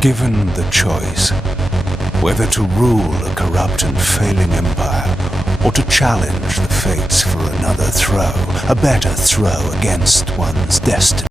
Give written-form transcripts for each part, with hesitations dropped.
Given the choice, whether to rule a corrupt and failing empire, or to challenge the fates for another throw, a better throw against one's destiny.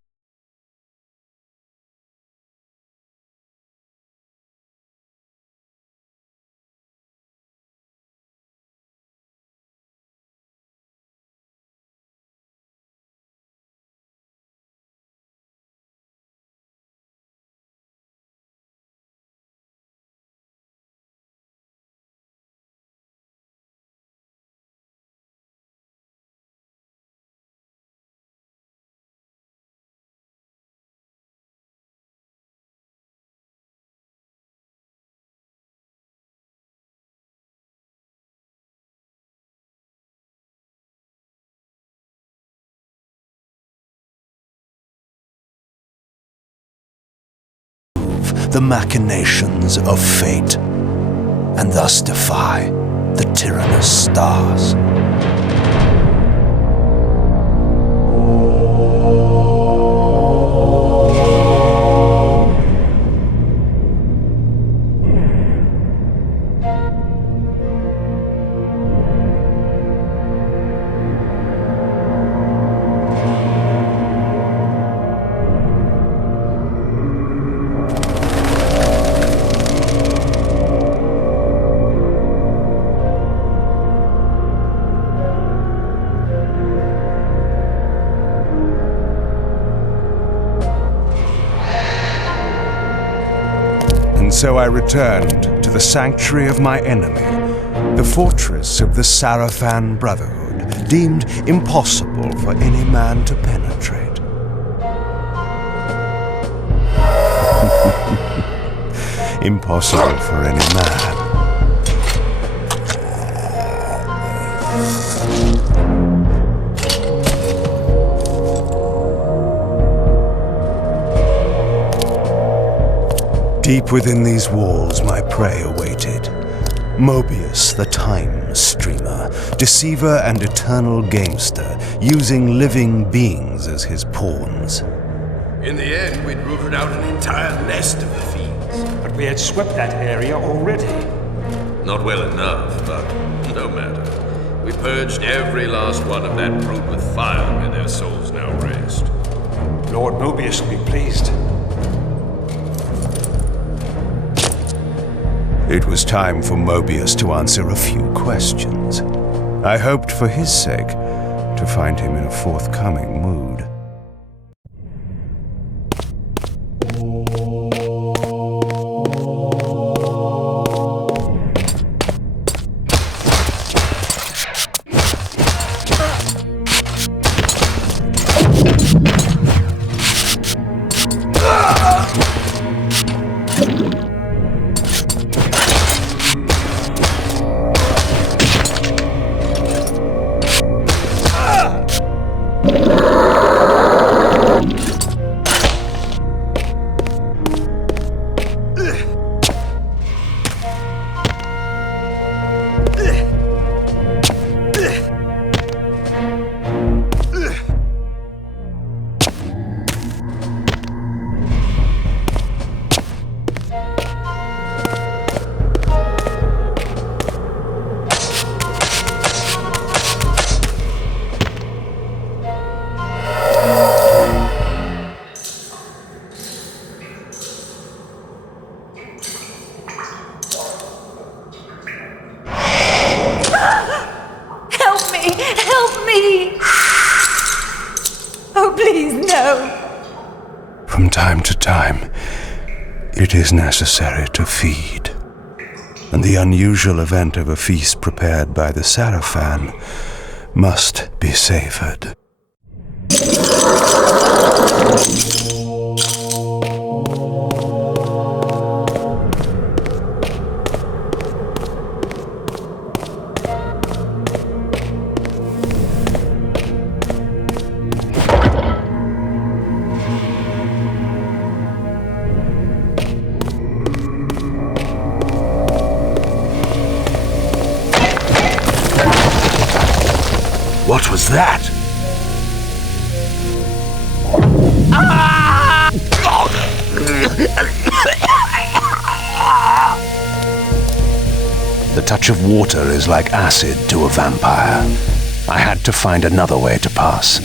The machinations of fate, and thus defy the tyrannous stars. And so I returned to the sanctuary of my enemy, the fortress of the Sarafan Brotherhood, deemed impossible for any man to penetrate. Impossible for any man. Deep within these walls my prey awaited. Mobius, the time streamer, deceiver and eternal gamester, using living beings as his pawns. In the end, we'd rooted out an entire nest of the fiends. But we had swept that area already. Not well enough, but no matter. We purged every last one of that brood with fire where their souls now rest. Lord Mobius will be pleased. It was time for Mobius to answer a few questions. I hoped for his sake to find him in a forthcoming mood. From time to time, it is necessary to feed. And the unusual event of a feast prepared by the Sarafan must be savored. What was that? touch of water is like acid to a vampire. I had to find another way to pass.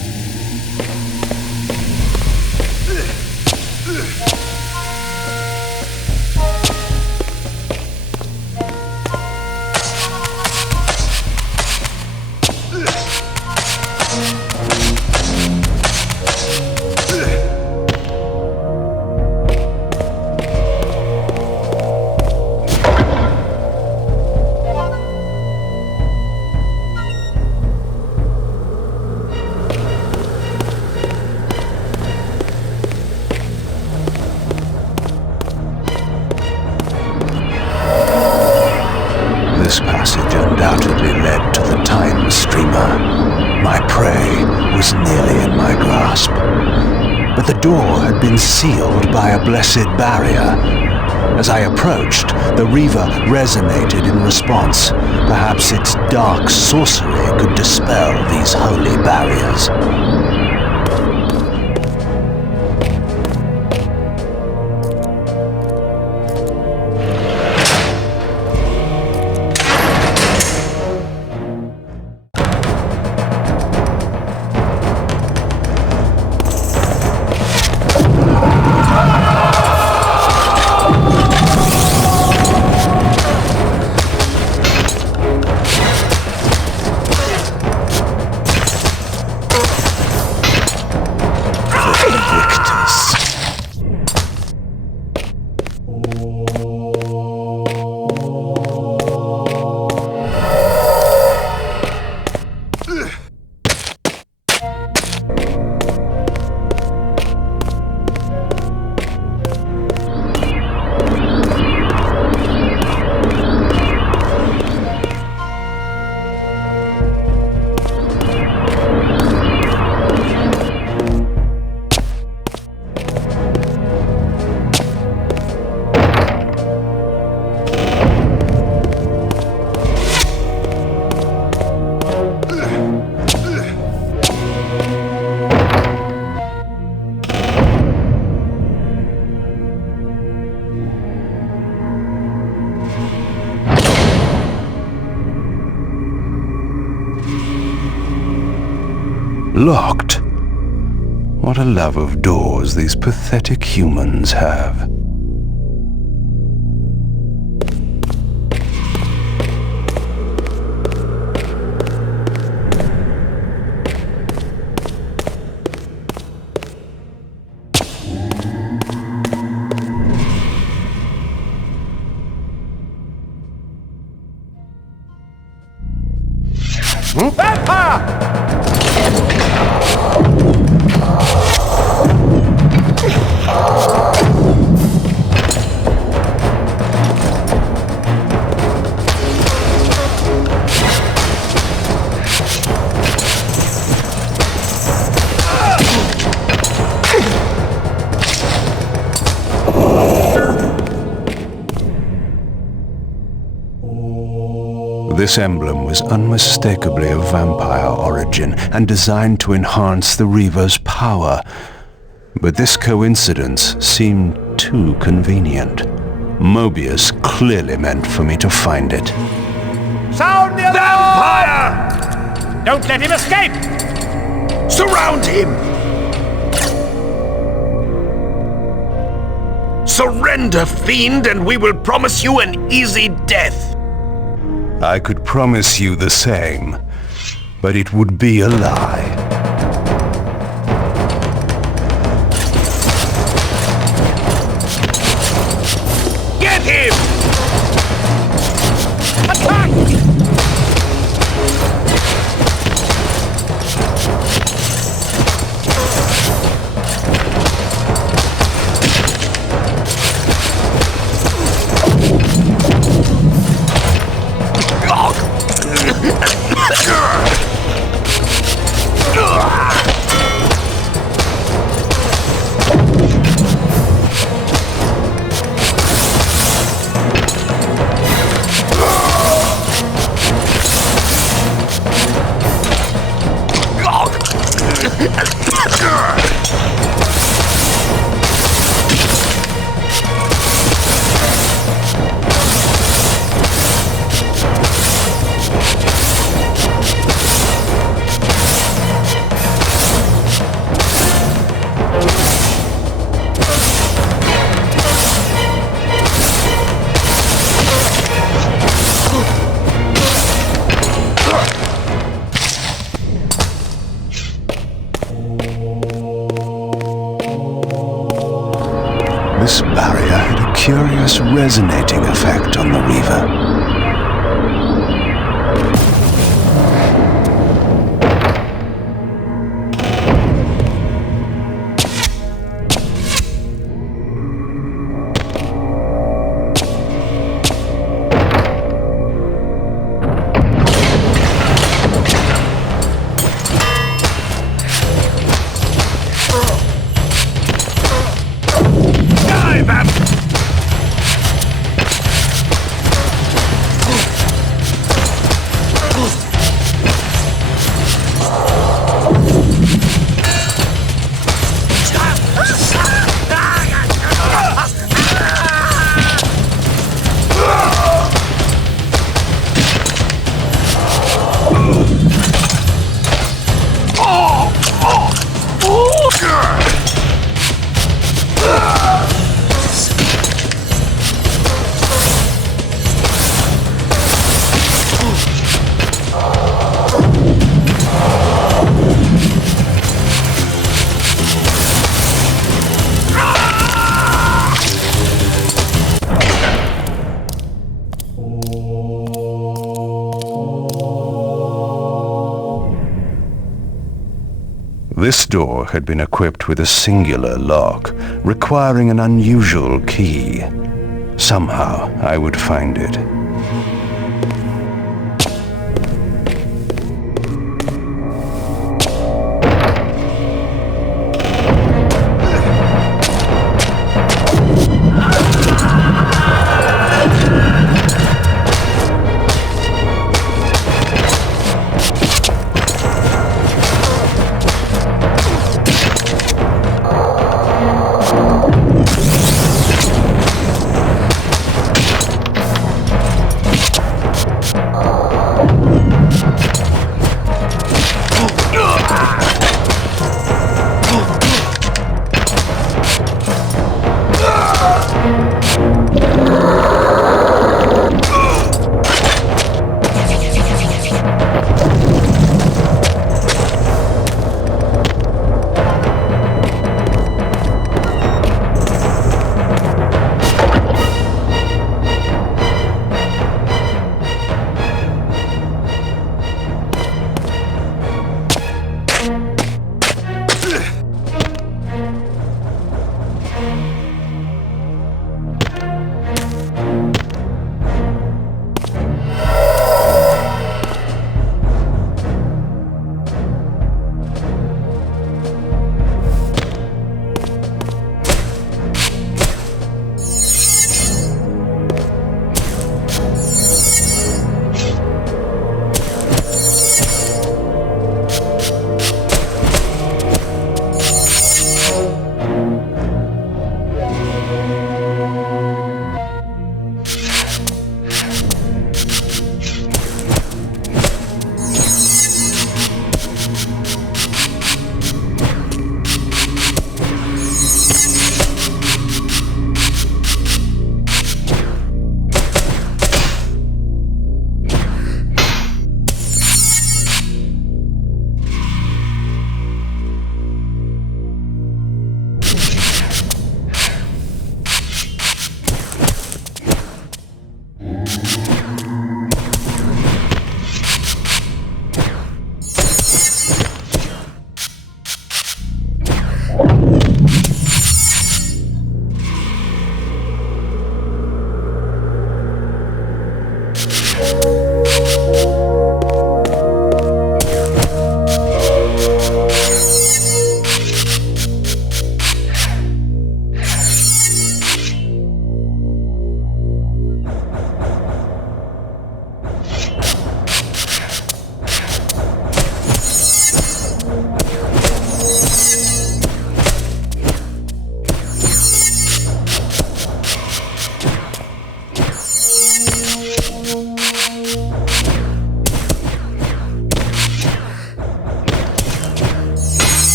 This passage undoubtedly led to the time streamer. My prey was nearly in my grasp. But the door had been sealed by a blessed barrier. As I approached, the Reaver resonated in response. Perhaps its dark sorcery could dispel these holy barriers. Locked. What a love of doors these pathetic humans have. This emblem was unmistakably of vampire origin and designed to enhance the Reaver's power. But this coincidence seemed too convenient. Mobius clearly meant for me to find it. Sound the alarm! Vampire! Don't let him escape! Surround him! Surrender, fiend, and we will promise you an easy death. I could promise you the same, but it would be a lie. Get him! Attack! This barrier had a curious resonating effect on the Reaver. This door had been equipped with a singular lock, requiring an unusual key. Somehow, I would find it.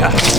water.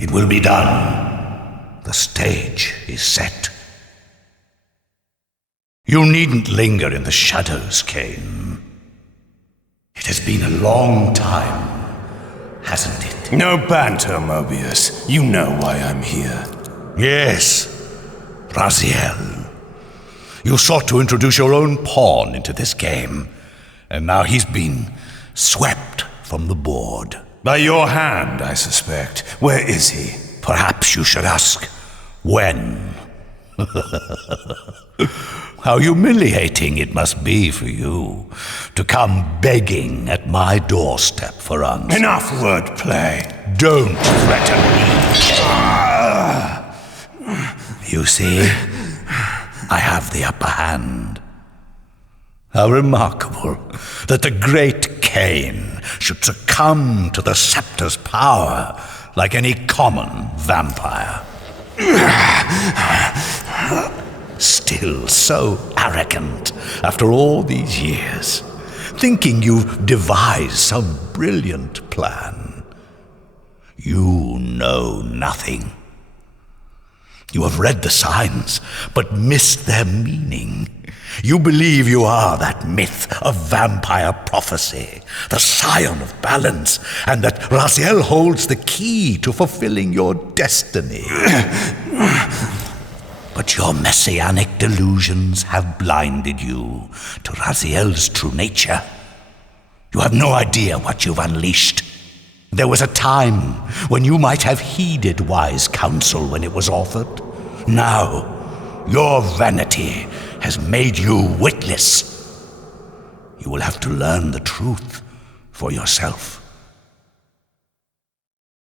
It will be done. The stage is set. You needn't linger in the shadows, Kain. It has been a long time, hasn't it? No banter, Mobius. You know why I'm here. Yes, Raziel. You sought to introduce your own pawn into this game, and now he's been swept from the board. By your hand, I suspect. Where is he? Perhaps you should ask, when? How humiliating it must be for you to come begging at my doorstep for answers. Enough wordplay. Don't threaten me. You see, I have the upper hand. How remarkable that the great Kain should succumb to the scepter's power like any common vampire. Still so arrogant after all these years, thinking you've devised some brilliant plan. You know nothing. You have read the signs, but missed their meaning. You believe you are that myth of vampire prophecy, the scion of balance, and that Raziel holds the key to fulfilling your destiny. But your messianic delusions have blinded you to Raziel's true nature. You have no idea what you've unleashed. There was a time when you might have heeded wise counsel when it was offered. Now, your vanity has made you witless. You will have to learn the truth for yourself.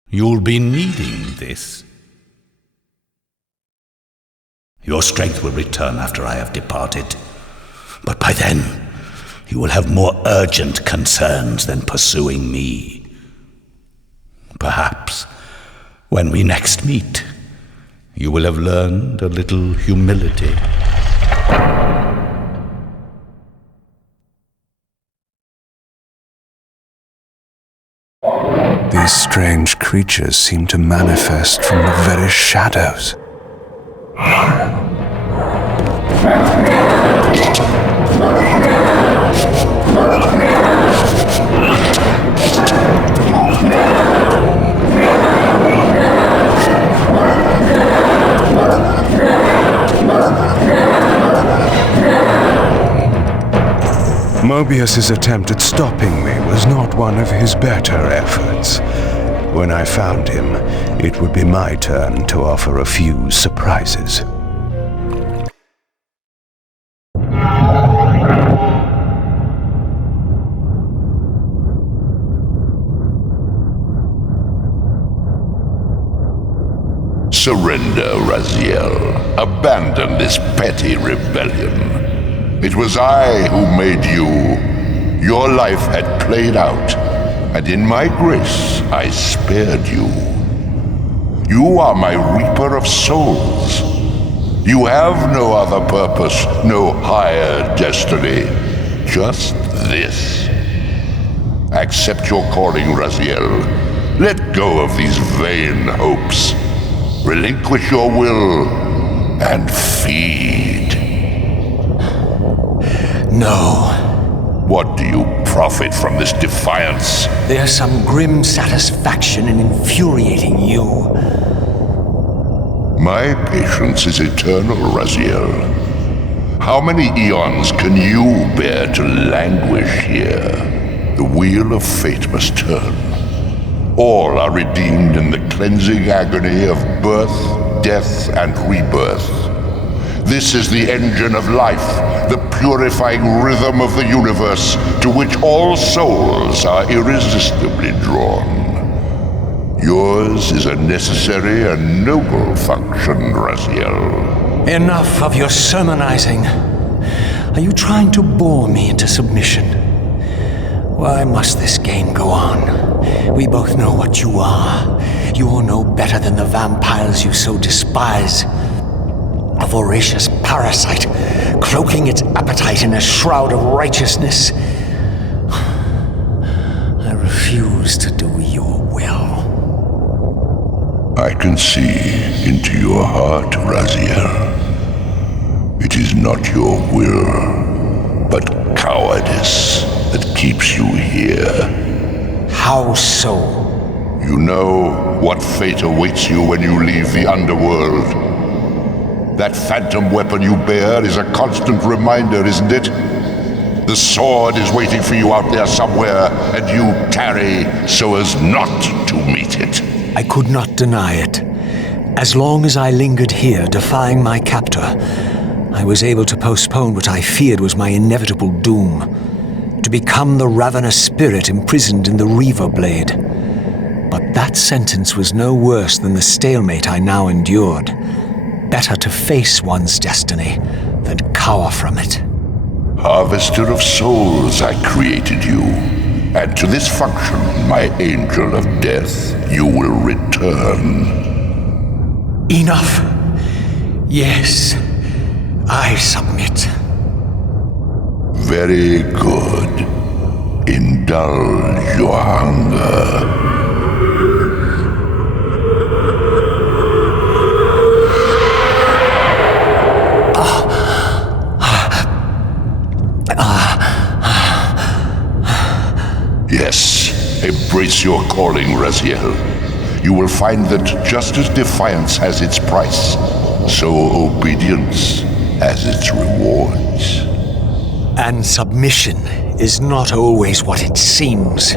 You'll be needing this. Your strength will return after I have departed, but by then you will have more urgent concerns than pursuing me. Perhaps when we next meet, you will have learned a little humility. These strange creatures seem to manifest from the very shadows. Mobius's attempt at stopping me was not one of his better efforts. When I found him, it would be my turn to offer a few surprises. Surrender, Raziel. Abandon this petty rebellion. It was I who made you Your life had played out, and in my grace I spared you. You are my reaper of souls. You have no other purpose, no higher destiny. Just this. Accept your calling, Raziel. Let go of these vain hopes. Relinquish your will and feed. No. What do you profit from this defiance? There's some grim satisfaction in infuriating you. My patience is eternal, Raziel. How many eons can you bear to languish here? The wheel of fate must turn. All are redeemed in the cleansing agony of birth, death, and rebirth. This is the engine of life, the purifying rhythm of the universe to which all souls are irresistibly drawn. Yours is a necessary and noble function, Raziel. Enough of your sermonizing. Are you trying to bore me into submission? Why must this game go on? We both know what you are. You're no better than the vampires you so despise. A voracious parasite, cloaking its appetite in a shroud of righteousness. I refuse to do your will. I can see into your heart, Raziel. It is not your will, but cowardice that keeps you here. How so? You know what fate awaits you when you leave the underworld. That phantom weapon you bear is a constant reminder, isn't it? The sword is waiting for you out there somewhere, and you tarry so as not to meet it. I could not deny it. As long as I lingered here, defying my captor, I was able to postpone what I feared was my inevitable doom. To become the ravenous spirit imprisoned in the Reaver blade. But that sentence was no worse than the stalemate I now endured. Better to face one's destiny than cower from it. Harvester of souls, I created you. And to this function, my angel of death, you will return. Enough. Yes, I submit. Very good. Indulge your hunger. Yes, embrace your calling, Raziel. You will find that just as defiance has its price, so obedience has its rewards. And submission is not always what it seems.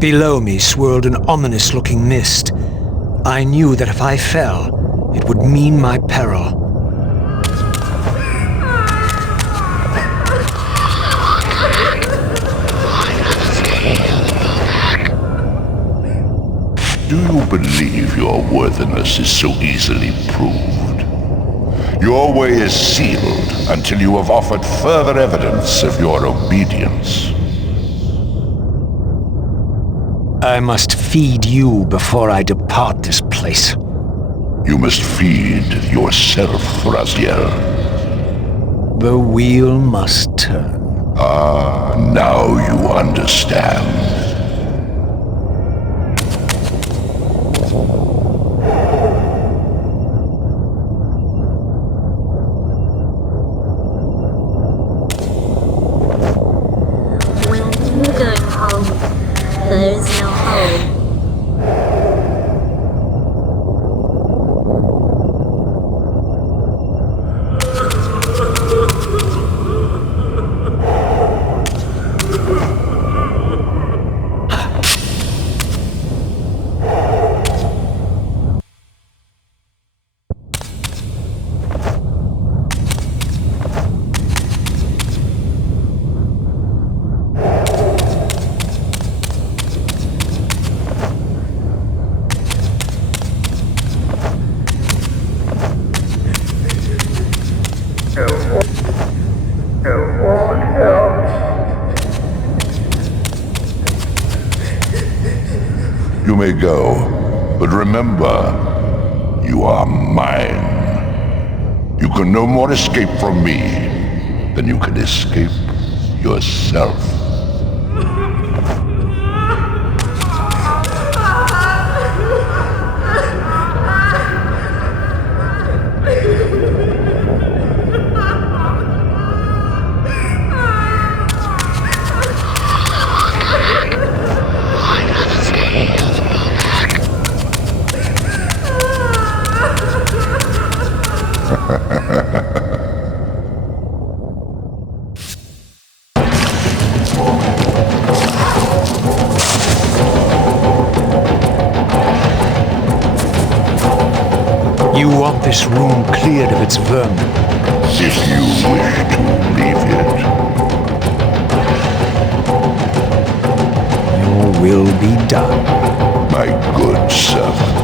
Below me swirled an ominous-looking mist. I knew that if I fell, it would mean my peril. Do you believe your worthiness is so easily proved? Your way is sealed until you have offered further evidence of your obedience. I must feed you before I depart this place. You must feed yourself, Raziel. The wheel must turn. Ah, now you understand. When you go home, there is no home. You may go, but remember, you are mine. You can no more escape from me than you can escape yourself. You want this room cleared of its vermin? If you wish to leave it. Your will be done. My good servant.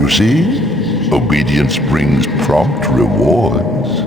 You see? Obedience brings prompt rewards.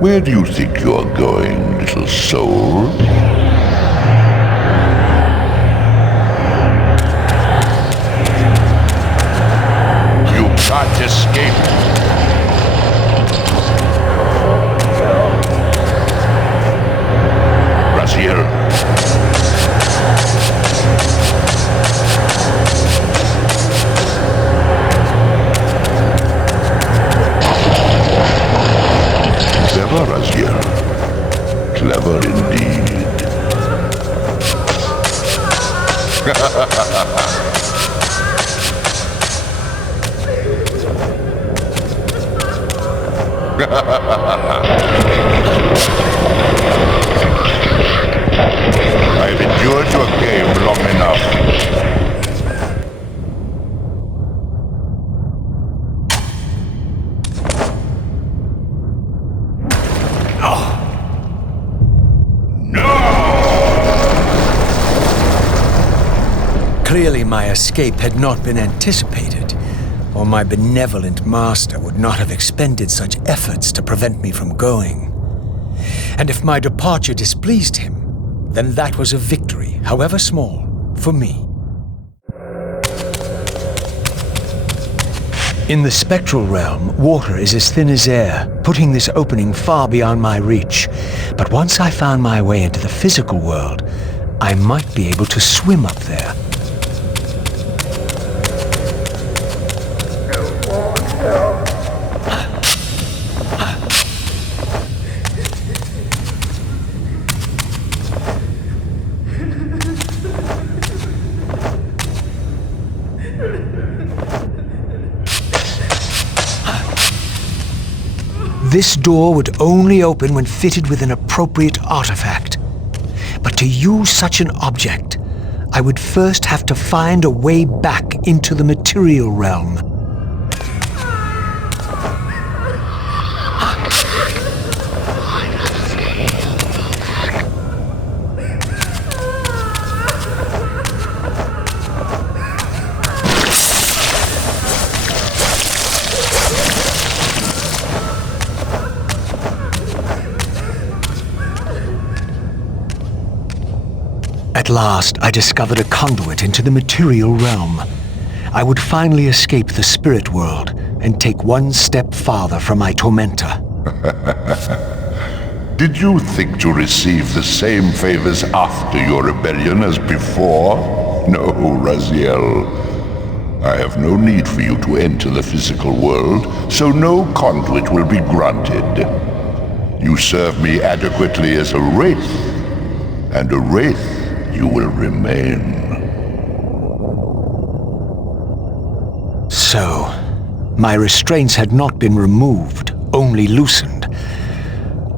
Where do you think you're going, little soul? You can't escape. Raziel. Clever, Raziel. Clever indeed. I've endured your game long enough. Clearly my escape had not been anticipated, or my benevolent master would not have expended such efforts to prevent me from going. And if my departure displeased him, then that was a victory, however small, for me. In the spectral realm, water is as thin as air, putting this opening far beyond my reach. But once I found my way into the physical world, I might be able to swim up there. This door would only open when fitted with an appropriate artifact. But to use such an object, I would first have to find a way back into the material realm. At last, I discovered a conduit into the material realm. I would finally escape the spirit world and take one step farther from my tormentor. Did you think to receive the same favors after your rebellion as before? No, Raziel. I have no need for you to enter the physical world, so no conduit will be granted. You serve me adequately as a wraith, and a wraith you will remain. So, my restraints had not been removed, only loosened.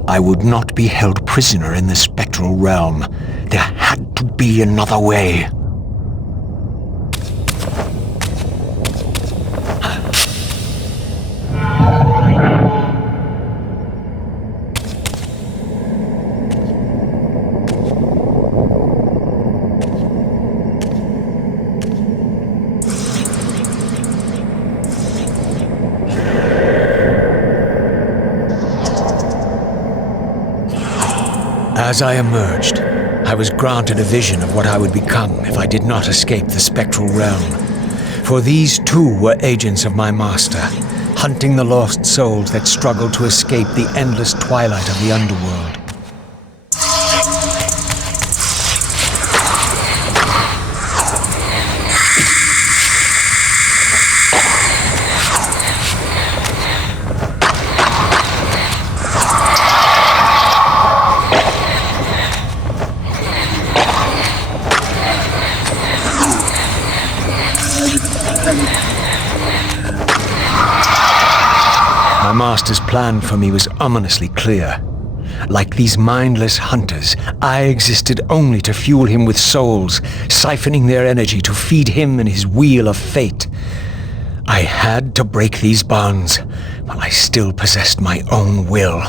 I would not be held prisoner in the spectral realm. There had to be another way. As I emerged, I was granted a vision of what I would become if I did not escape the spectral realm. For these too were agents of my master, hunting the lost souls that struggled to escape the endless twilight of the underworld. My master's plan for me was ominously clear. Like these mindless hunters, I existed only to fuel him with souls, siphoning their energy to feed him and his wheel of fate. I had to break these bonds, while I still possessed my own will.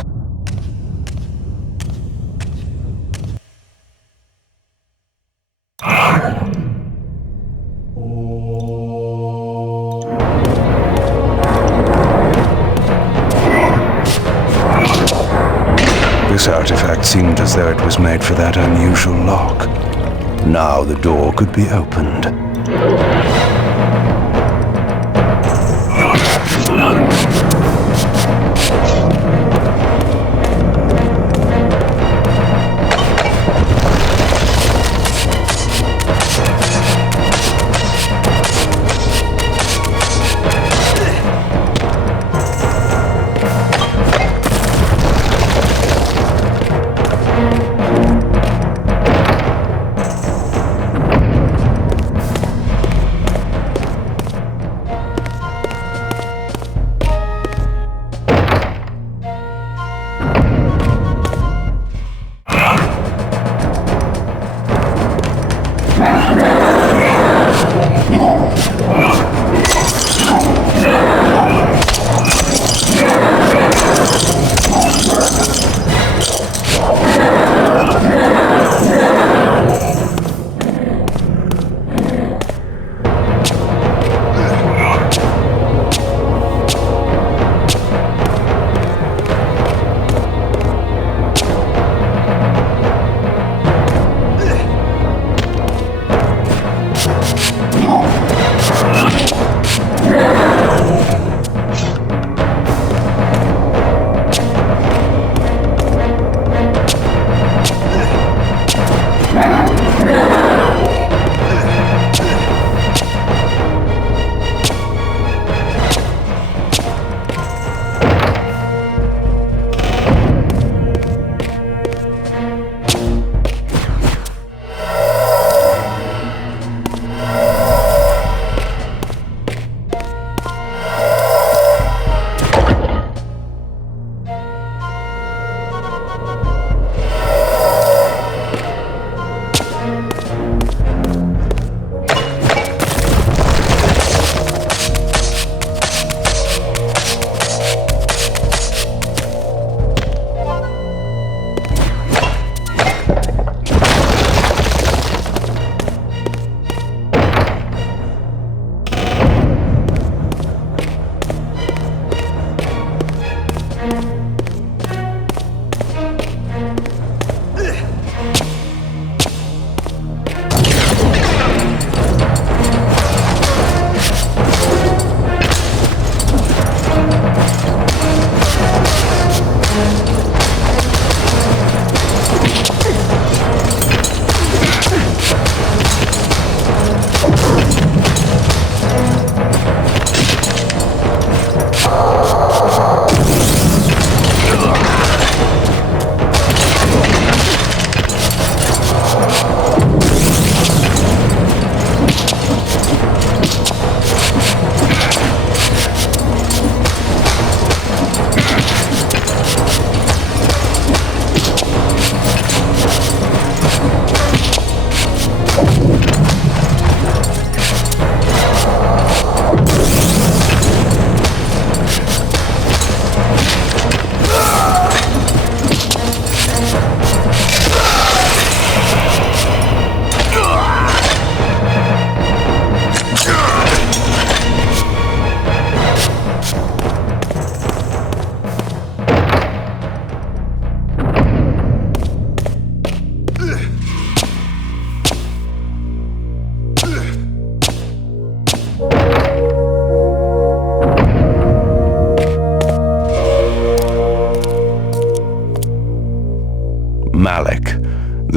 This artifact seemed as though it was made for that unusual lock. Now the door could be opened.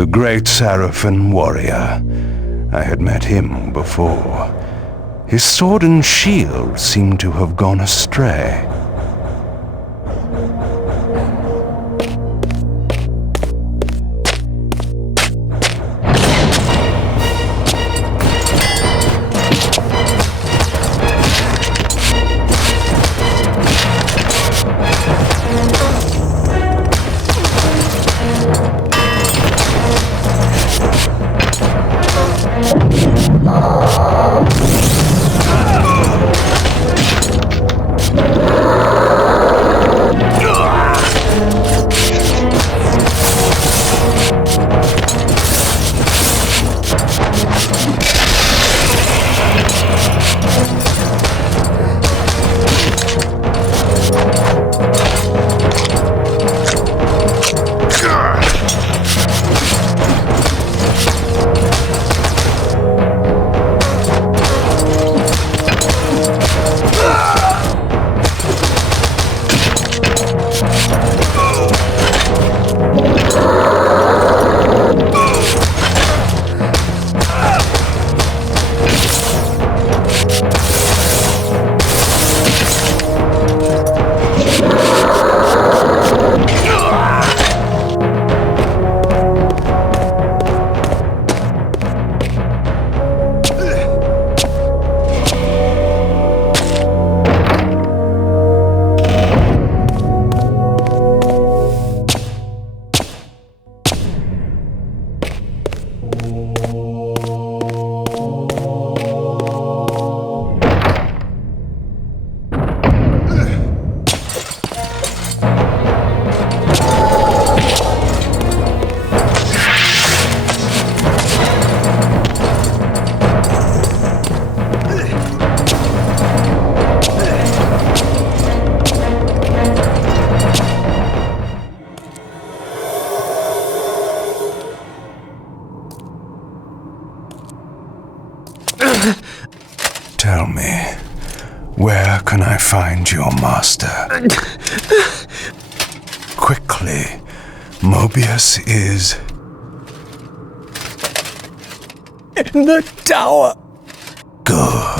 The great Seraphin warrior. I had met him before. His sword and shield seemed to have gone astray. Tell me, where can I find your master? Quickly, Mobius is... in the tower. Good.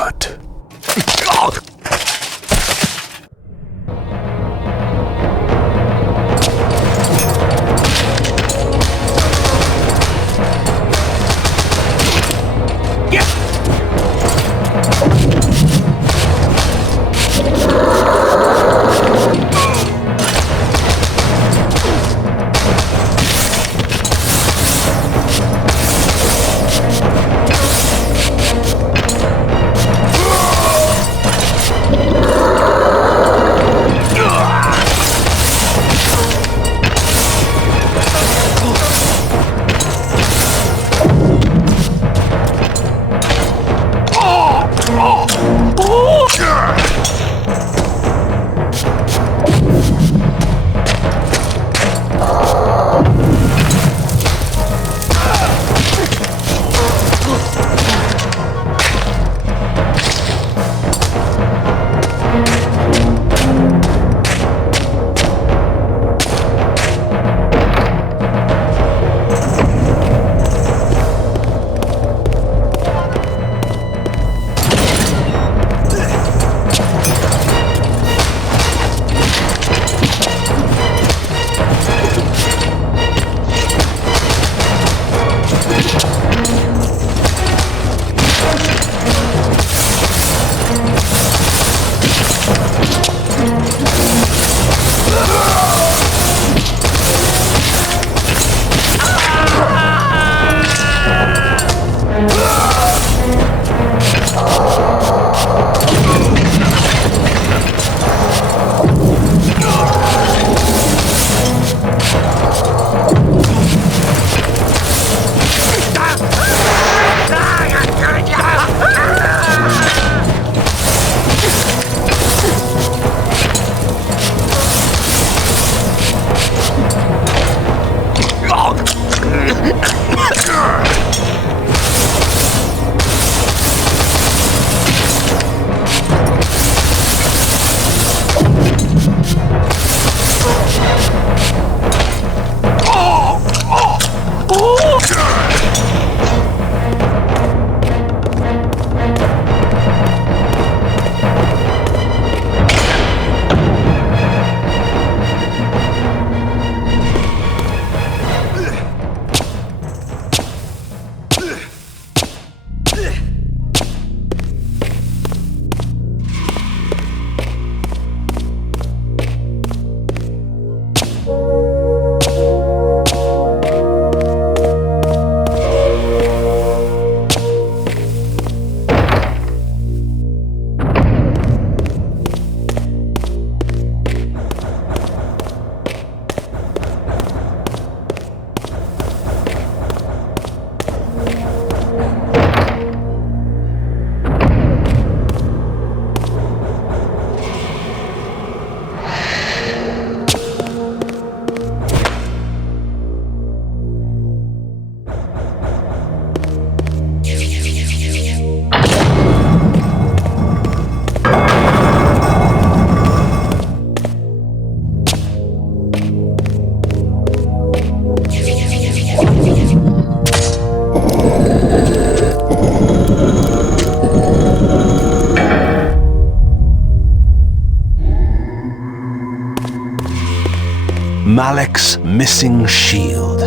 Malek's missing shield.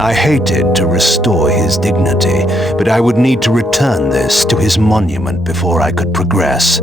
I hated to restore his dignity, but I would need to return this to his monument before I could progress.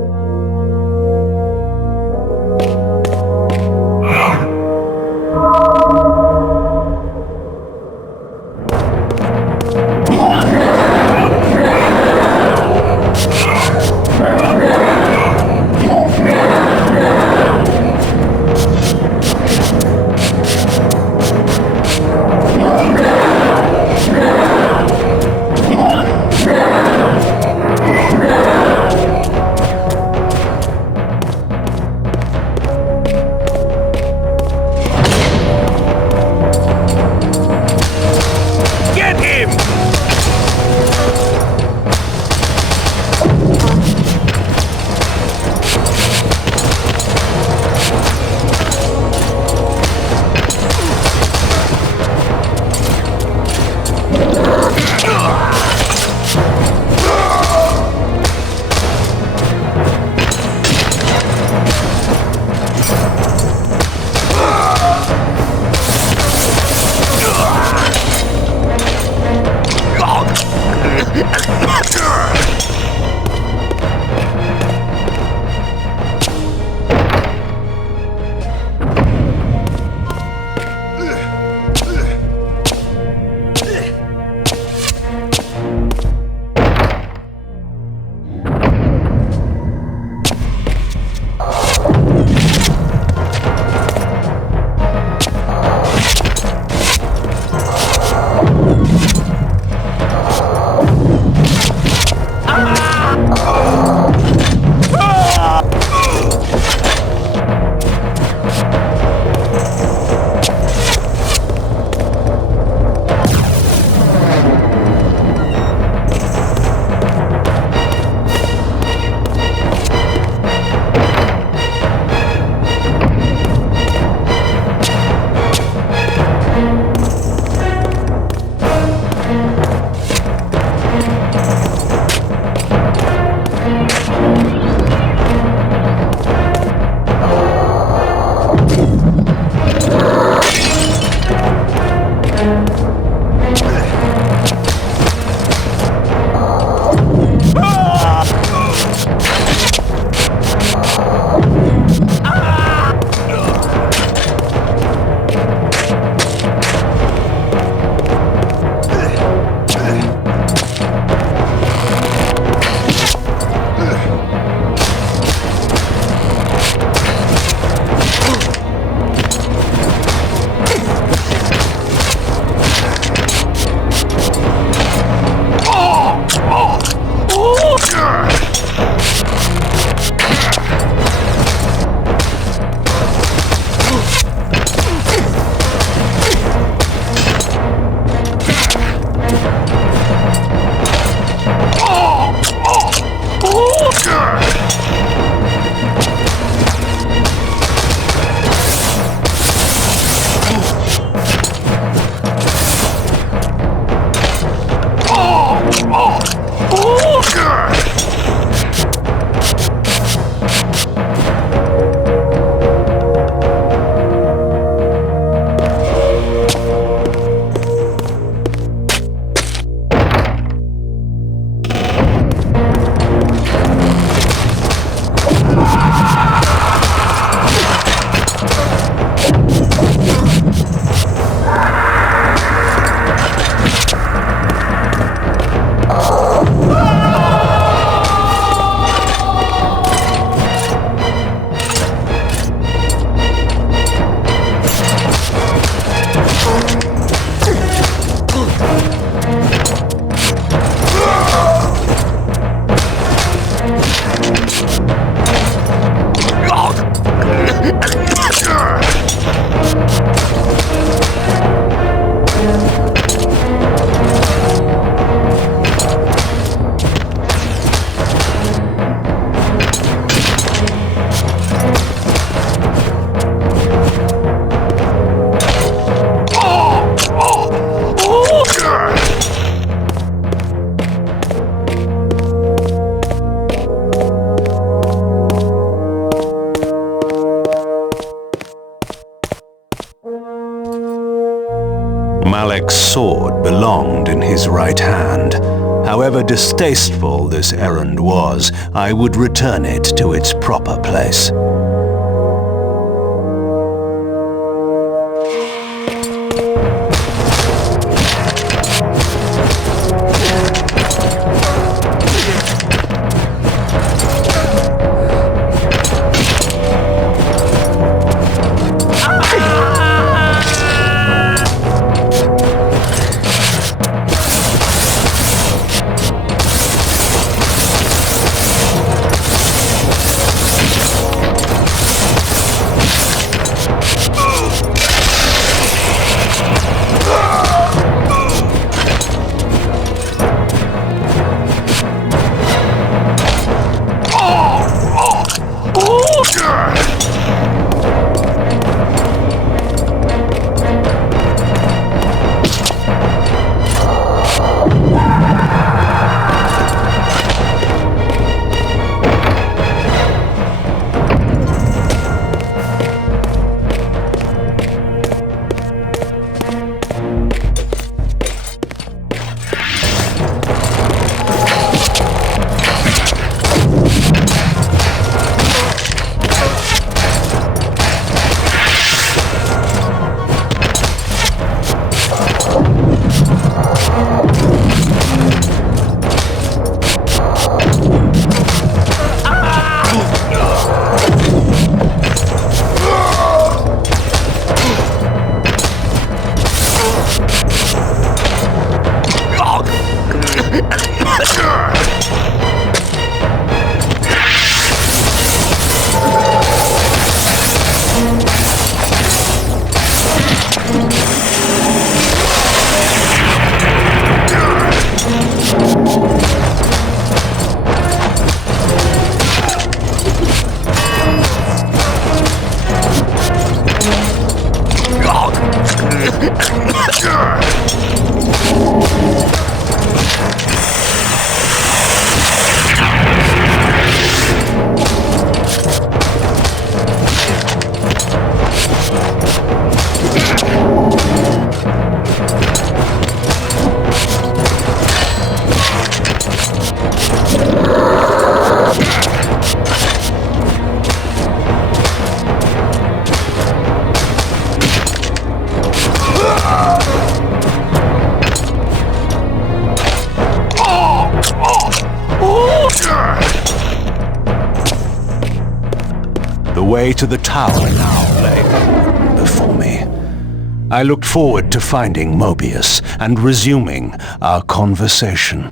Malek's sword belonged in his right hand. However distasteful this errand was, I would return it to its proper place. The way to the tower now lay open before me. I looked forward to finding Mobius and resuming our conversation.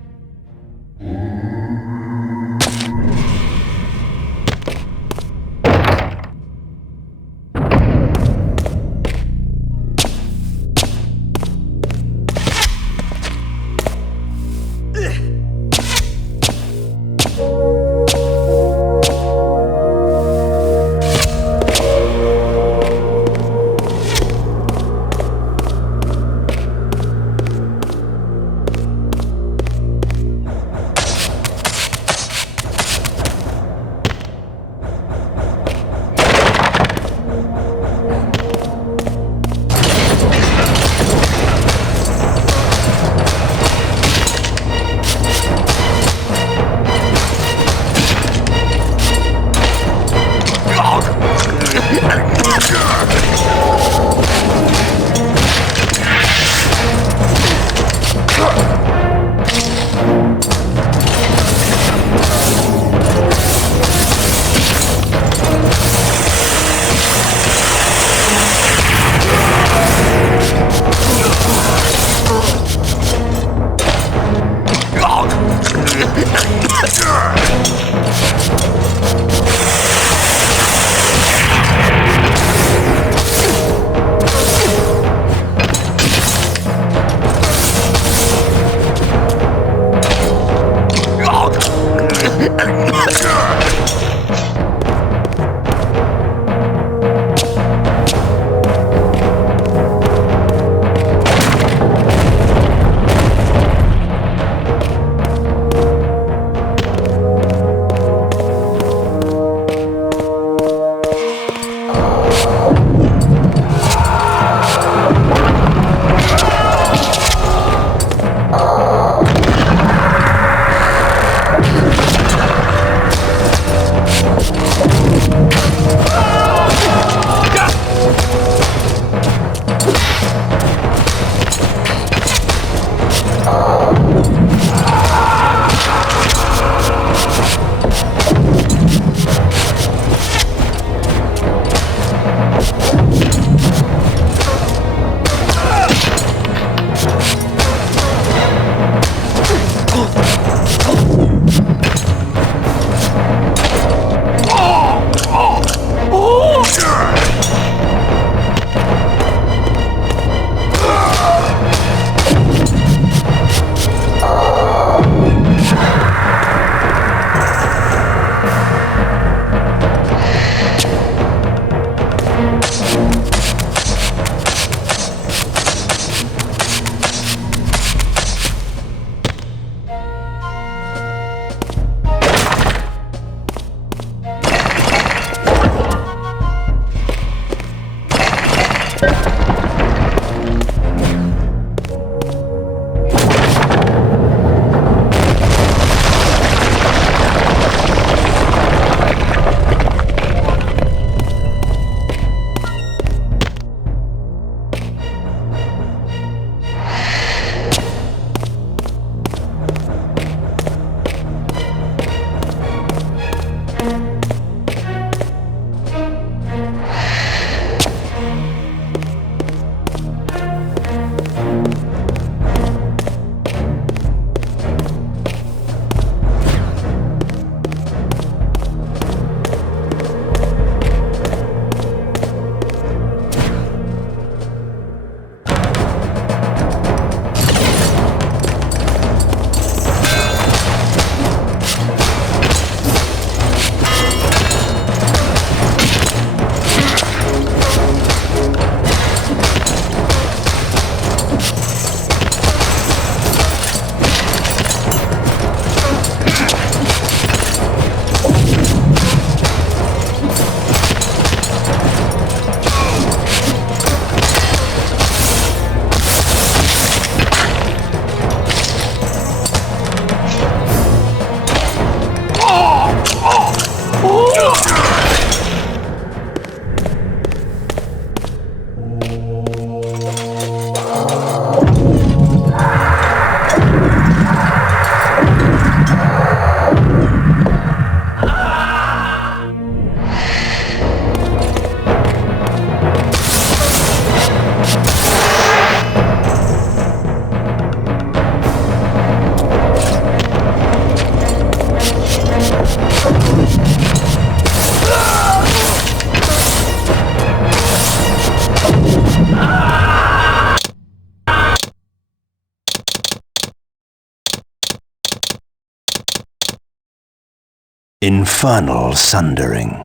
Infernal sundering.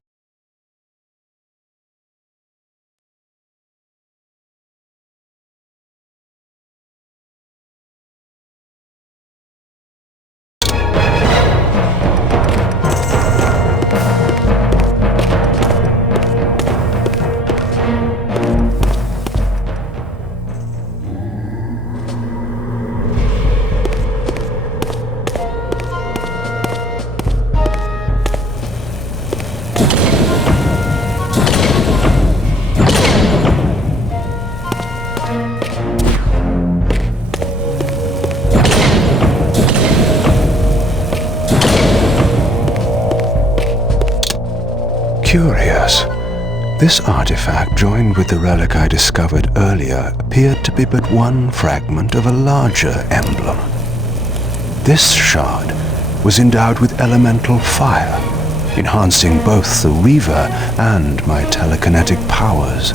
Curious. This artifact, joined with the relic I discovered earlier, appeared to be but one fragment of a larger emblem. This shard was endowed with elemental fire, enhancing both the Reaver and my telekinetic powers.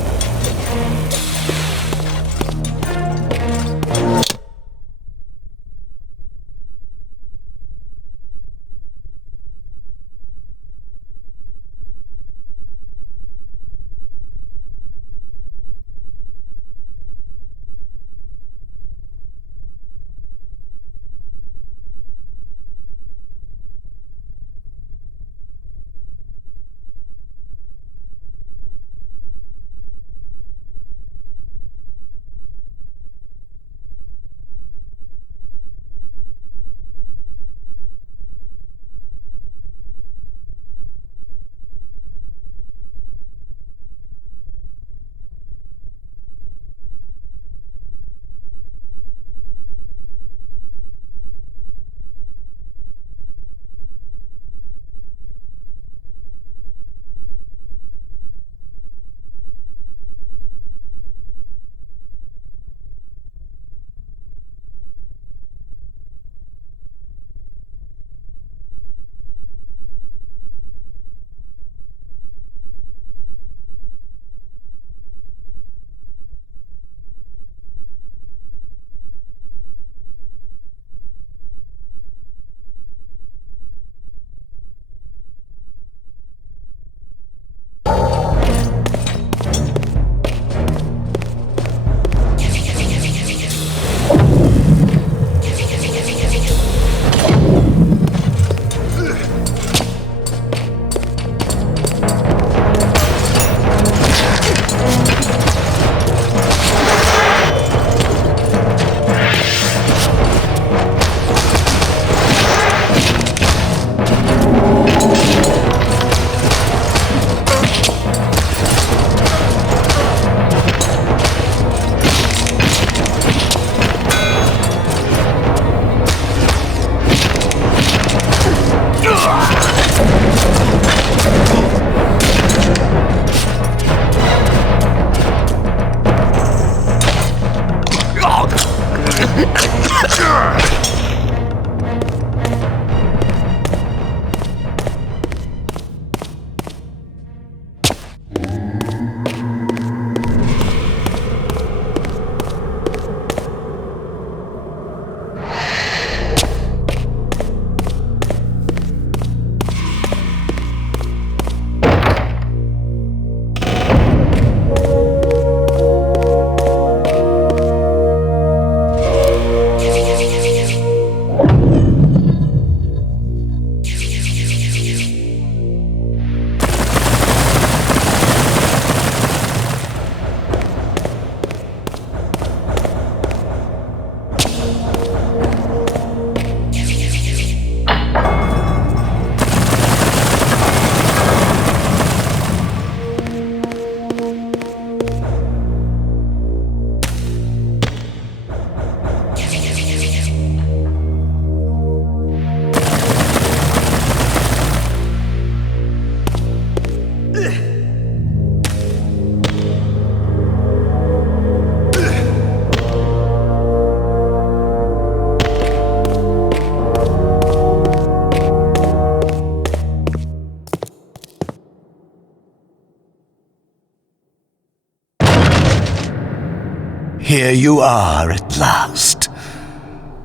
Here you are at last.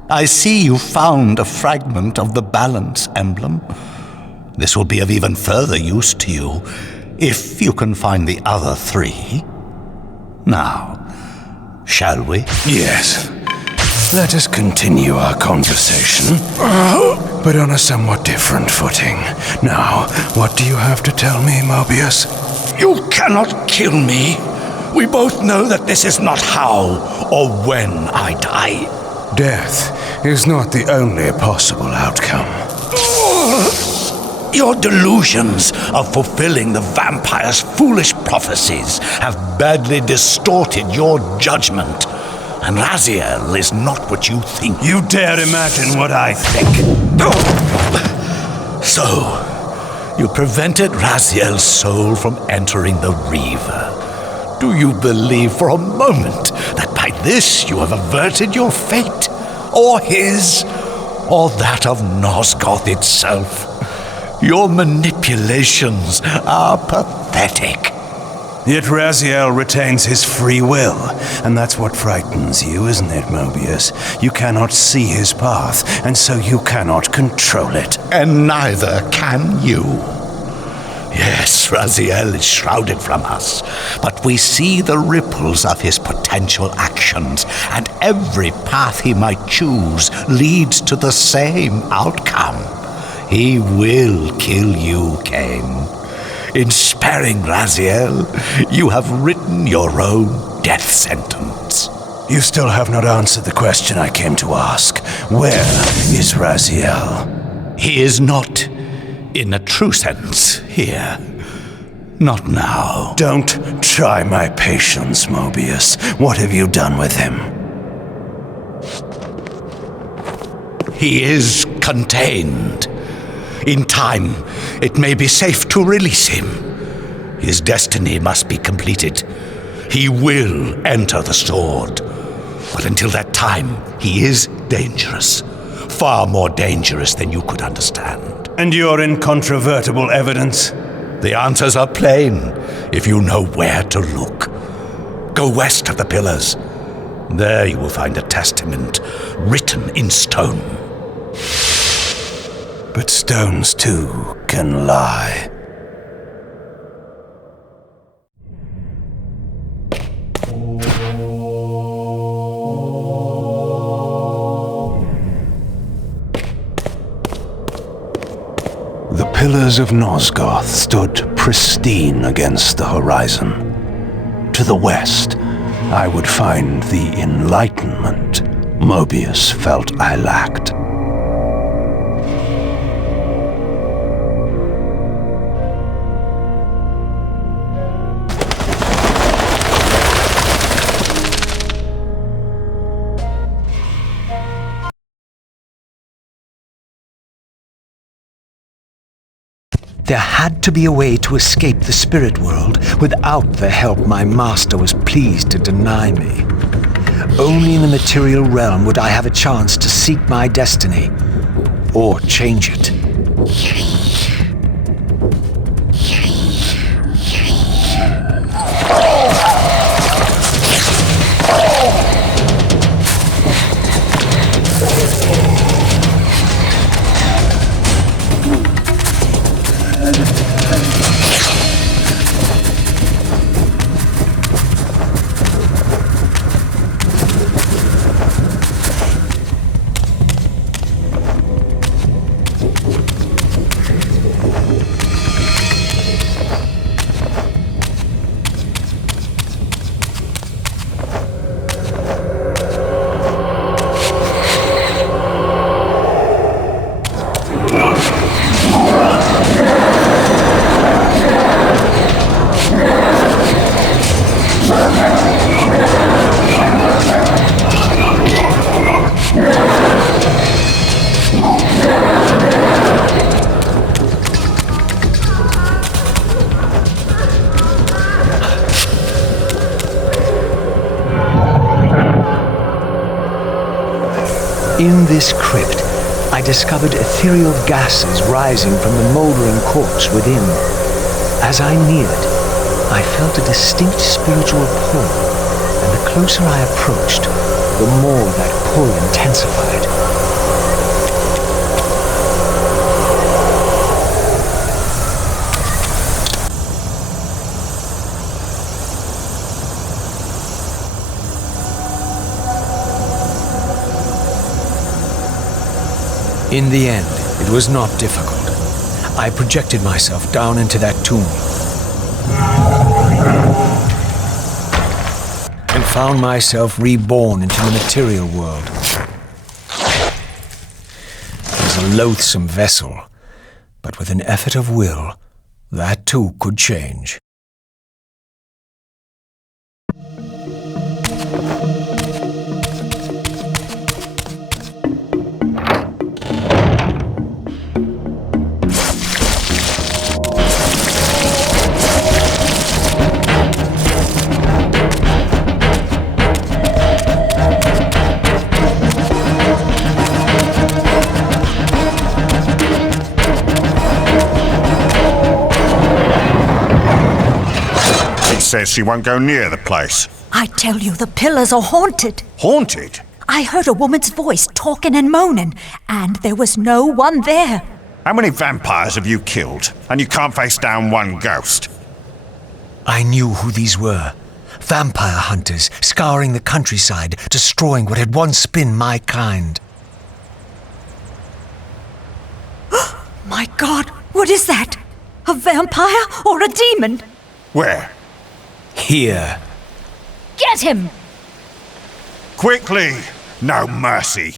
I see you found a fragment of the balance emblem. This will be of even further use to you if you can find the other 3. Now, shall we? Yes. Let us continue our conversation, but on a somewhat different footing. Now, what do you have to tell me, Mobius? You cannot kill me. We both know that this is not how or when I die. Death is not the only possible outcome. Your delusions of fulfilling the vampire's foolish prophecies have badly distorted your judgment. And Raziel is not what you think. You dare imagine what I think. So, you prevented Raziel's soul from entering the Reaver. Do you believe for a moment that by this you have averted your fate? Or his? Or that of Nosgoth itself? Your manipulations are pathetic. Yet Raziel retains his free will, and that's what frightens you, isn't it, Mobius? You cannot see his path, and so you cannot control it. And neither can you. Yes, Raziel is shrouded from us, but we see the ripples of his potential actions, and every path he might choose leads to the same outcome. He will kill you, Kain. In sparing Raziel, you have written your own death sentence. You still have not answered the question I came to ask. Where is Raziel? He is not, in a true sense, here. Not now. Don't try my patience, Mobius. What have you done with him? He is contained. In time, it may be safe to release him. His destiny must be completed. He will enter the sword. But until that time, he is dangerous. Far more dangerous than you could understand. And your incontrovertible evidence? The answers are plain, if you know where to look. Go west of the pillars. There you will find a testament written in stone. But stones, too, can lie. The pillars of Nosgoth stood pristine against the horizon. To the west, I would find the enlightenment Mobius felt I lacked. There had to be a way to escape the spirit world without the help my master was pleased to deny me. Only in the material realm would I have a chance to seek my destiny, or change it. In this crypt, I discovered ethereal gases rising from the mouldering corpse within. As I neared, I felt a distinct spiritual pull, and the closer I approached, the more that pull intensified. In the end, it was not difficult. I projected myself down into that tomb and found myself reborn into the material world. It was a loathsome vessel, but with an effort of will, that too could change. Says she won't go near the place. I tell you, the pillars are haunted. Haunted? I heard a woman's voice talking and moaning, and there was no one there. How many vampires have you killed? And you can't face down one ghost? I knew who these were. Vampire hunters, scouring the countryside, destroying what had once been my kind. My God, what is that? A vampire or a demon? Where? Here. Get him! Quickly! No mercy!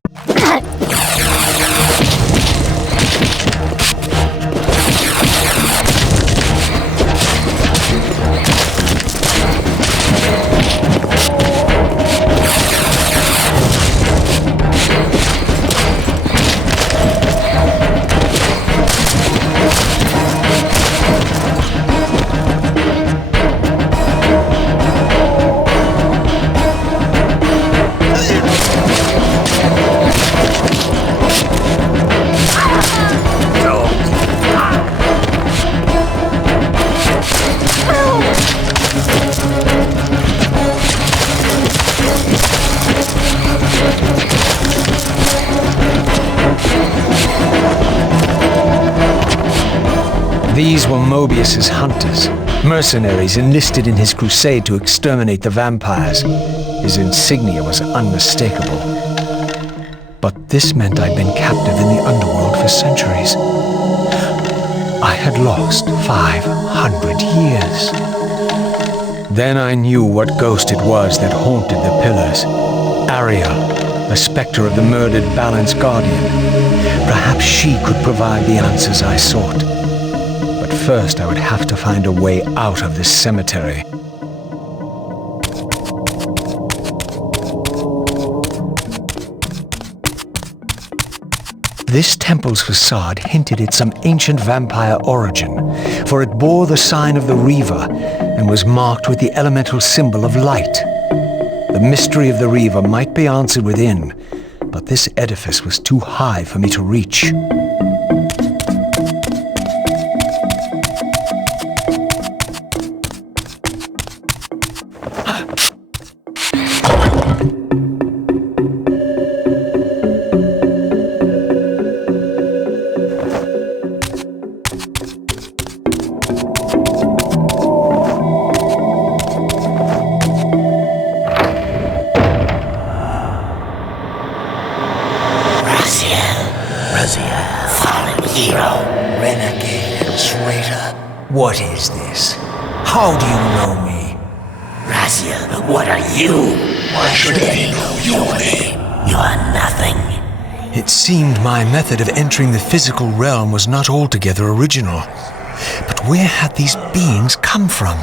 These were Mobius's hunters, mercenaries enlisted in his crusade to exterminate the vampires. His insignia was unmistakable. But this meant I'd been captive in the underworld for centuries. I had lost 500 years. Then I knew what ghost it was that haunted the pillars. Ariel, the specter of the murdered Balance Guardian. Perhaps she could provide the answers I sought. But first I would have to find a way out of this cemetery. This temple's facade hinted at some ancient vampire origin, for it bore the sign of the Reaver and was marked with the elemental symbol of light. The mystery of the Reaver might be answered within, but this edifice was too high for me to reach. Raziel, fallen hero, renegade and traitor. What is this? How do you know me? Raziel, what are you? Why should they know your name? You are nothing. It seemed my method of entering the physical realm was not altogether original. But where had these beings come from?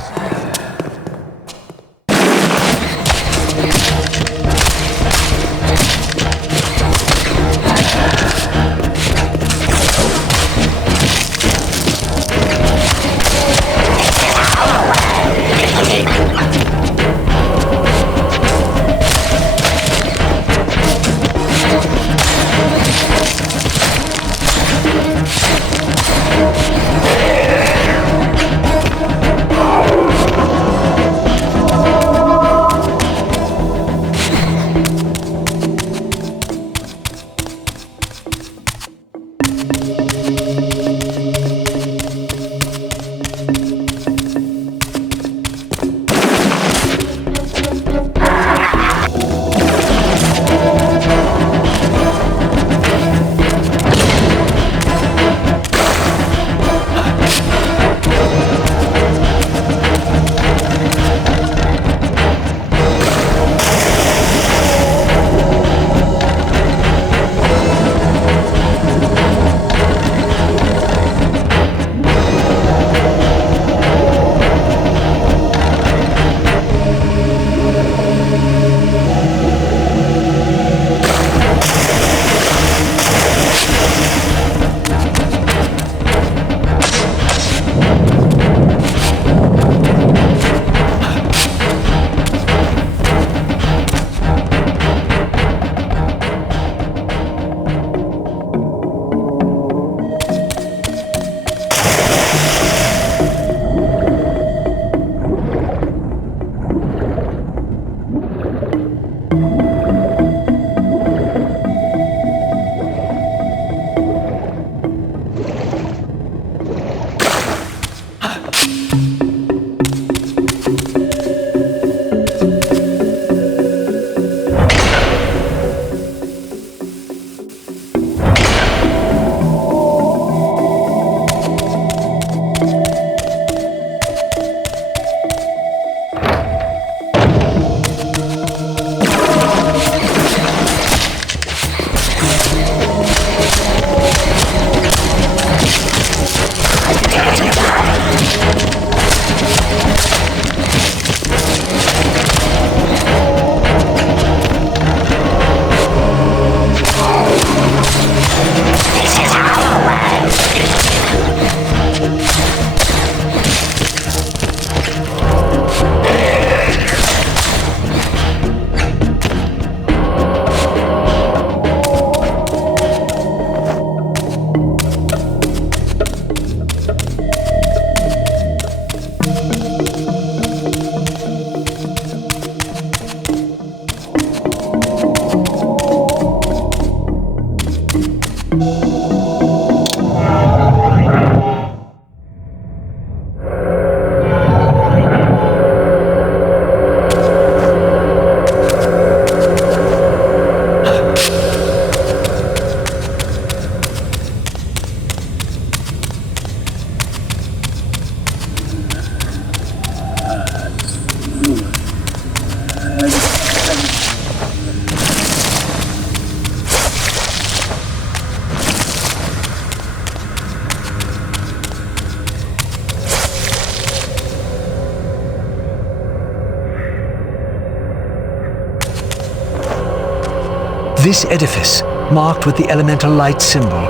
This edifice, marked with the elemental light symbol,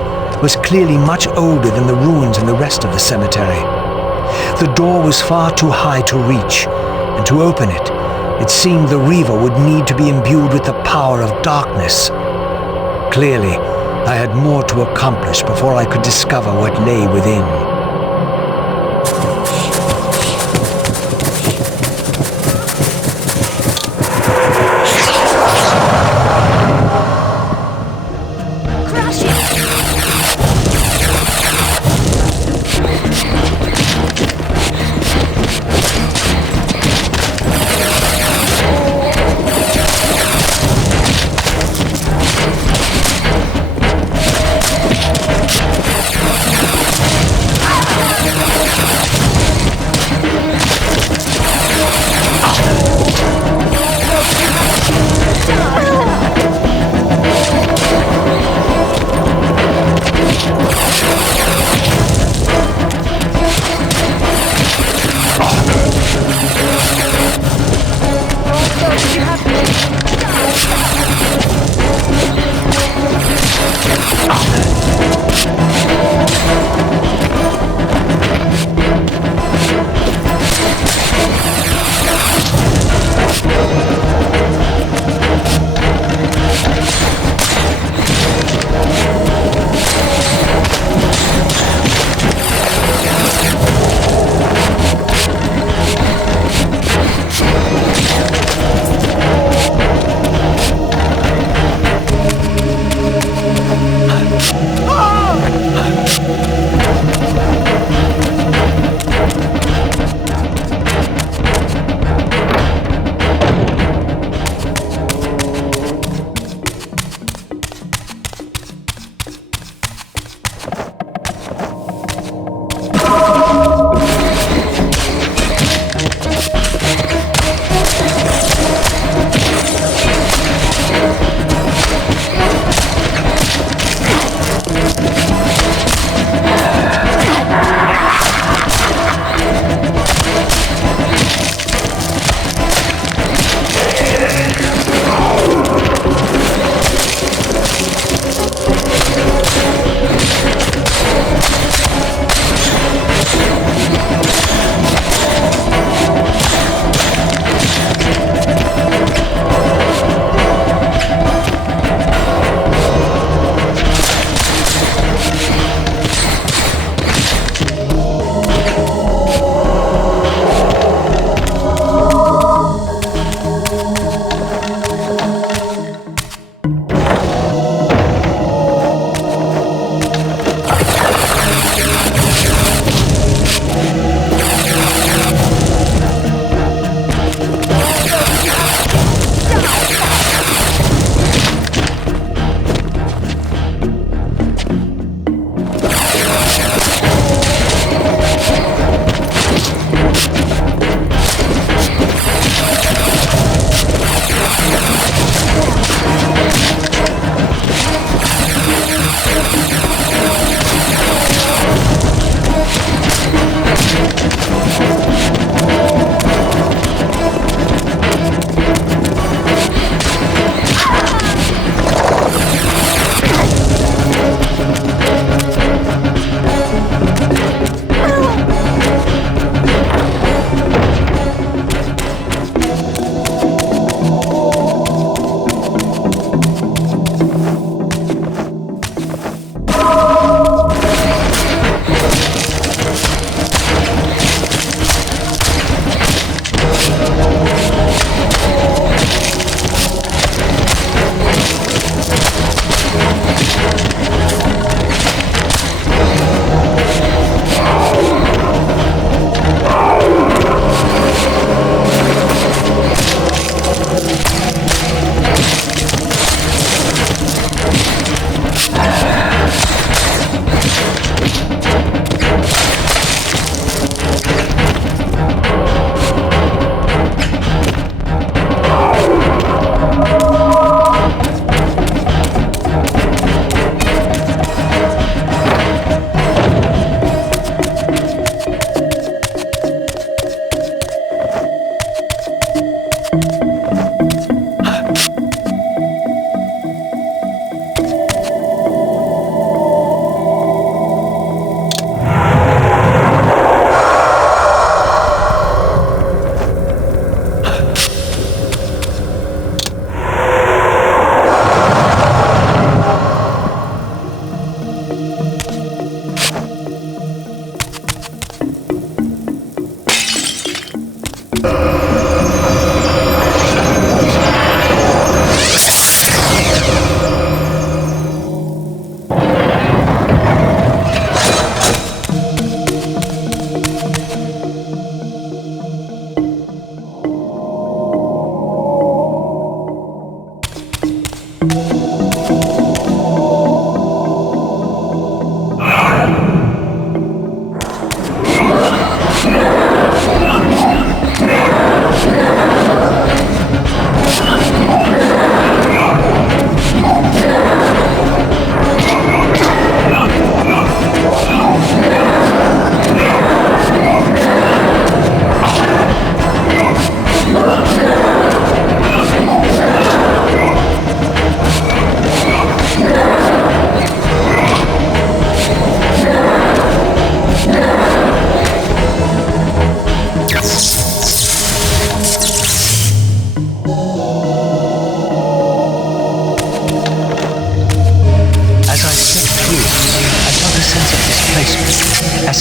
was clearly much older than the ruins in the rest of the cemetery. The door was far too high to reach, and to open it, it seemed the Reaver would need to be imbued with the power of darkness. Clearly, I had more to accomplish before I could discover what lay within.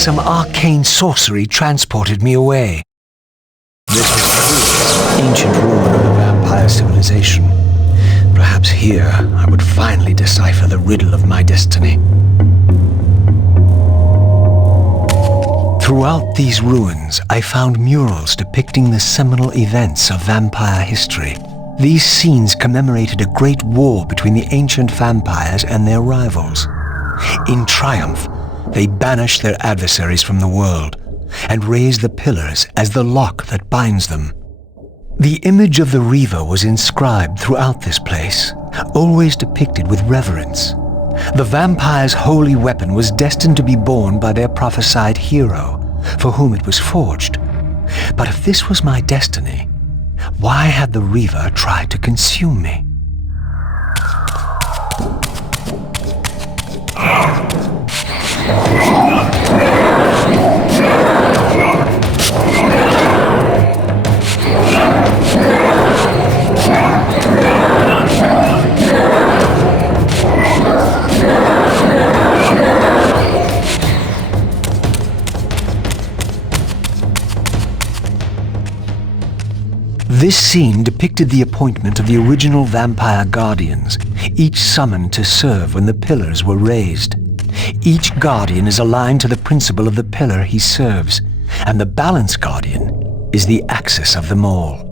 Some arcane sorcery transported me away. This was the ancient ruin of the vampire civilization. Perhaps here I would finally decipher the riddle of my destiny. Throughout these ruins, I found murals depicting the seminal events of vampire history. These scenes commemorated a great war between the ancient vampires and their rivals. In triumph, they banished their adversaries from the world and raised the pillars as the lock that binds them. The image of the Reaver was inscribed throughout this place, always depicted with reverence. The vampire's holy weapon was destined to be borne by their prophesied hero, for whom it was forged. But if this was my destiny, why had the Reaver tried to consume me? This scene depicted the appointment of the original vampire guardians, each summoned to serve when the pillars were raised. Each guardian is aligned to the principle of the pillar he serves, and the balance guardian is the axis of them all.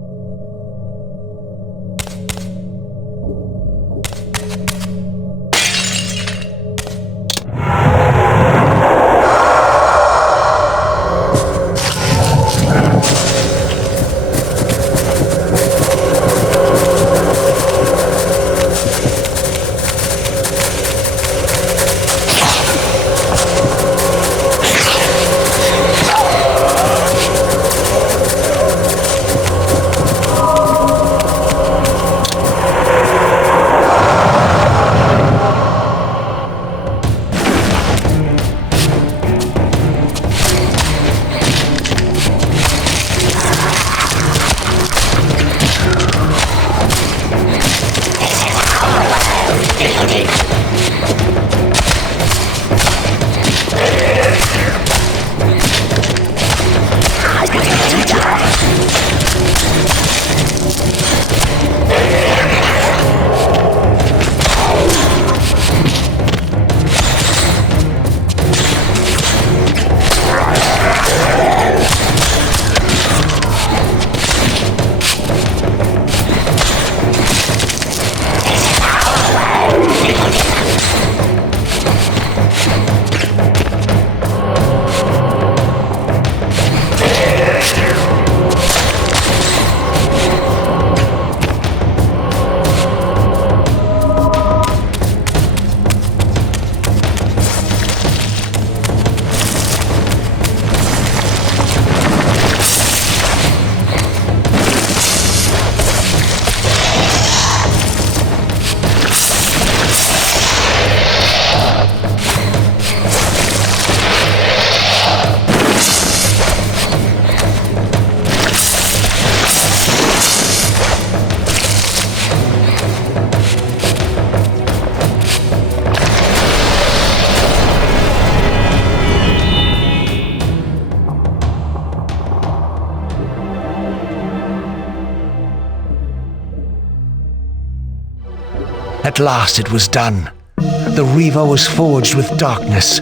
At last it was done. The Reaver was forged with darkness.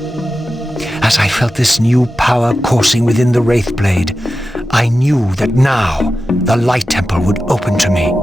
As I felt this new power coursing within the Wraithblade, I knew that now the Light Temple would open to me.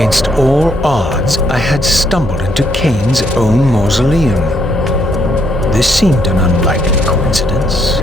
Against all odds, I had stumbled into Kain's own mausoleum. This seemed an unlikely coincidence.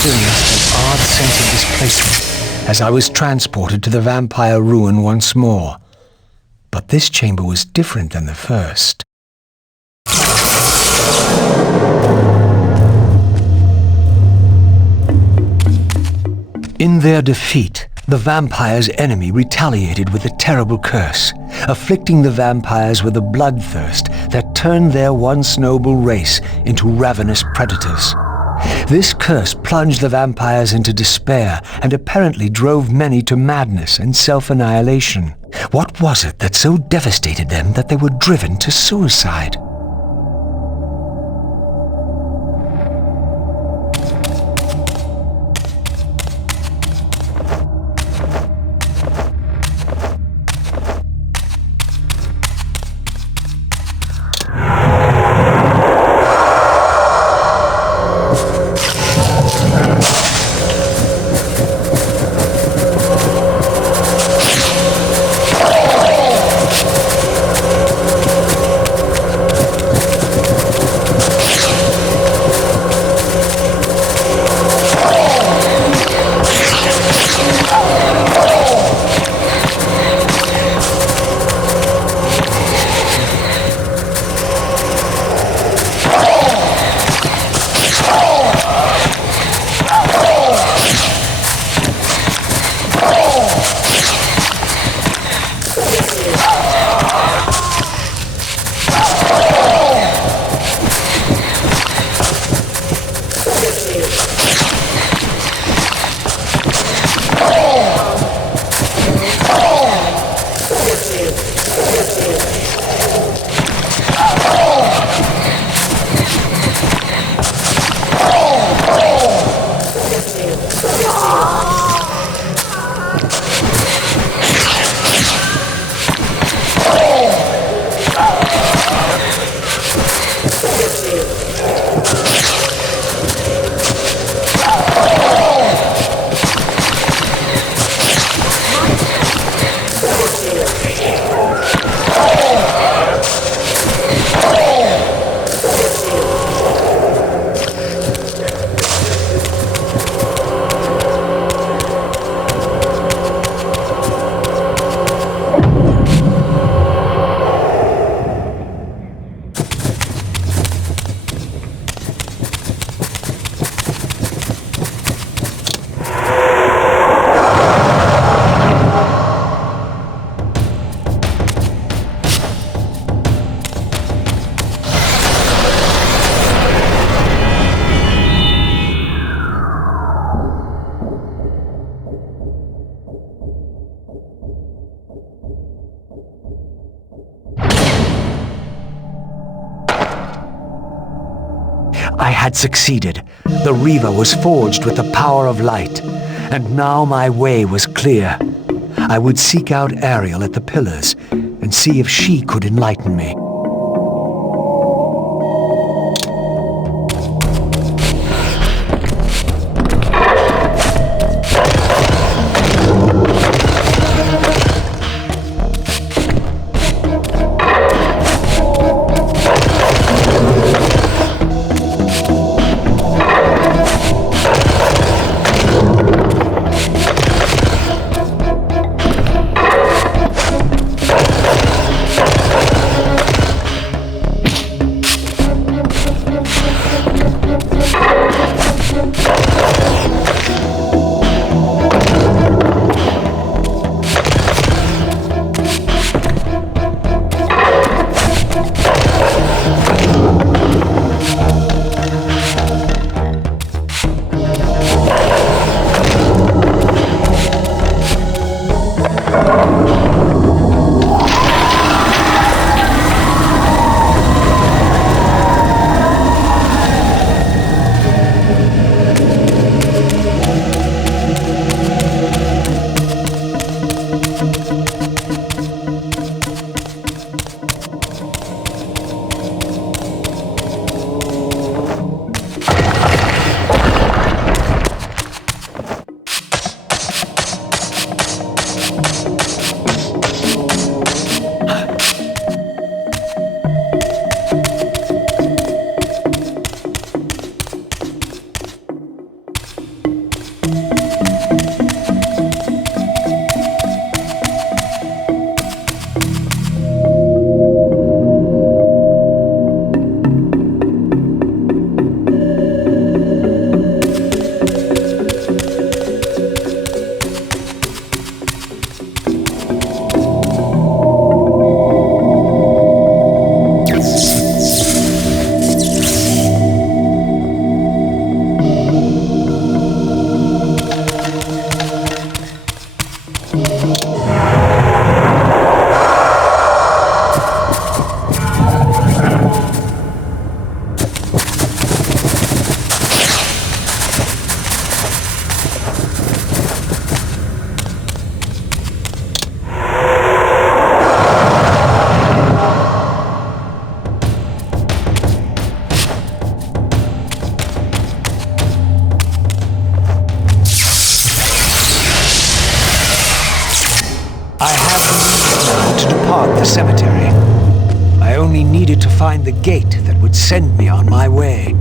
experienced an odd sense of displacement as I was transported to the vampire ruin once more. But this chamber was different than the first. In their defeat, the vampire's enemy retaliated with a terrible curse, afflicting the vampires with a bloodthirst that turned their once noble race into ravenous predators. This curse plunged the vampires into despair and apparently drove many to madness and self-annihilation. What was it that so devastated them that they were driven to suicide? I had succeeded. The Reaver was forged with the power of light, and now my way was clear. I would seek out Ariel at the pillars and see if she could enlighten me. The cemetery. I only needed to find the gate that would send me on my way.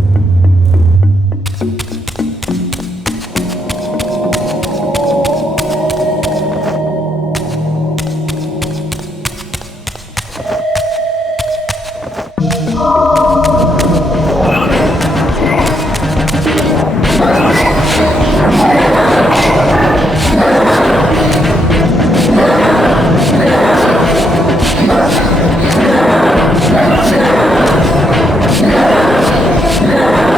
Yeah.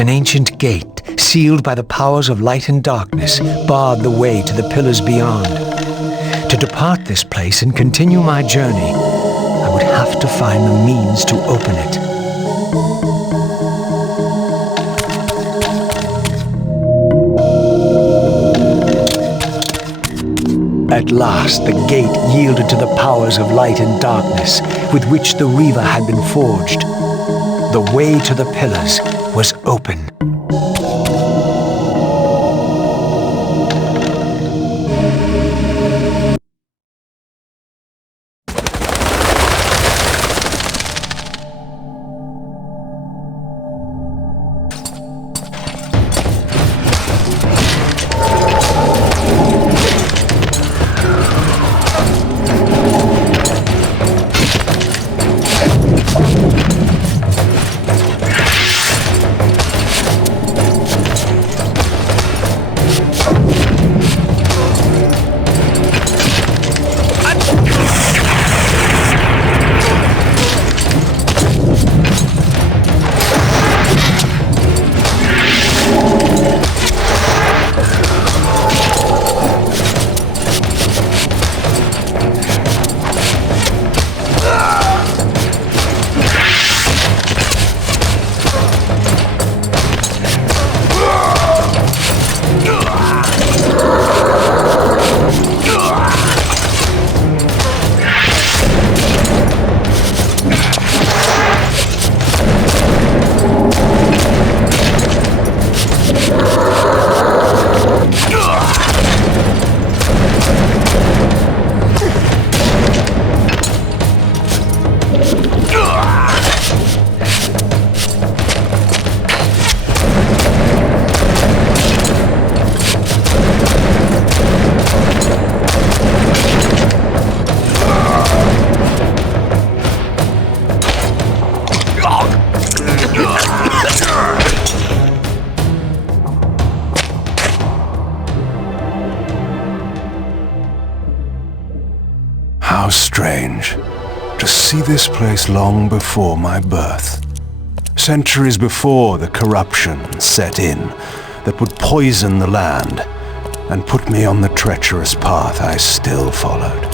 An ancient gate, sealed by the powers of light and darkness, barred the way to the pillars beyond. To depart this place and continue my journey, I would have to find the means to open it. At last, the gate yielded to the powers of light and darkness with which the Reaver had been forged. The way to the pillars was open. How strange to see this place long before my birth. Centuries before the corruption set in that would poison the land and put me on the treacherous path I still followed.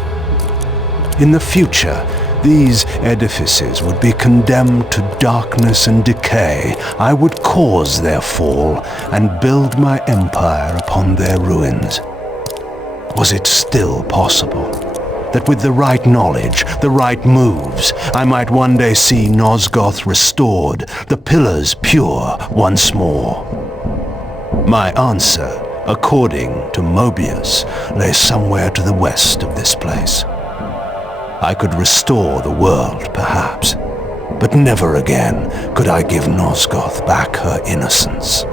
In the future, These edifices would be condemned to darkness and decay. I would cause their fall and build my empire upon their ruins. Was it still possible that with the right knowledge, the right moves, I might one day see Nosgoth restored, the pillars pure once more? My answer, according to Mobius, lay somewhere to the west of this place. I could restore the world, perhaps, but never again could I give Nosgoth back her innocence.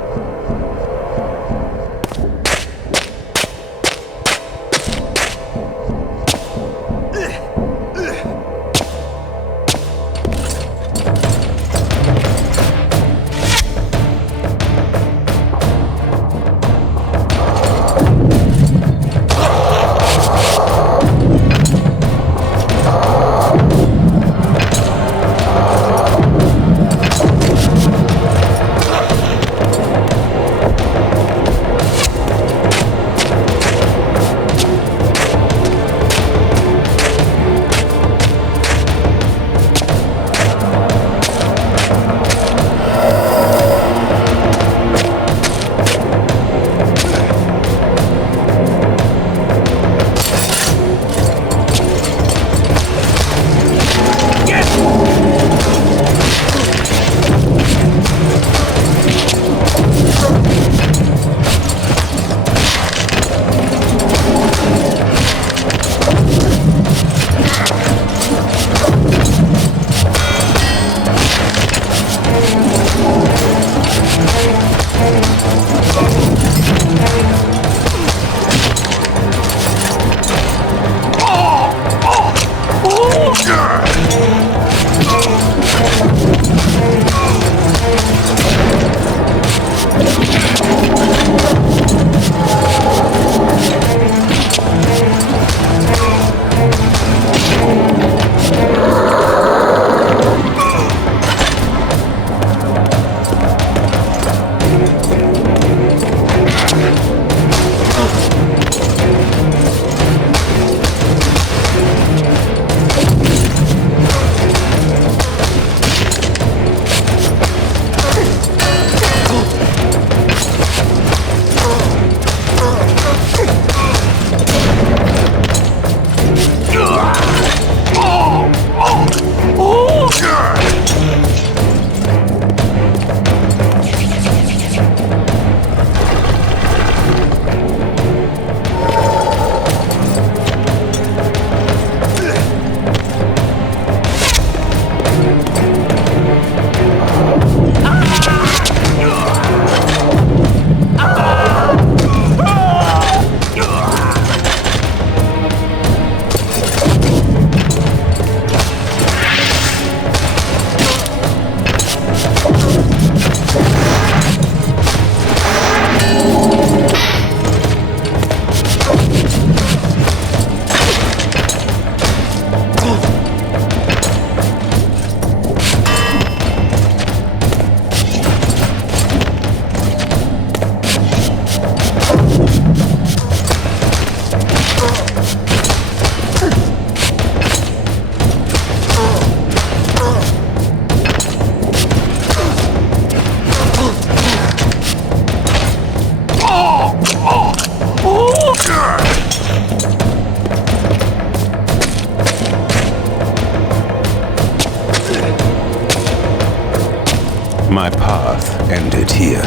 My path ended here,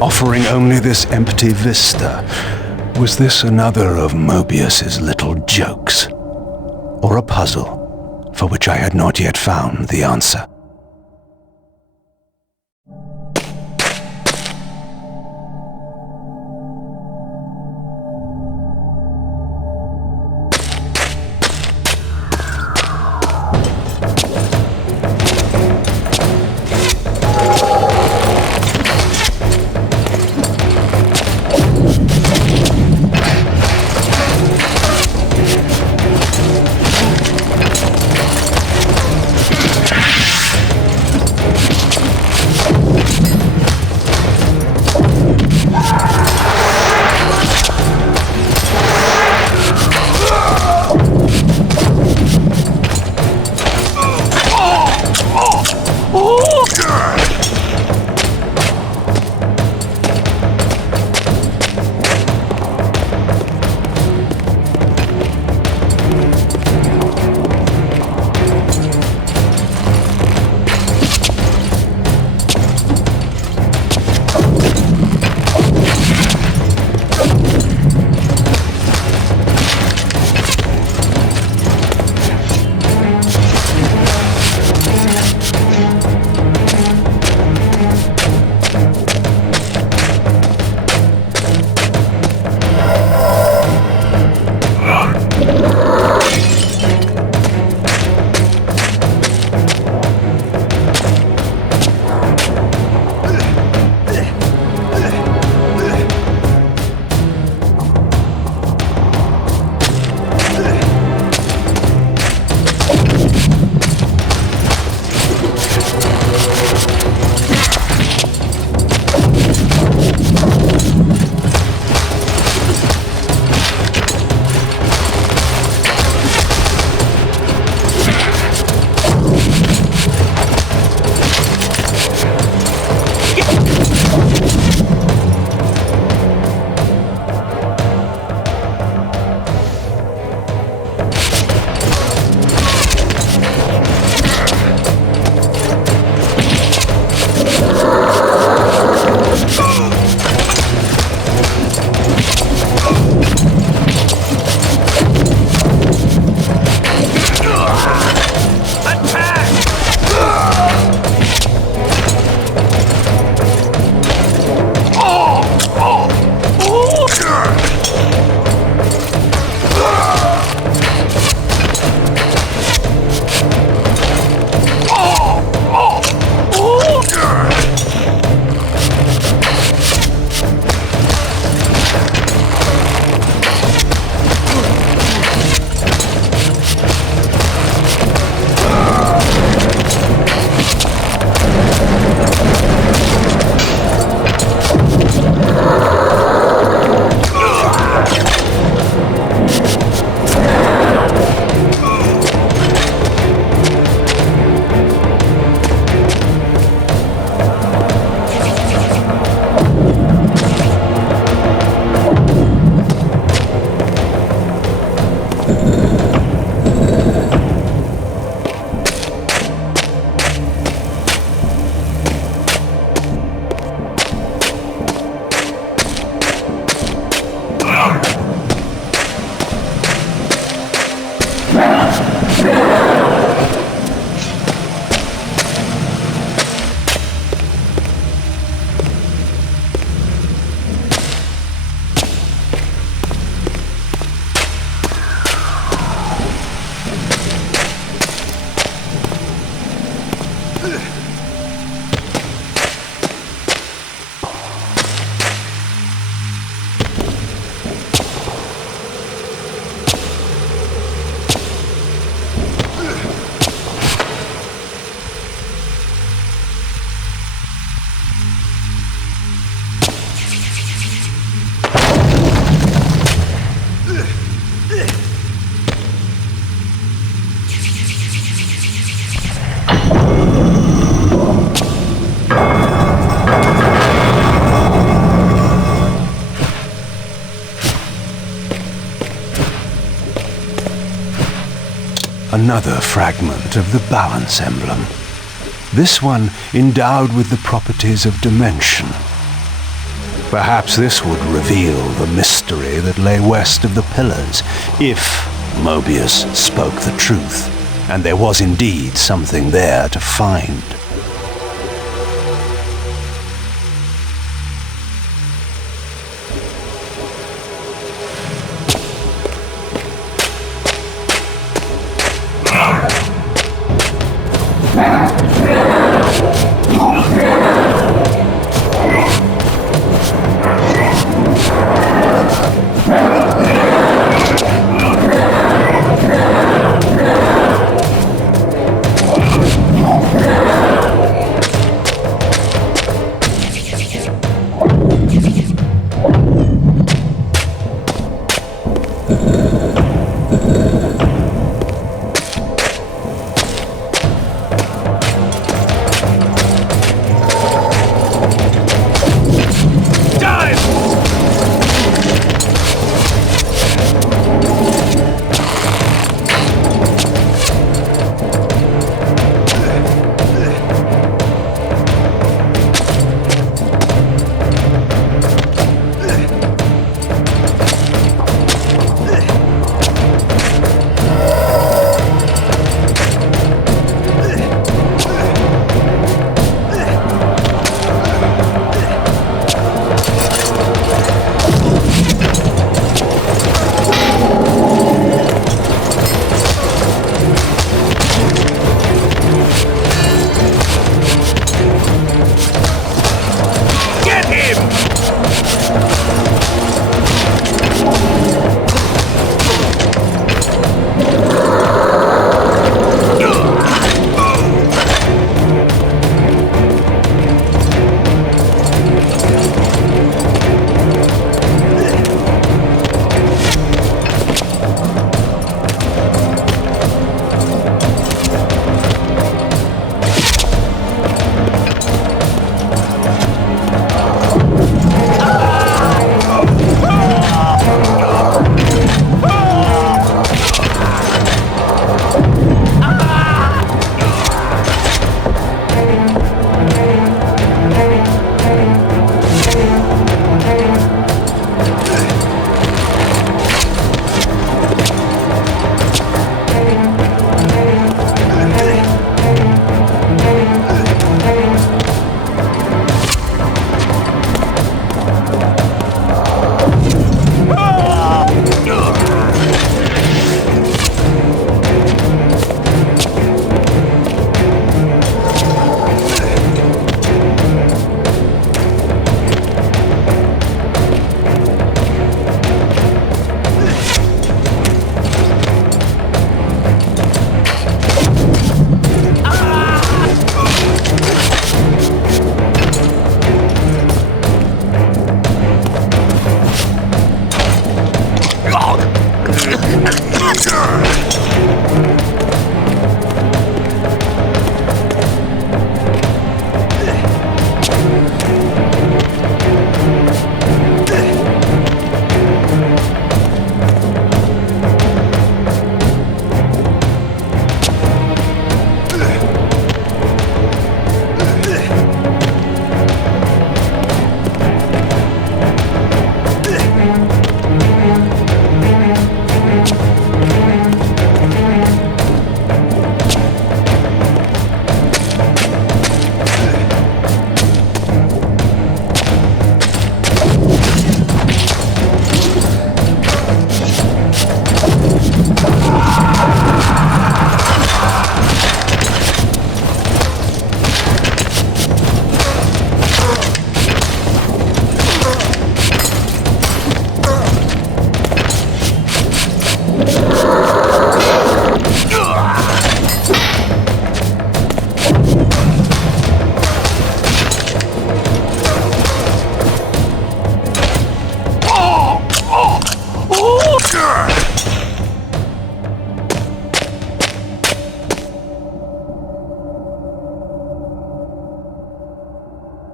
offering only this empty vista. Was this another of Mobius's little jokes? Or a puzzle for which I had not yet found the answer? Another fragment of the balance emblem. This one endowed with the properties of dimension. Perhaps this would reveal the mystery that lay west of the pillars, if Mobius spoke the truth, and there was indeed something there to find.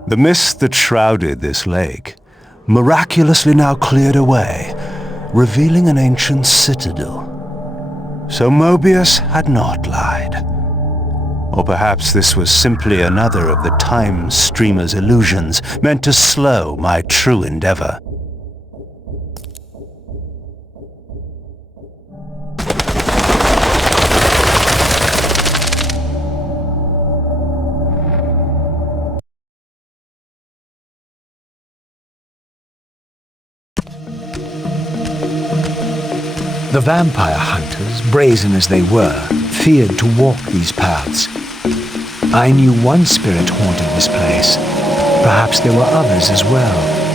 The mist that shrouded this lake miraculously now cleared away, revealing an ancient citadel. So Mobius had not lied. Or perhaps this was simply another of the time streamer's illusions meant to slow my true endeavor. The vampire hunters, brazen as they were, feared to walk these paths. I knew one spirit haunted this place. Perhaps there were others as well.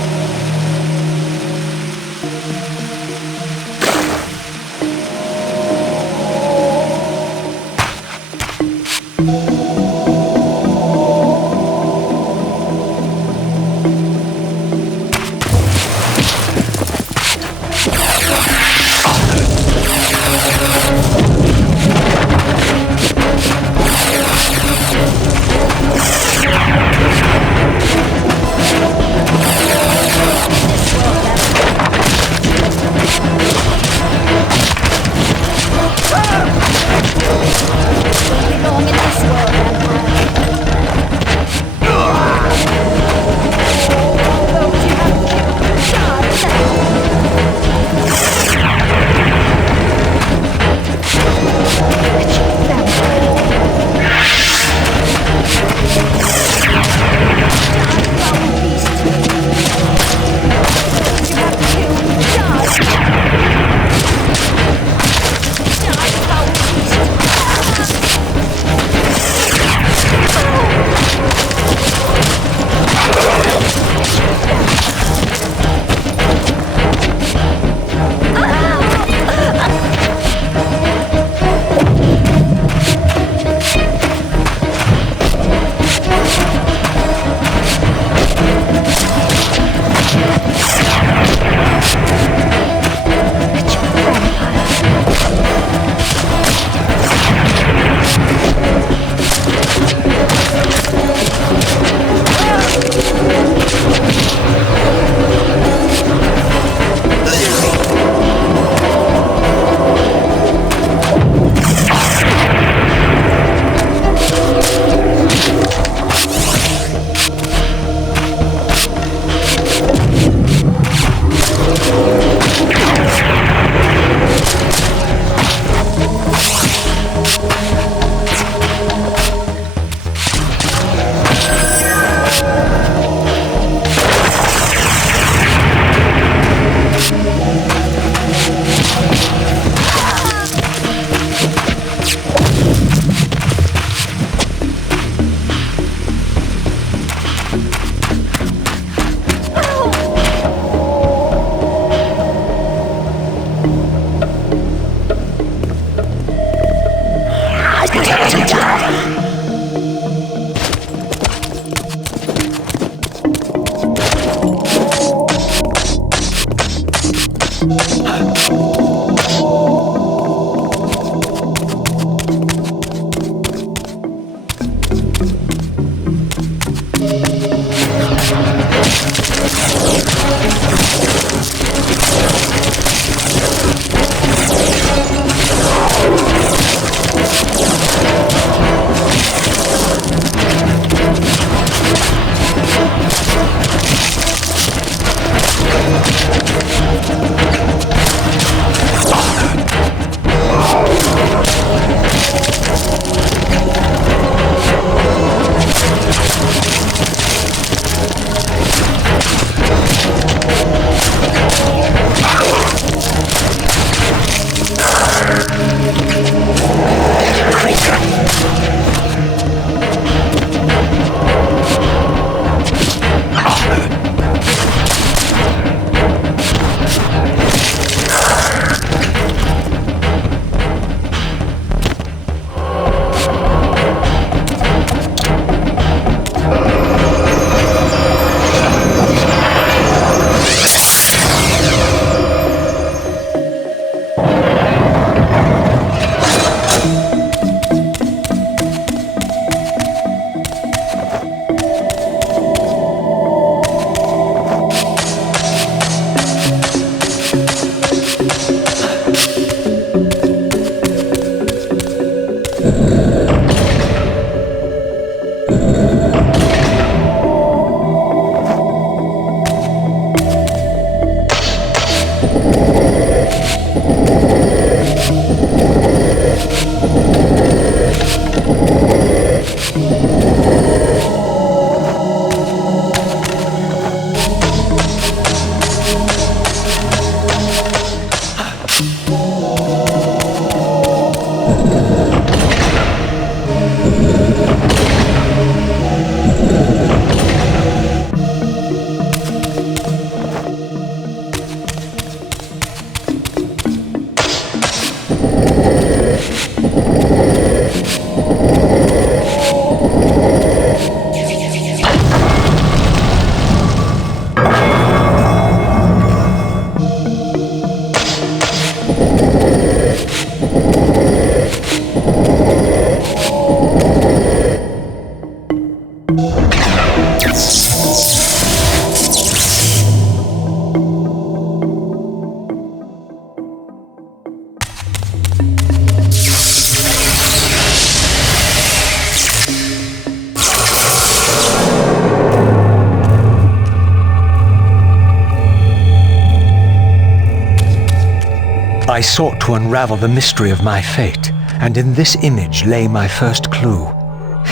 I sought to unravel the mystery of my fate, and in this image lay my first clue.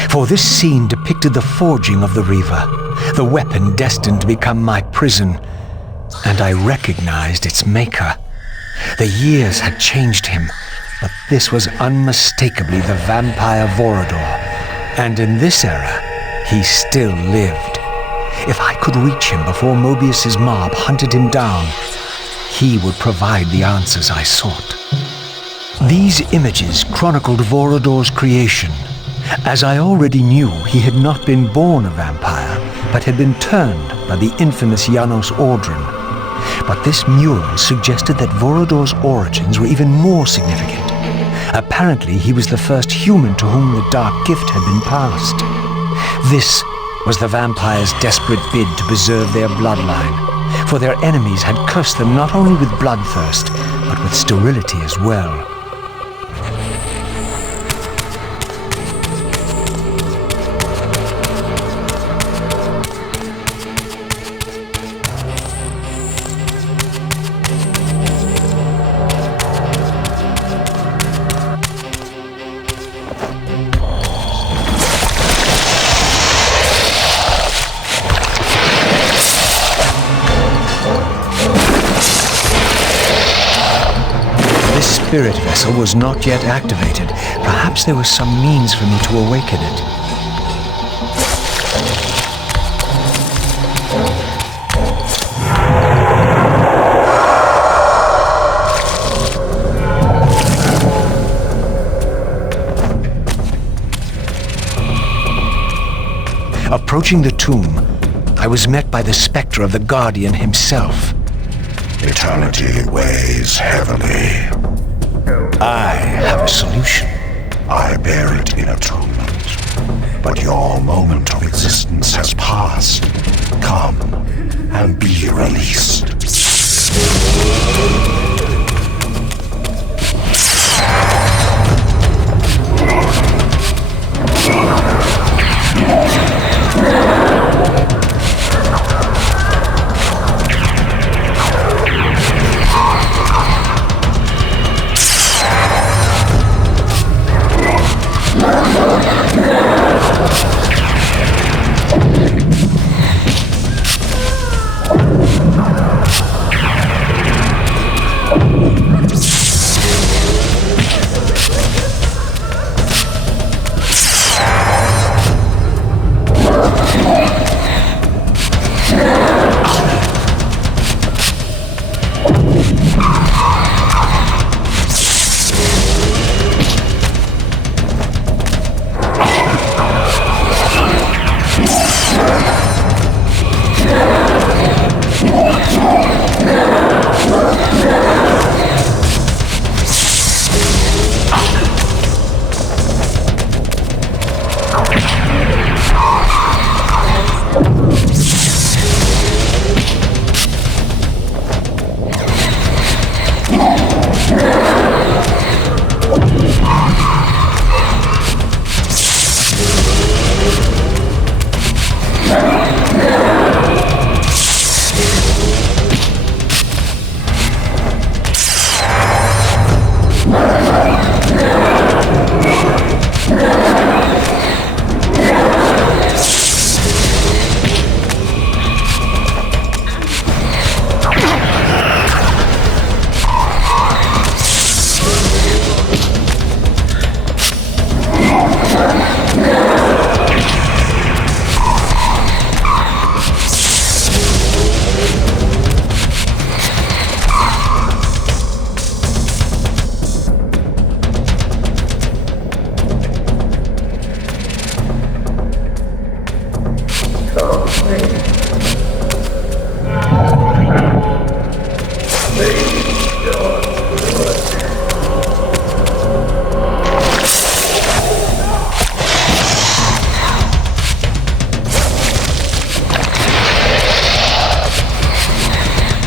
For this scene depicted the forging of the Reaver, the weapon destined to become my prison, and I recognized its maker. The years had changed him, but this was unmistakably the vampire Vorador, and in this era, he still lived. If I could reach him before Mobius's mob hunted him down, he would provide the answers I sought. These images chronicled Vorador's creation. As I already knew, he had not been born a vampire, but had been turned by the infamous Janos Audron. But this mural suggested that Vorador's origins were even more significant. Apparently, he was the first human to whom the dark gift had been passed. This was the vampires' desperate bid to preserve their bloodline, for their enemies had cursed them not only with bloodthirst, but with sterility as well. Spirit vessel was not yet activated. Perhaps there was some means for me to awaken it. Approaching the tomb, I was met by the specter of the Guardian himself. Eternity weighs heavily. I have a solution. I bear it in atonement. But your moment of existence has passed. Come and be released.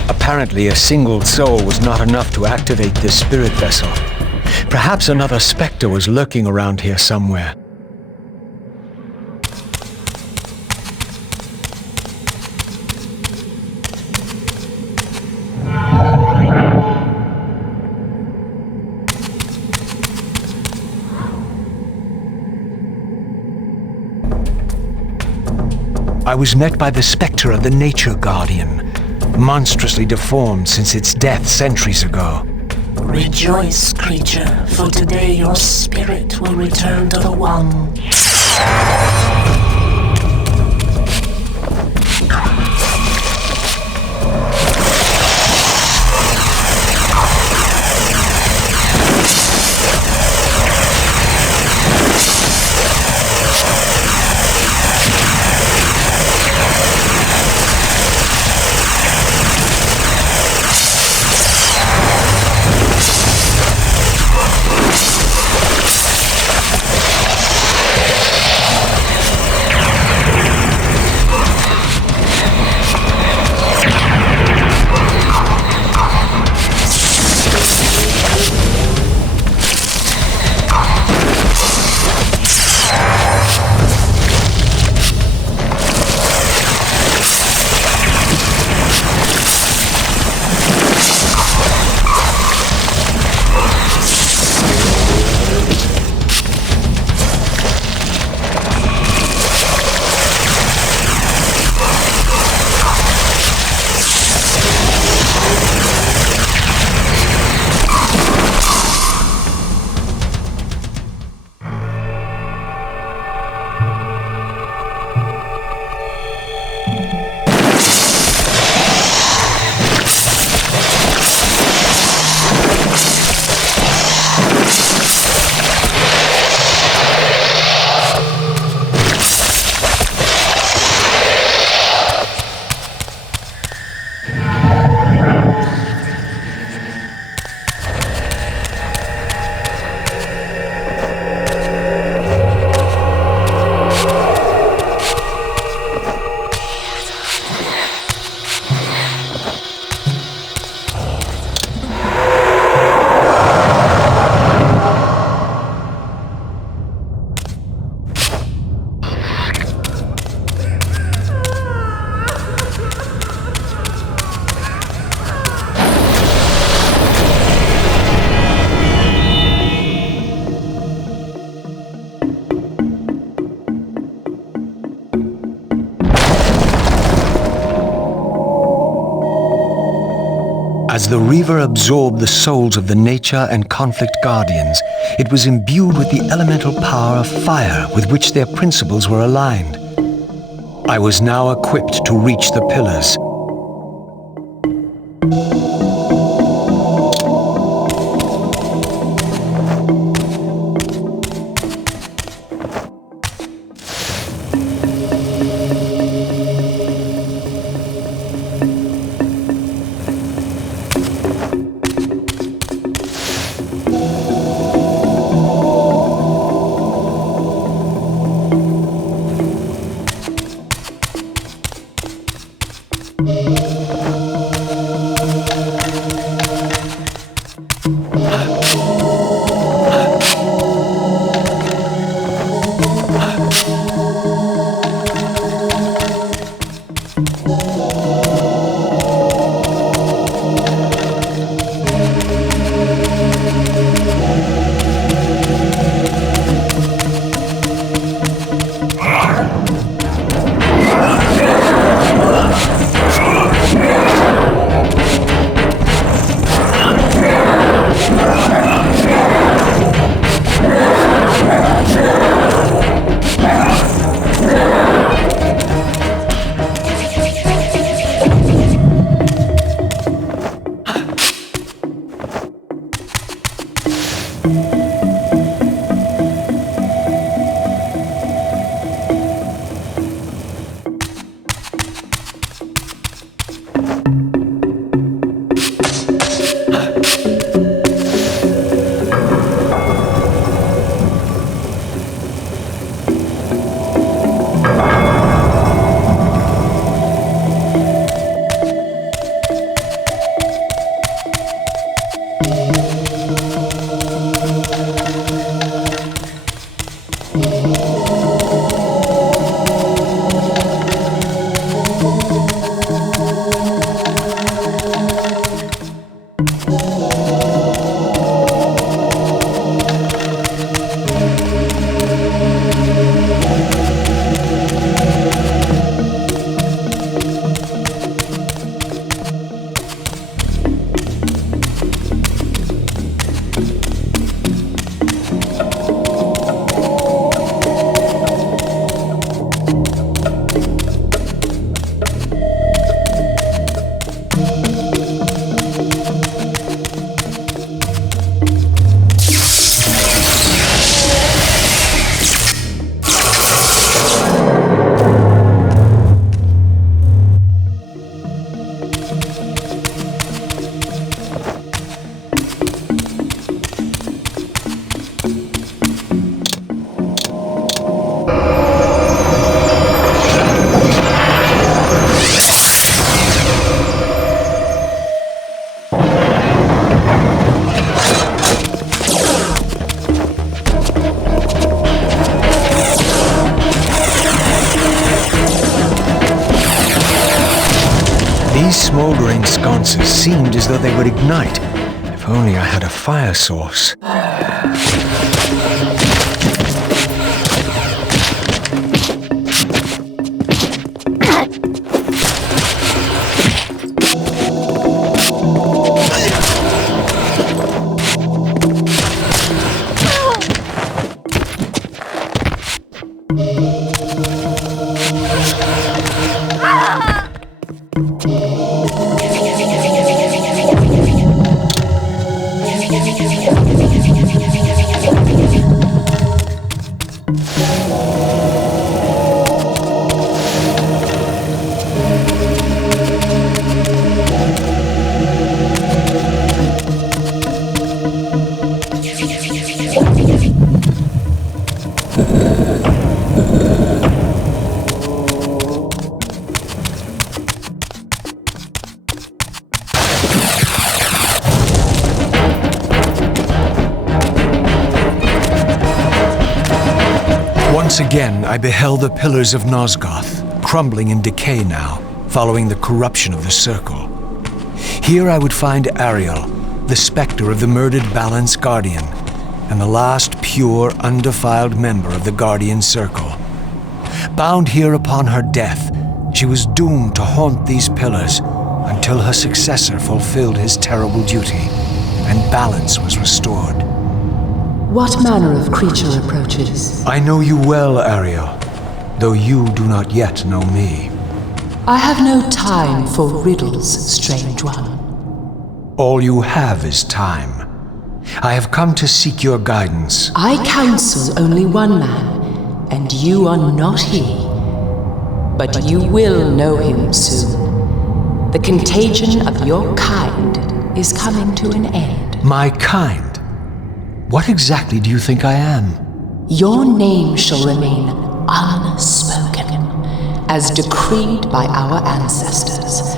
Apparently, a single soul was not enough to activate this spirit vessel. Perhaps another specter was lurking around here somewhere. I was met by the specter of the Nature Guardian, monstrously deformed since its death centuries ago. Rejoice, creature, for today your spirit will return to the One. As the Reaver absorbed the souls of the Nature and Conflict Guardians, it was imbued with the elemental power of fire with which their principles were aligned. I was now equipped to reach the pillars. These smoldering sconces seemed as though they would ignite. If only I had a fire source. Once again, I beheld the pillars of Nosgoth, crumbling in decay now, following the corruption of the Circle. Here I would find Ariel, the specter of the murdered Balance Guardian, and the last pure, undefiled member of the Guardian Circle. Bound here upon her death, she was doomed to haunt these pillars until her successor fulfilled his terrible duty, and balance was restored. What manner of creature approaches? I know you well, Ariel, though you do not yet know me. I have no time for riddles, strange one. All you have is time. I have come to seek your guidance. I counsel only one man, and you are not he. But you will know him soon. The contagion of your kind is coming to an end. My kind? What exactly do you think I am? Your name shall remain unspoken, as decreed by our ancestors.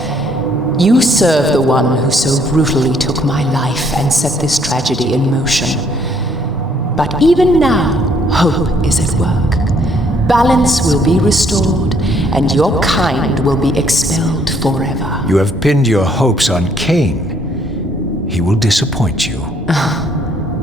You serve the one who so brutally took my life and set this tragedy in motion. But even now, hope is at work. Balance will be restored, and your kind will be expelled forever. You have pinned your hopes on KAIN. He will disappoint you.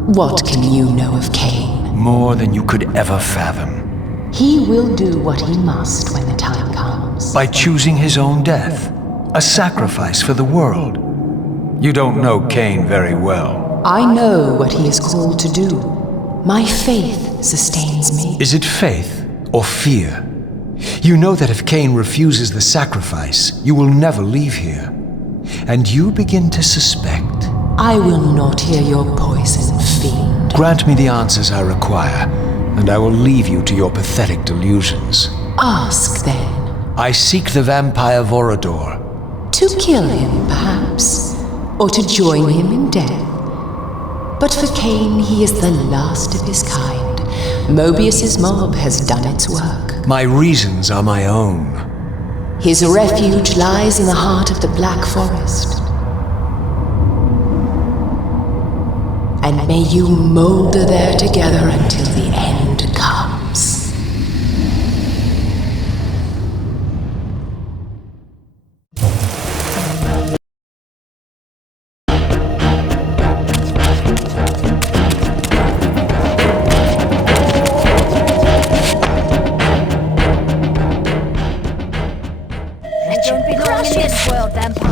What can you know of KAIN? More than you could ever fathom. He will do what he must when the time comes. By choosing his own death. A sacrifice for the world. You don't know KAIN very well. I know what he is called to do. My faith sustains me. Is it faith or fear? You know that if KAIN refuses the sacrifice, you will never leave here. And you begin to suspect. I will not hear your poison, fiend. Grant me the answers I require, and I will leave you to your pathetic delusions. Ask, then. I seek the vampire Vorador. To kill him, perhaps, or to join him in death. But for KAIN, he is the last of his kind. Mobius's mob has done its work. My reasons are my own. His refuge lies in the heart of the Black Forest. And may you molder there together until the end comes. Don't belong in this world, vampire.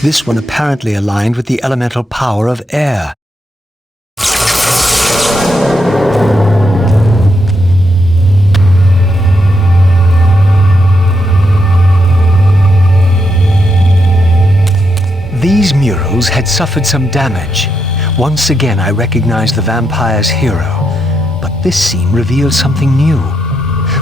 This one apparently aligned with the elemental power of air. These murals had suffered some damage. Once again I recognized the vampire's hero, but this scene revealed something new.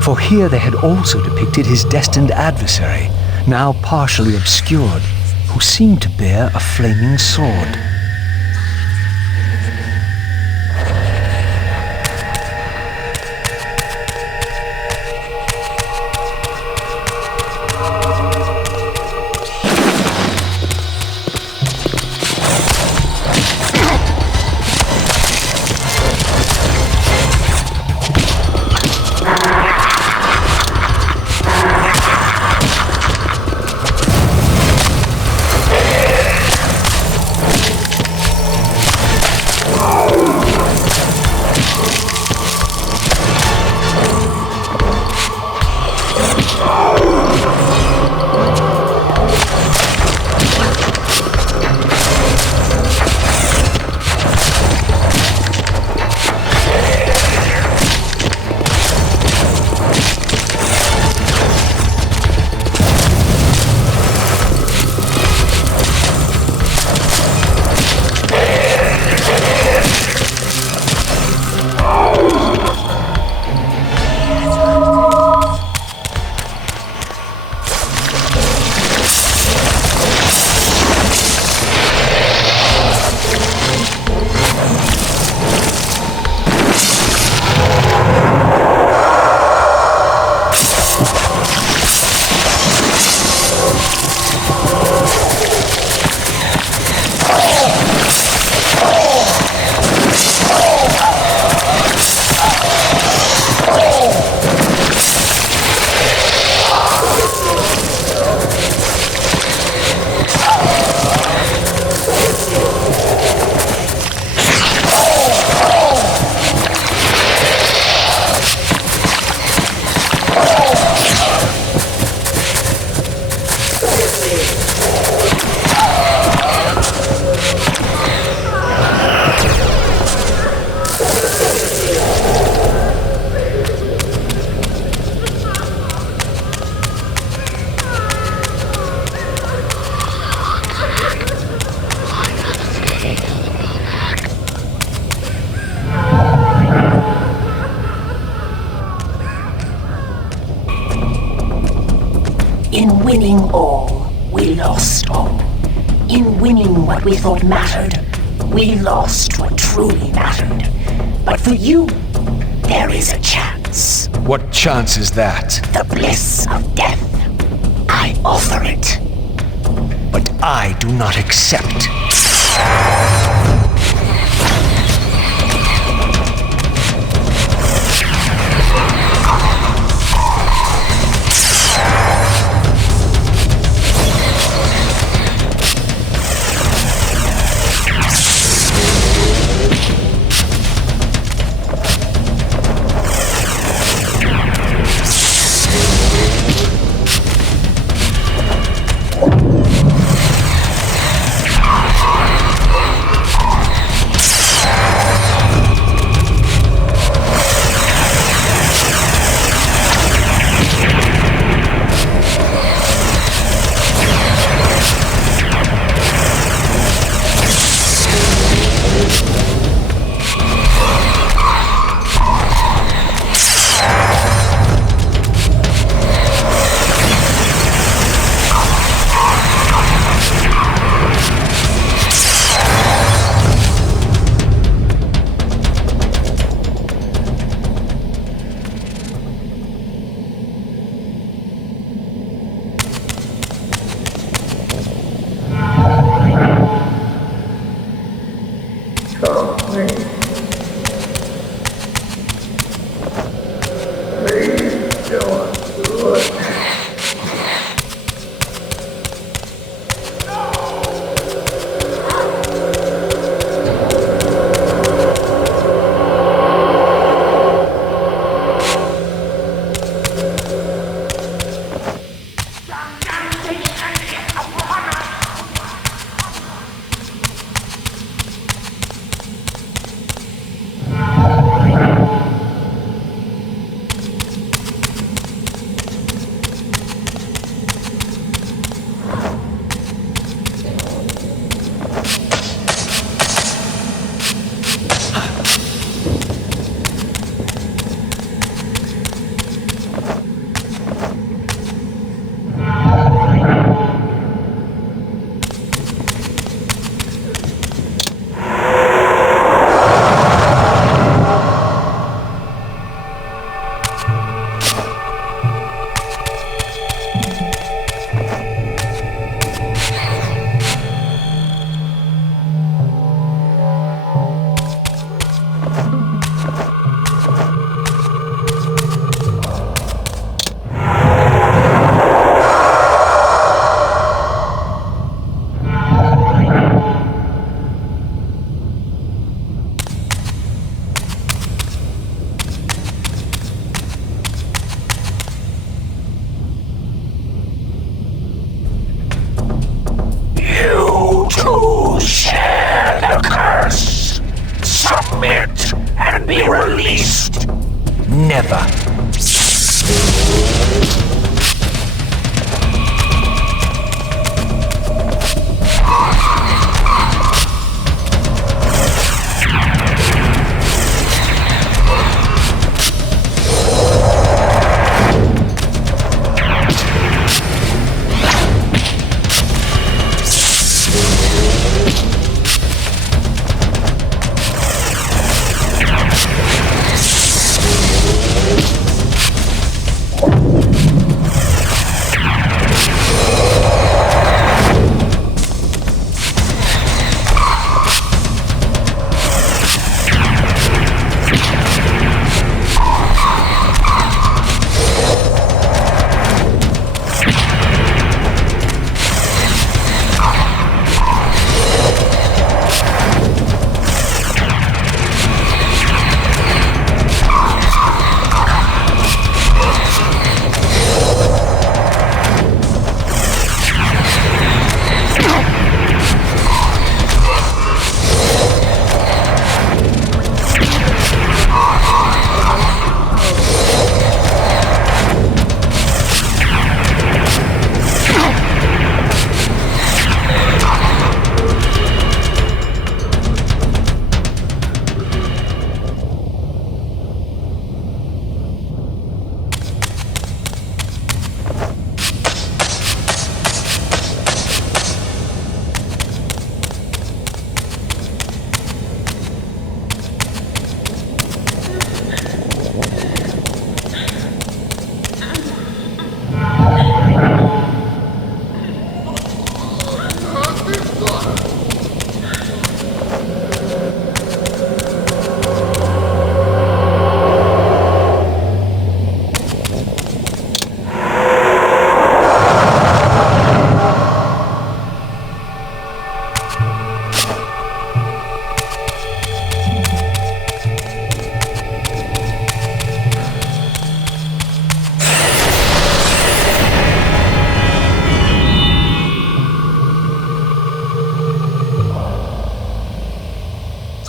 For here they had also depicted his destined adversary, now partially obscured, who seemed to bear a flaming sword. In winning all, we lost all. In winning what we thought mattered, we lost what truly mattered. But for you, there is a chance. What chance is that? The bliss of death. I offer it. But I do not accept. To share the curse. Submit and be released. Never.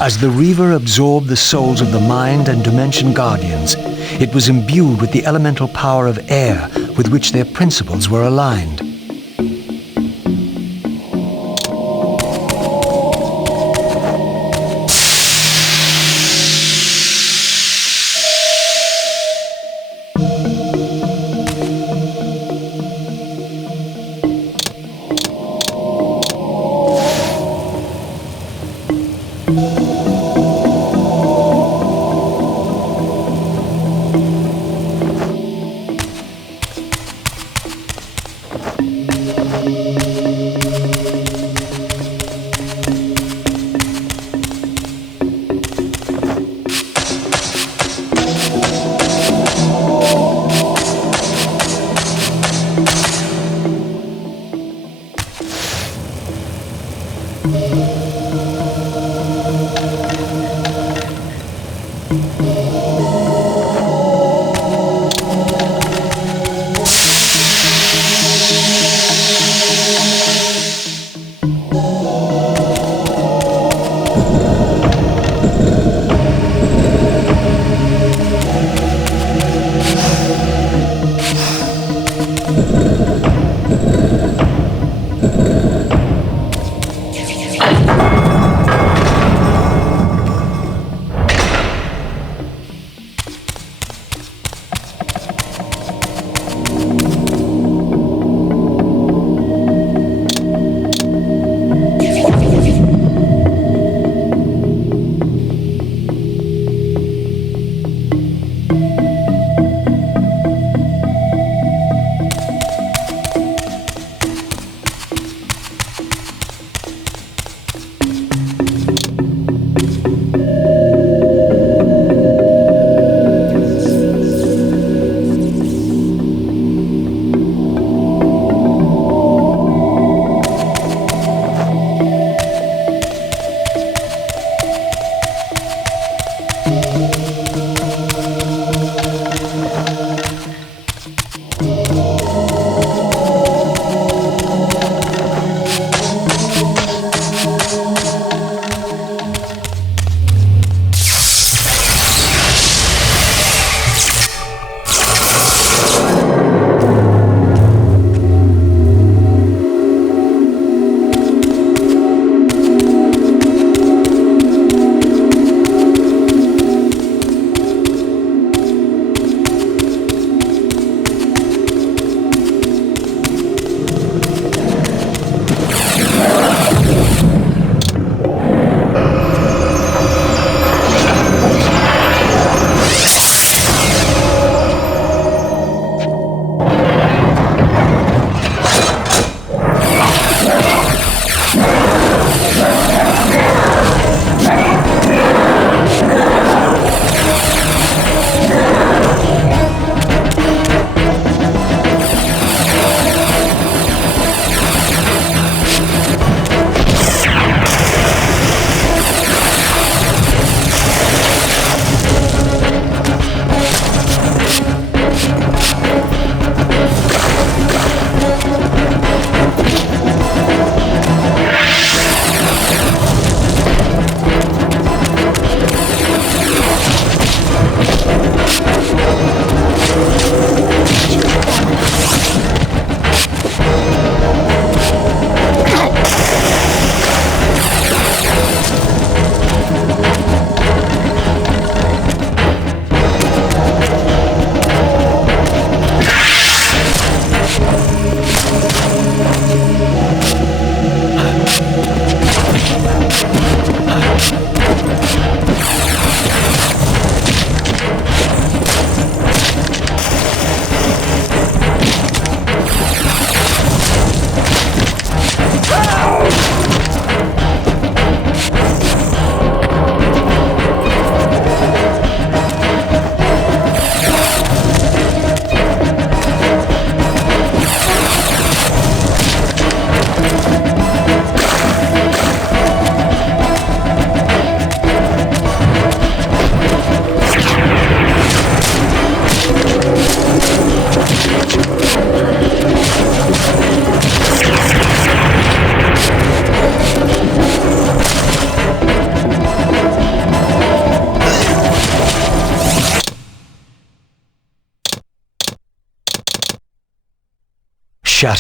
As the Reaver absorbed the souls of the Mind and Dimension Guardians, it was imbued with the elemental power of air with which their principles were aligned.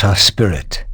matter spirit.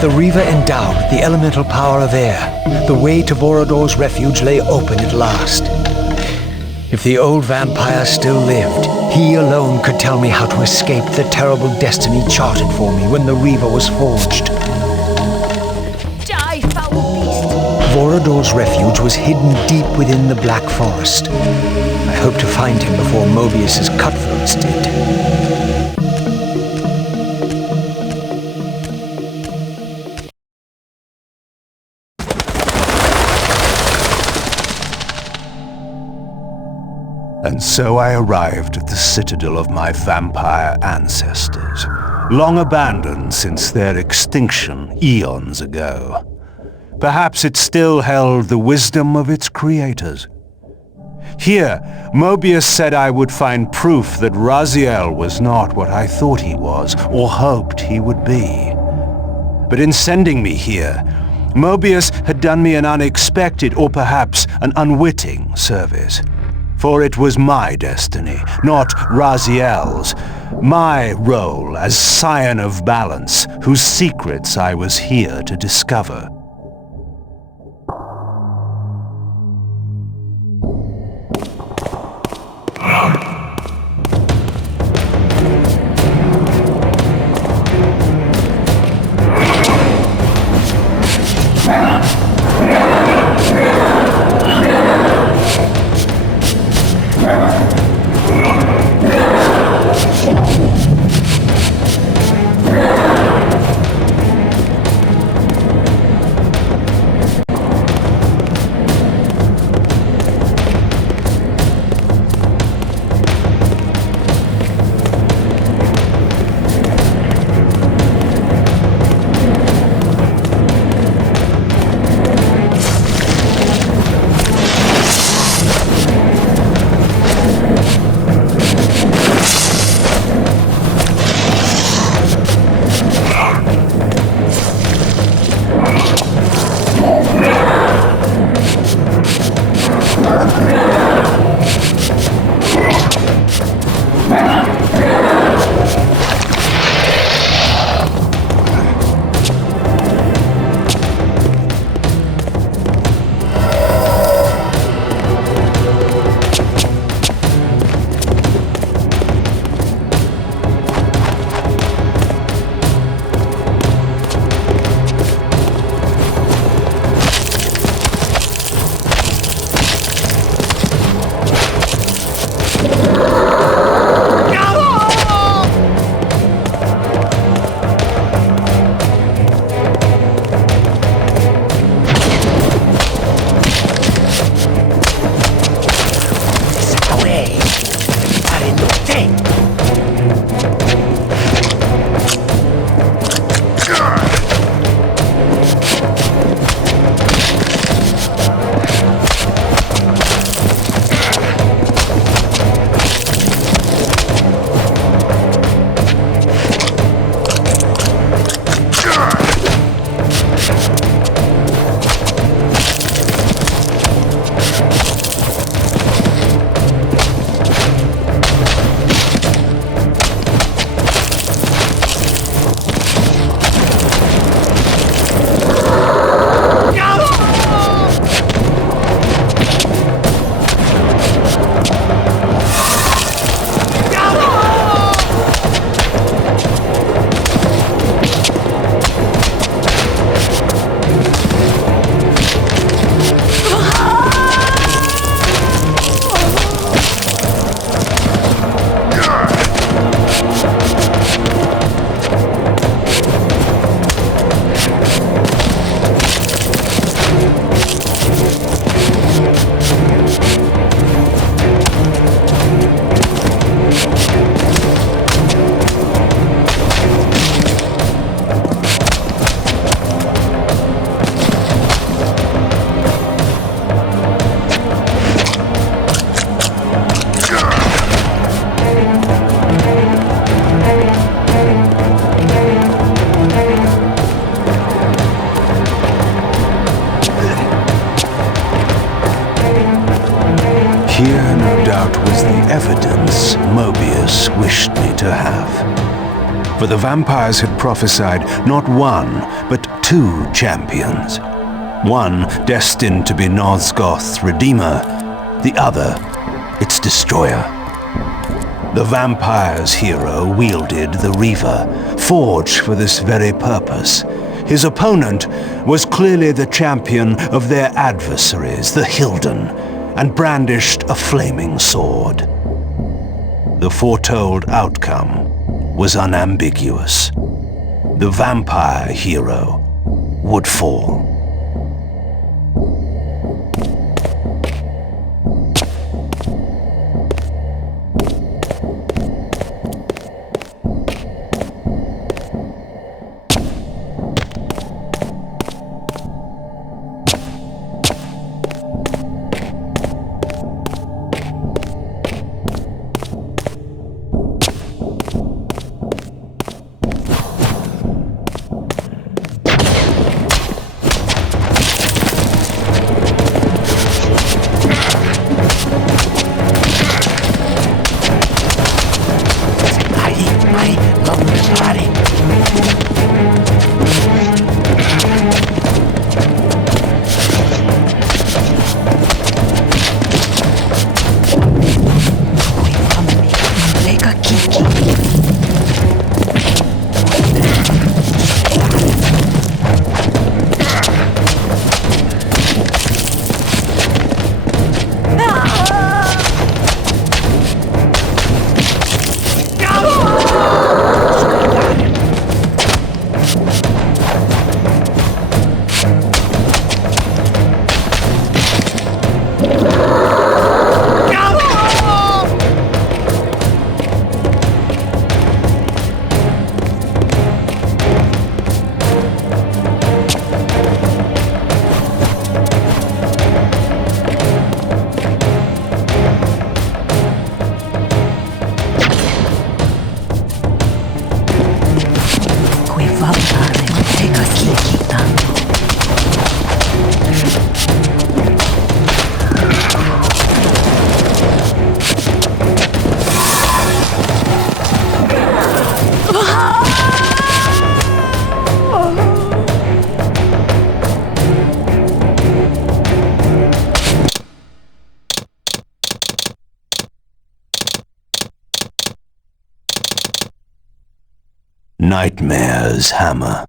The Reaver endowed with the elemental power of air, the way to Borodor's refuge lay open at last. If the old vampire still lived, he alone could tell me how to escape the terrible destiny charted for me when the Reaver was forged. Die, foul beast! Borodor's refuge was hidden deep within the Black Forest. I hope to find him before Mobius's cutthroats did. And so I arrived at the citadel of my vampire ancestors, long abandoned since their extinction eons ago. Perhaps it still held the wisdom of its creators. Here, Mobius said I would find proof that Raziel was not what I thought he was, or hoped he would be. But in sending me here, Mobius had done me an unexpected, or perhaps an unwitting service. For it was my destiny, not Raziel's, my role as scion of balance, whose secrets I was here to discover. For the vampires had prophesied not one, but two champions. One destined to be Nosgoth's redeemer, the other its destroyer. The vampire's hero wielded the Reaver, forged for this very purpose. His opponent was clearly the champion of their adversaries, the Hilden, and brandished a flaming sword. The foretold outcome was unambiguous. The vampire hero would fall. Nightmare's hammer.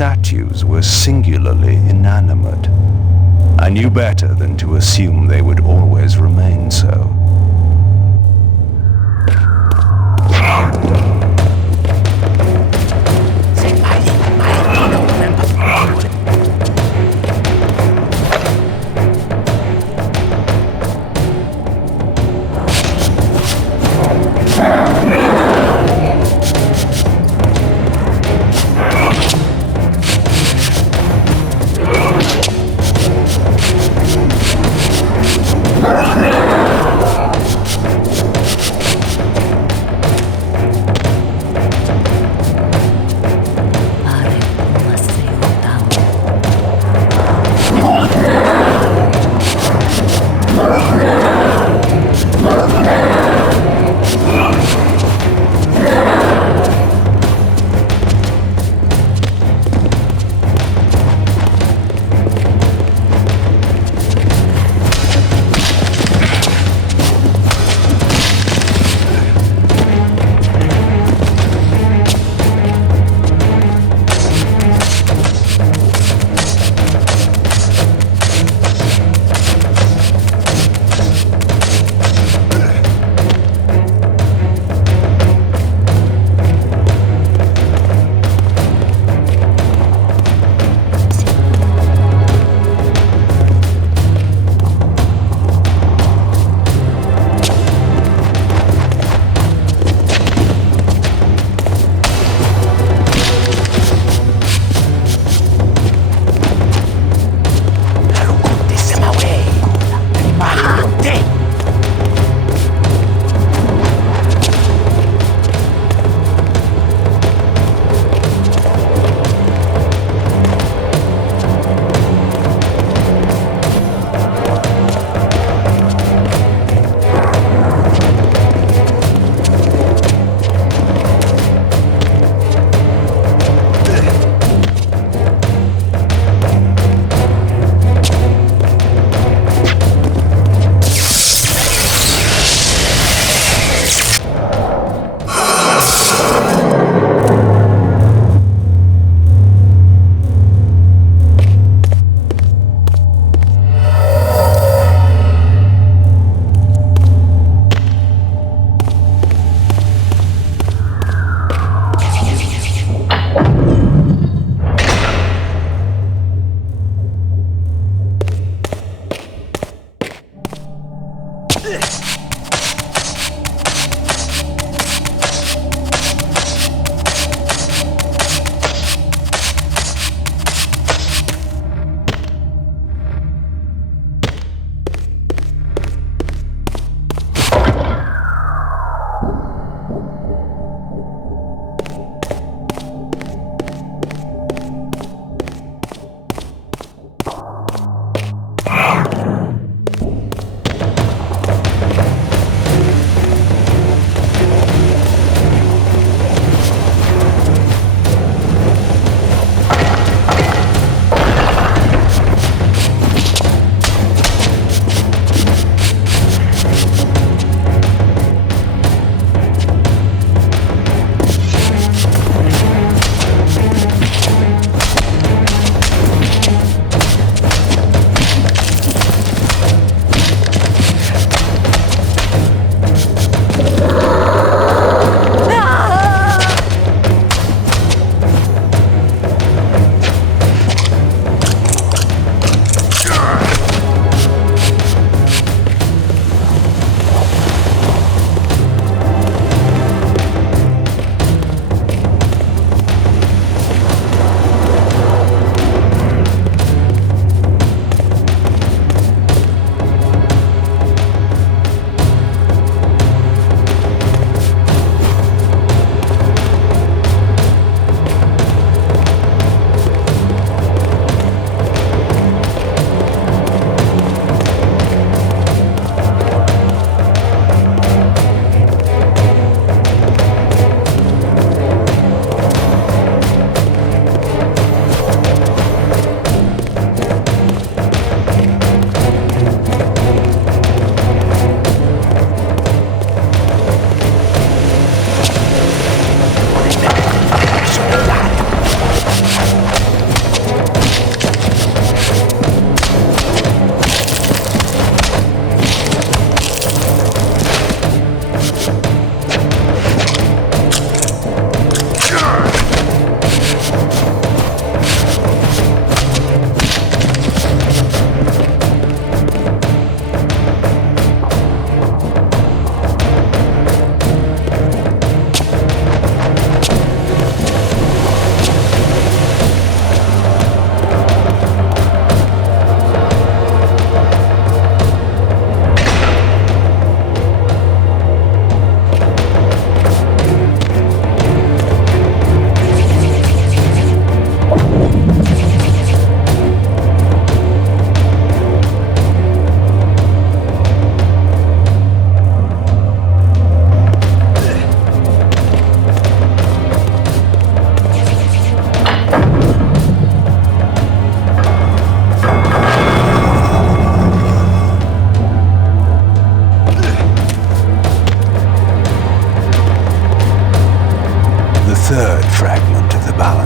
statues were singularly inanimate. I knew better than to assume they would always remain so.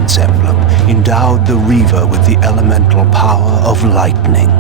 Giant's emblem endowed the Reaver with the elemental power of lightning.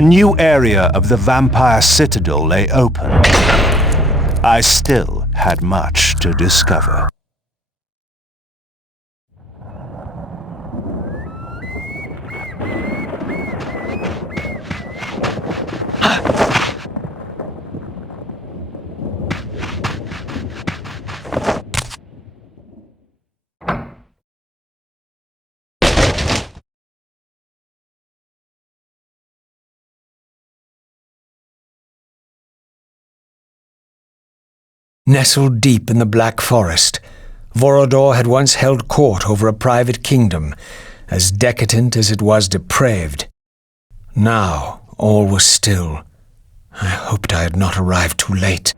a new area of the vampire citadel lay open. I still had much to discover. Nestled deep in the Black Forest, Vorodor had once held court over a private kingdom, as decadent as it was depraved. Now all was still. I hoped I had not arrived too late.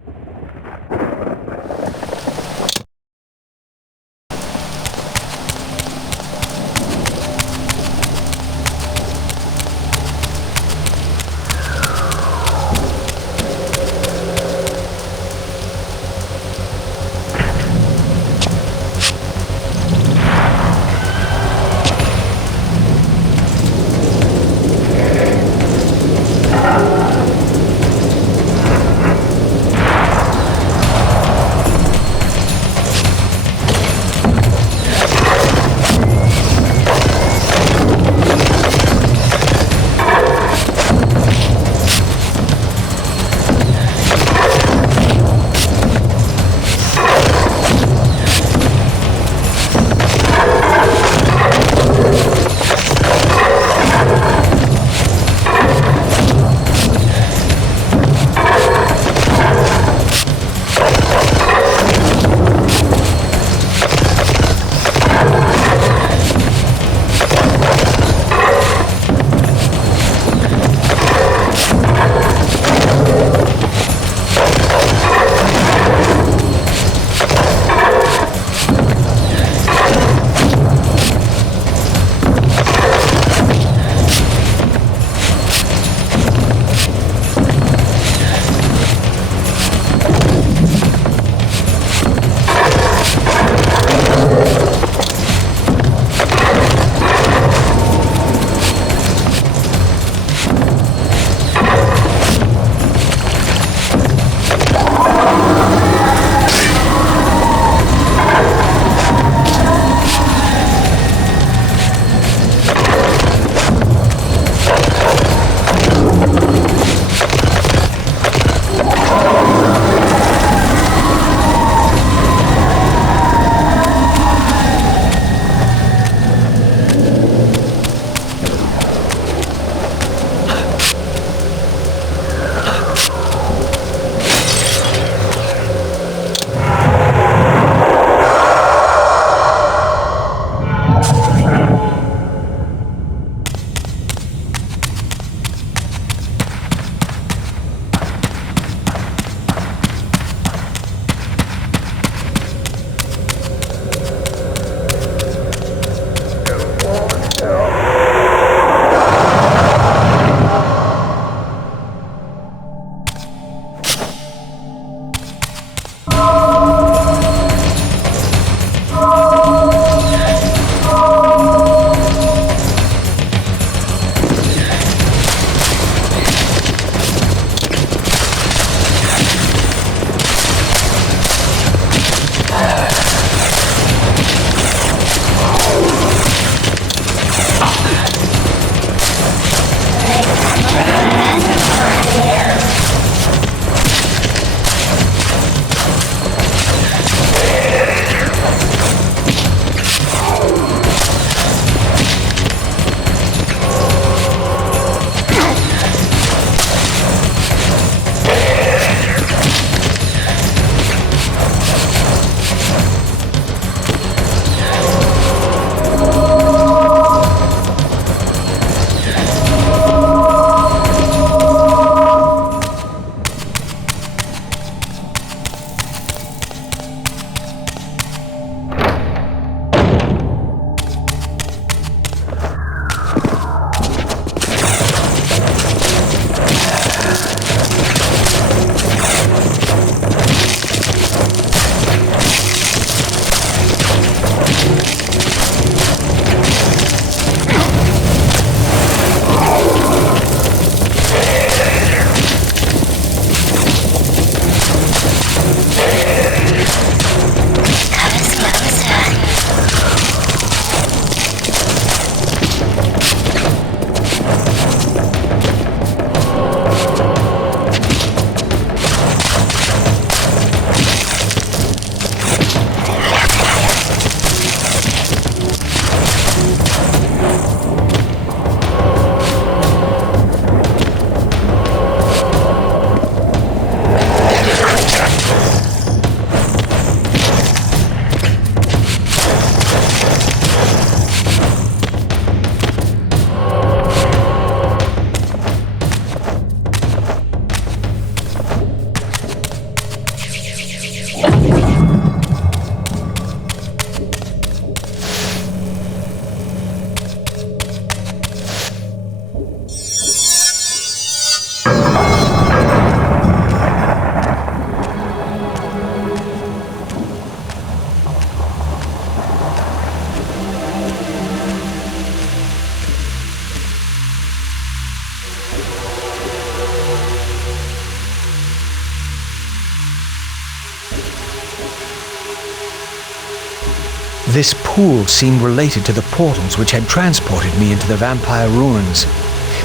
This pool seemed related to the portals which had transported me into the vampire ruins,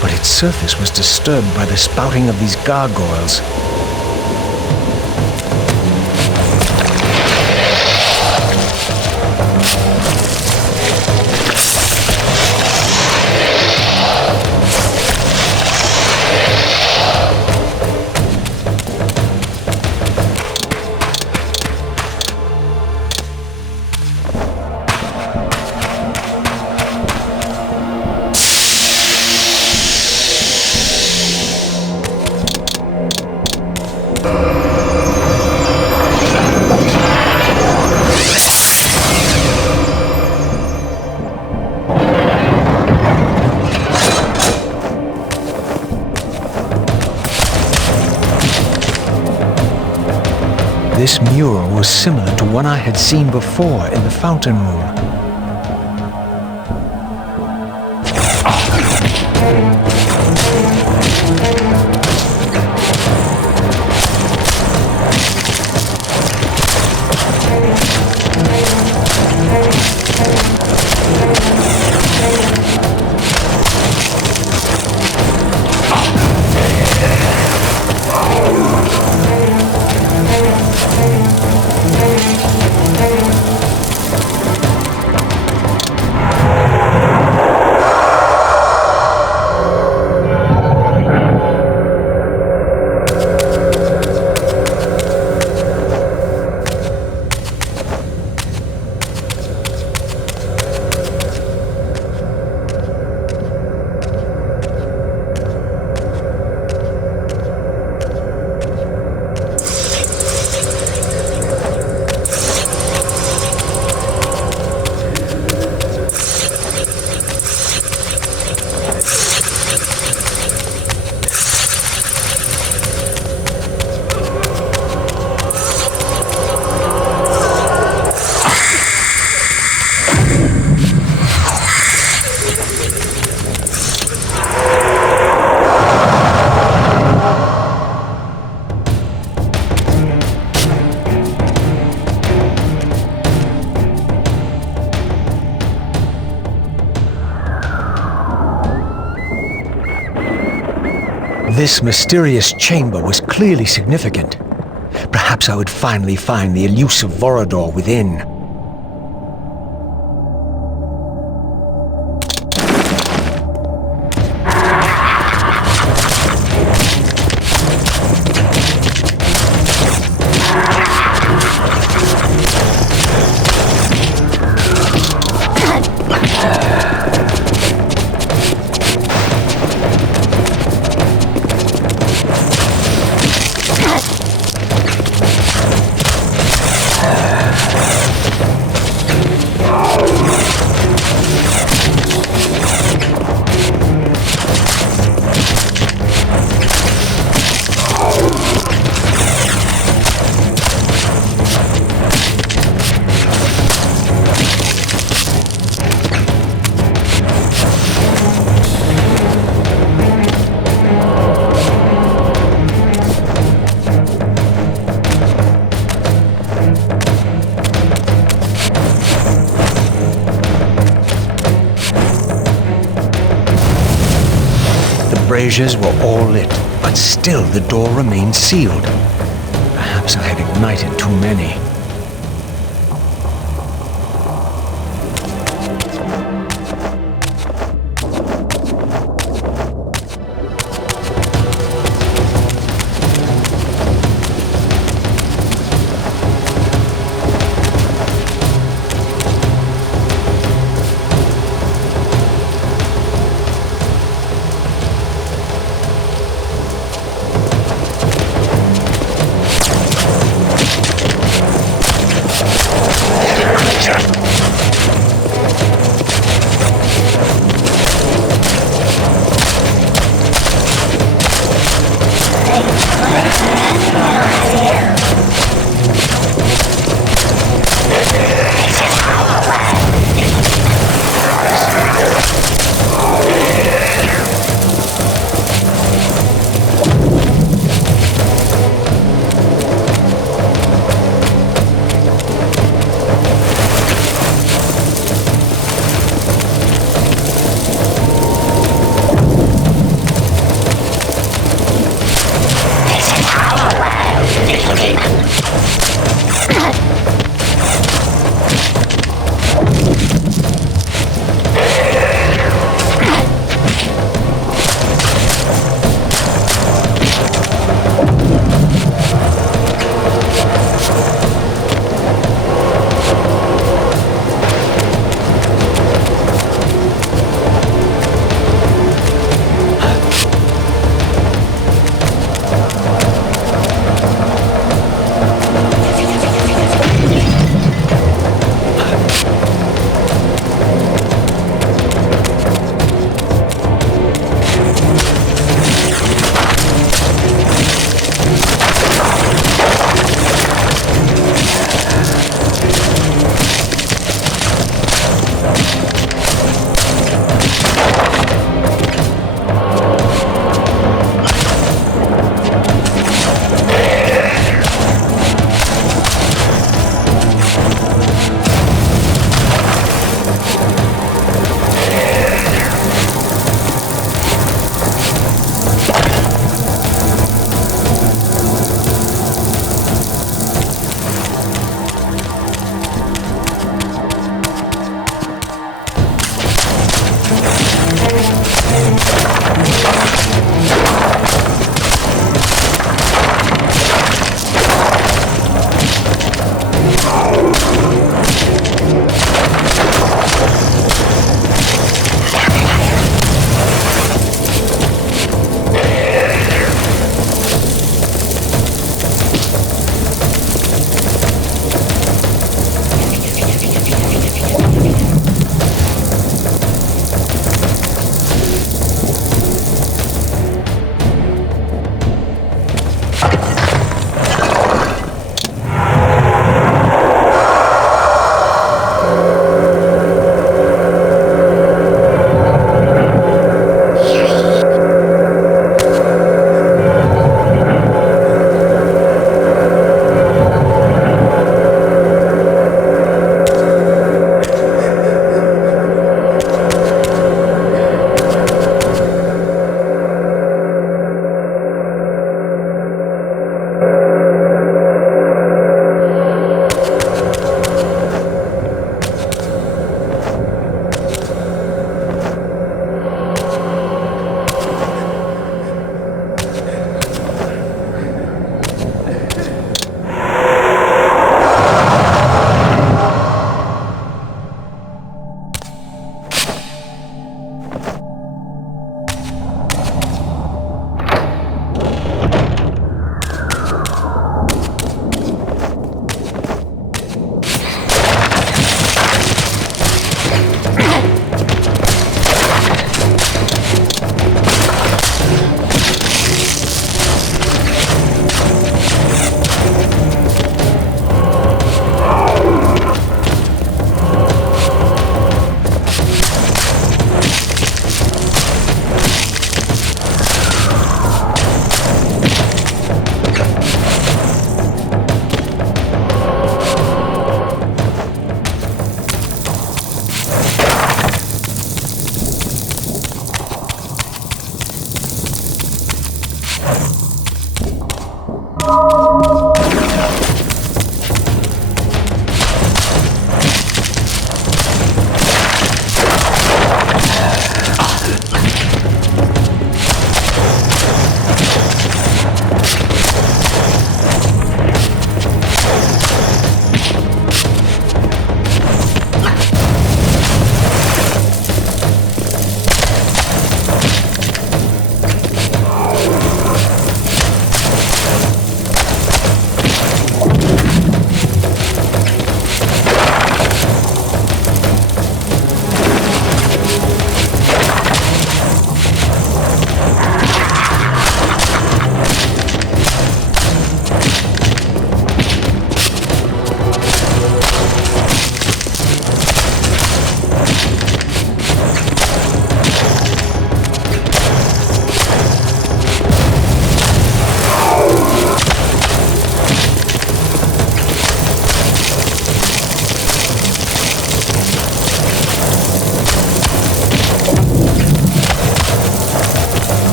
but its surface was disturbed by the spouting of these gargoyles. This mural was similar to one I had seen before in the fountain room. This mysterious chamber was clearly significant. Perhaps I would finally find the elusive Vorador within. Braziers were all lit, but still the door remained sealed. Perhaps I had ignited too many.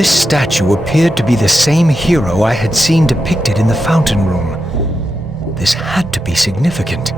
This statue appeared to be the same hero I had seen depicted in the fountain room. This had to be significant.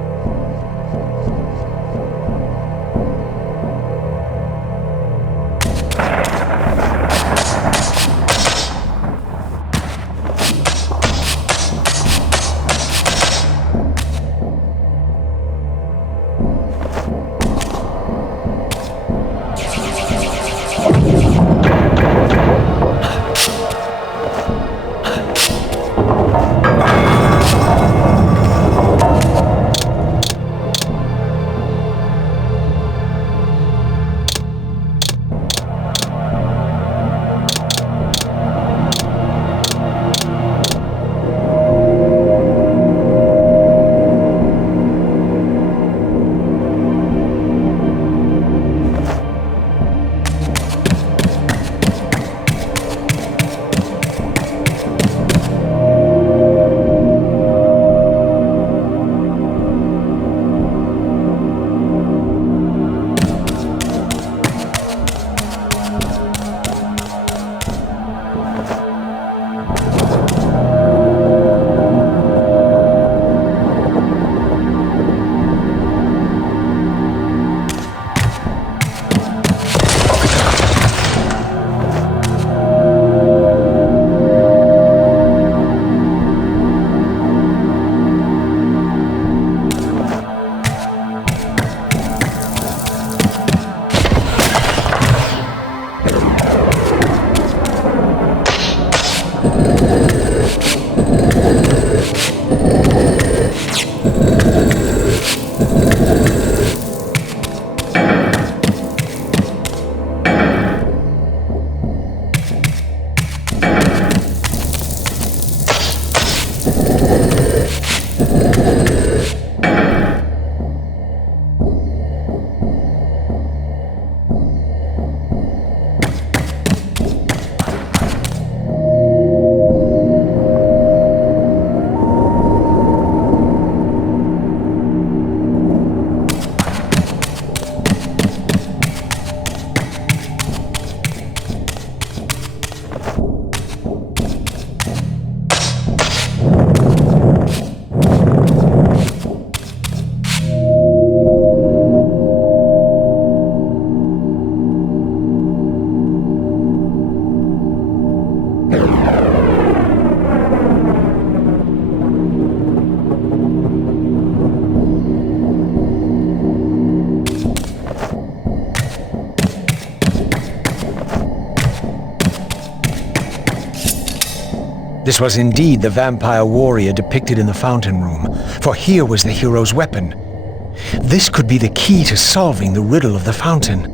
This was indeed the vampire warrior depicted in the fountain room, for here was the hero's weapon. This could be the key to solving the riddle of the fountain.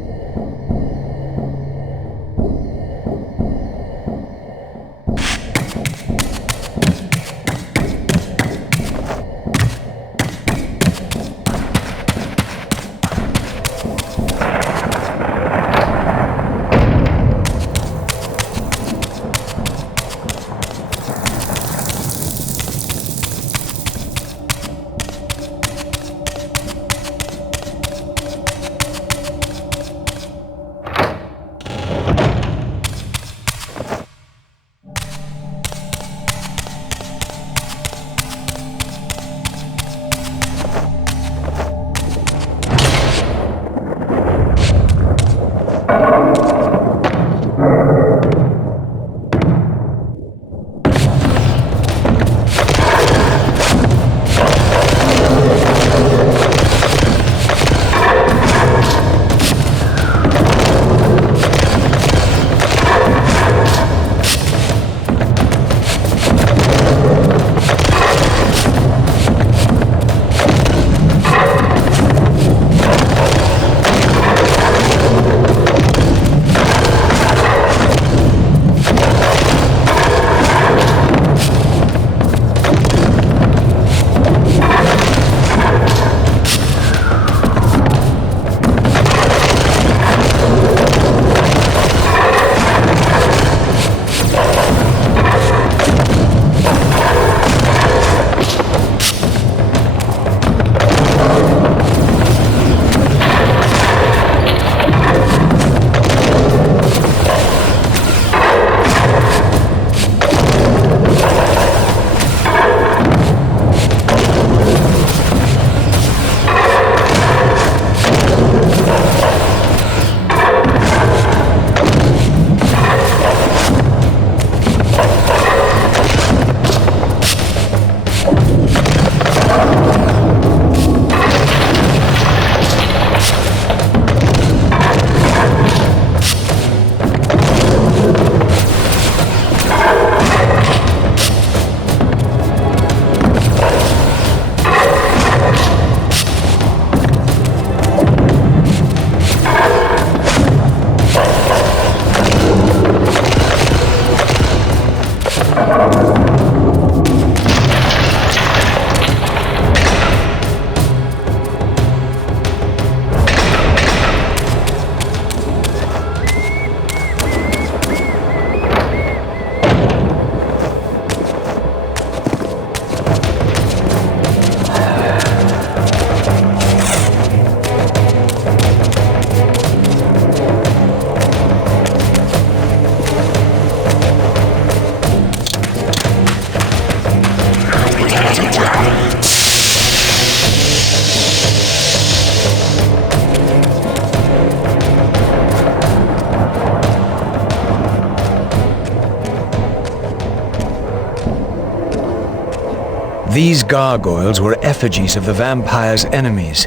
These gargoyles were effigies of the vampire's enemies.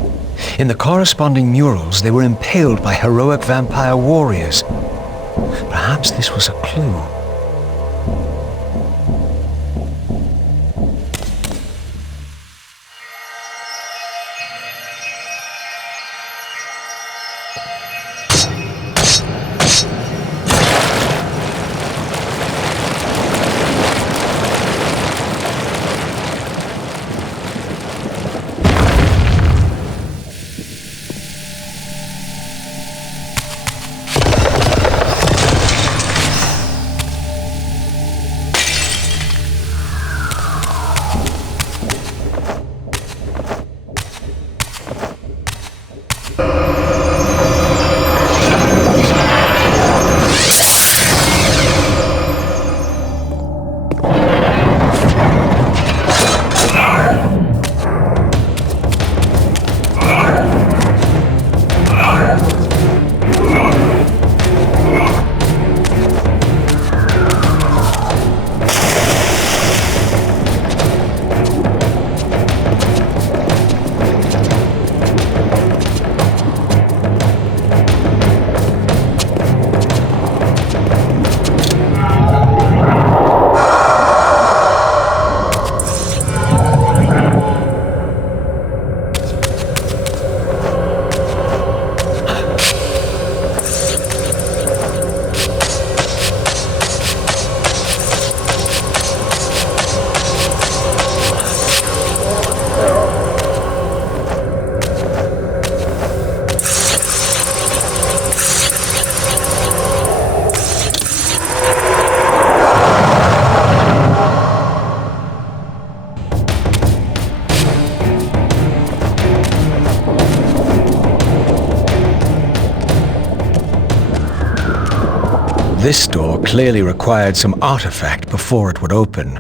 In the corresponding murals, they were impaled by heroic vampire warriors. Perhaps this was a clue. This door clearly required some artifact before it would open.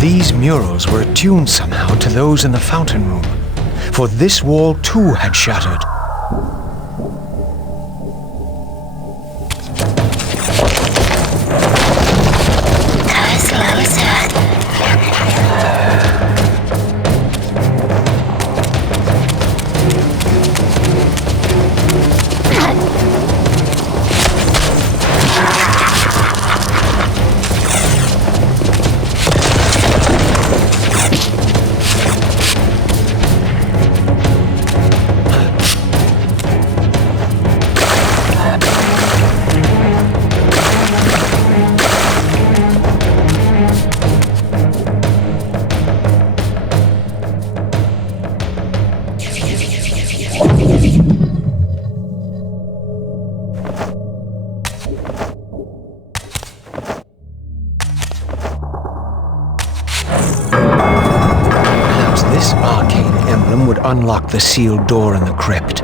These murals were attuned somehow to those in the fountain room, for this wall too had shattered. Unlock the sealed door in the crypt.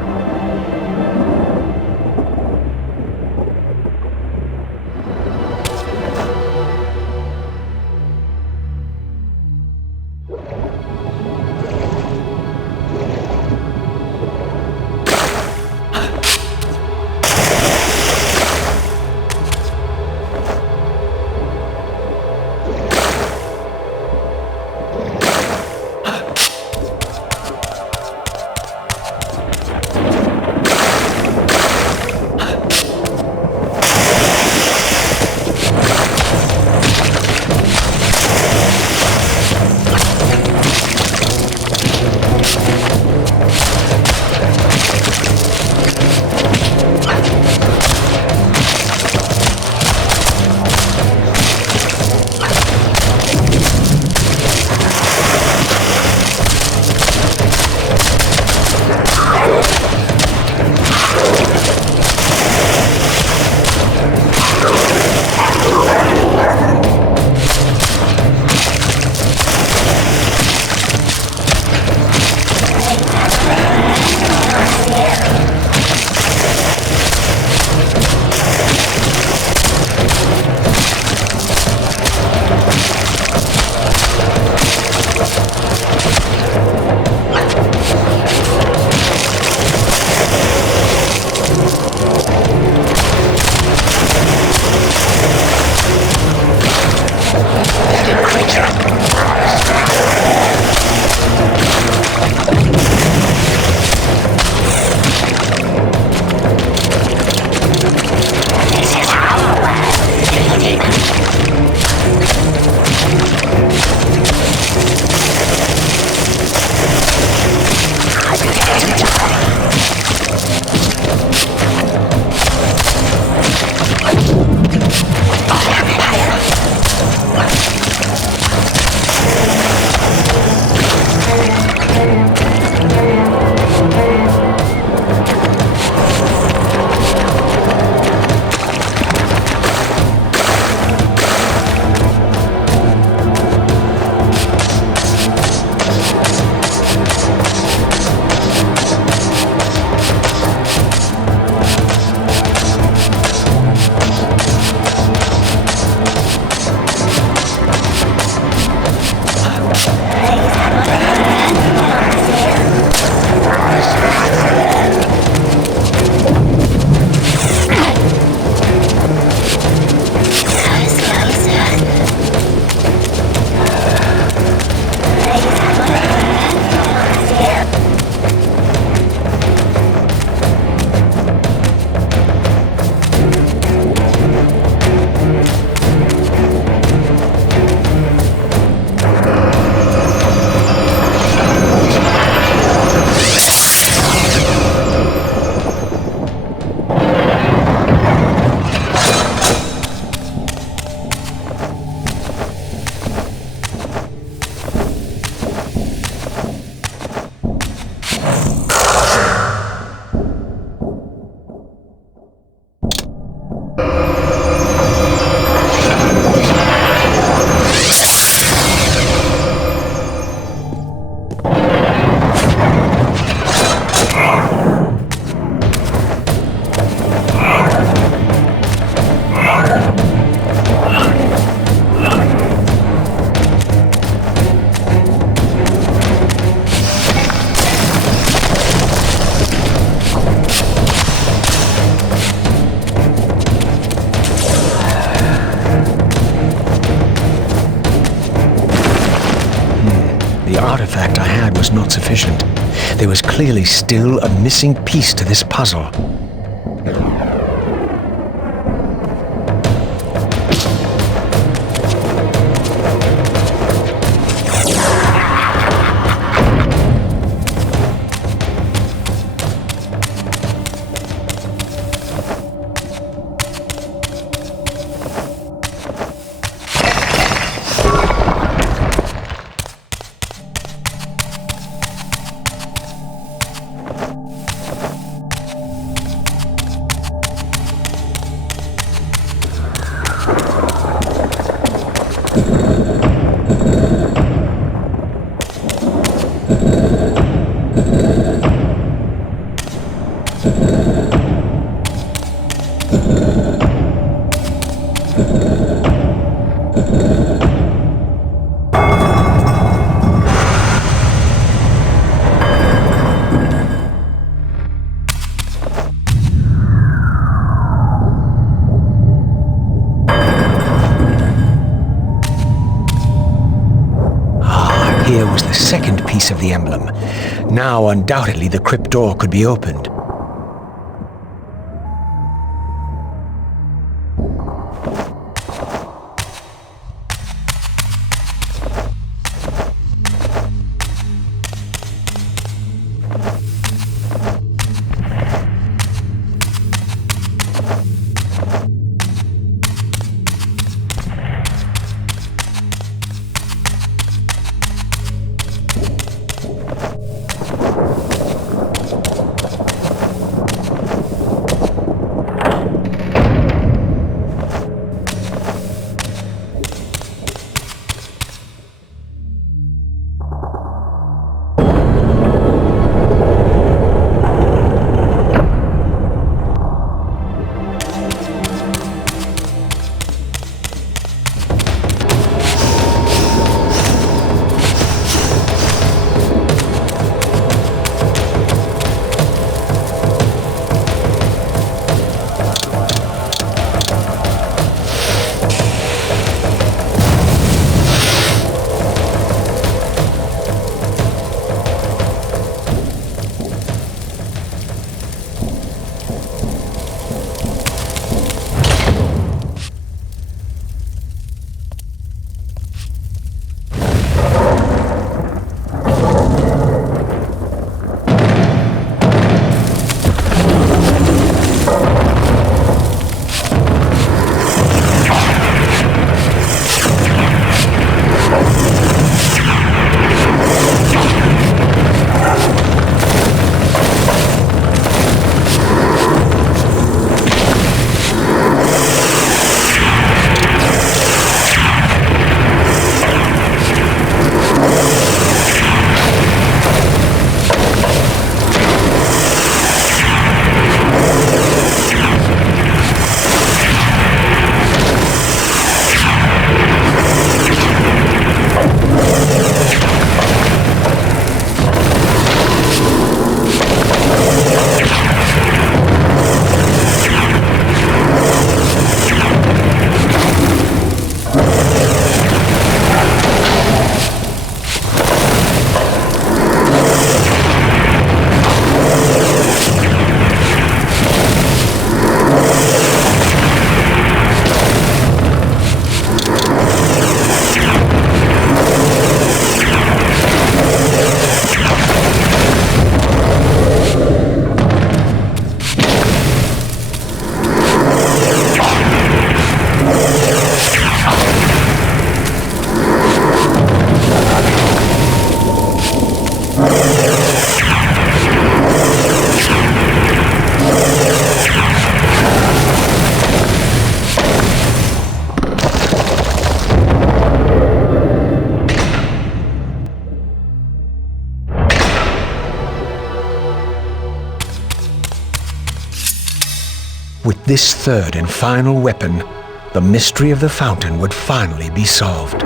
artifact I had was not sufficient. There was clearly still a missing piece to this puzzle. Here was the second piece of the emblem. Now, undoubtedly, the crypt door could be opened. With this third and final weapon, the mystery of the fountain would finally be solved.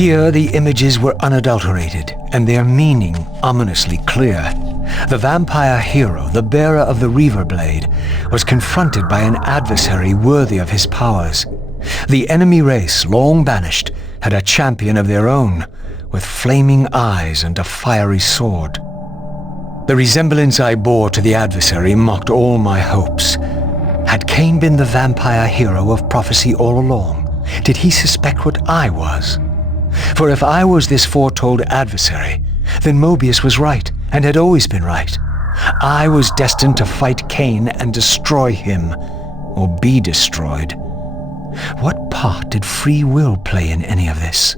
Here the images were unadulterated, and their meaning ominously clear. The vampire hero, the bearer of the Reaver Blade, was confronted by an adversary worthy of his powers. The enemy race, long banished, had a champion of their own, with flaming eyes and a fiery sword. The resemblance I bore to the adversary mocked all my hopes. Had Kain been the vampire hero of prophecy all along? Did he suspect what I was? For if I was this foretold adversary, then Mobius was right, and had always been right. I was destined to fight Kain and destroy him, or be destroyed. What part did free will play in any of this?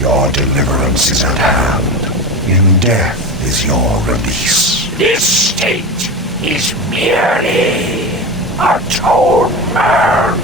Your deliverance is at hand. In death is your release. This state is merely atonement.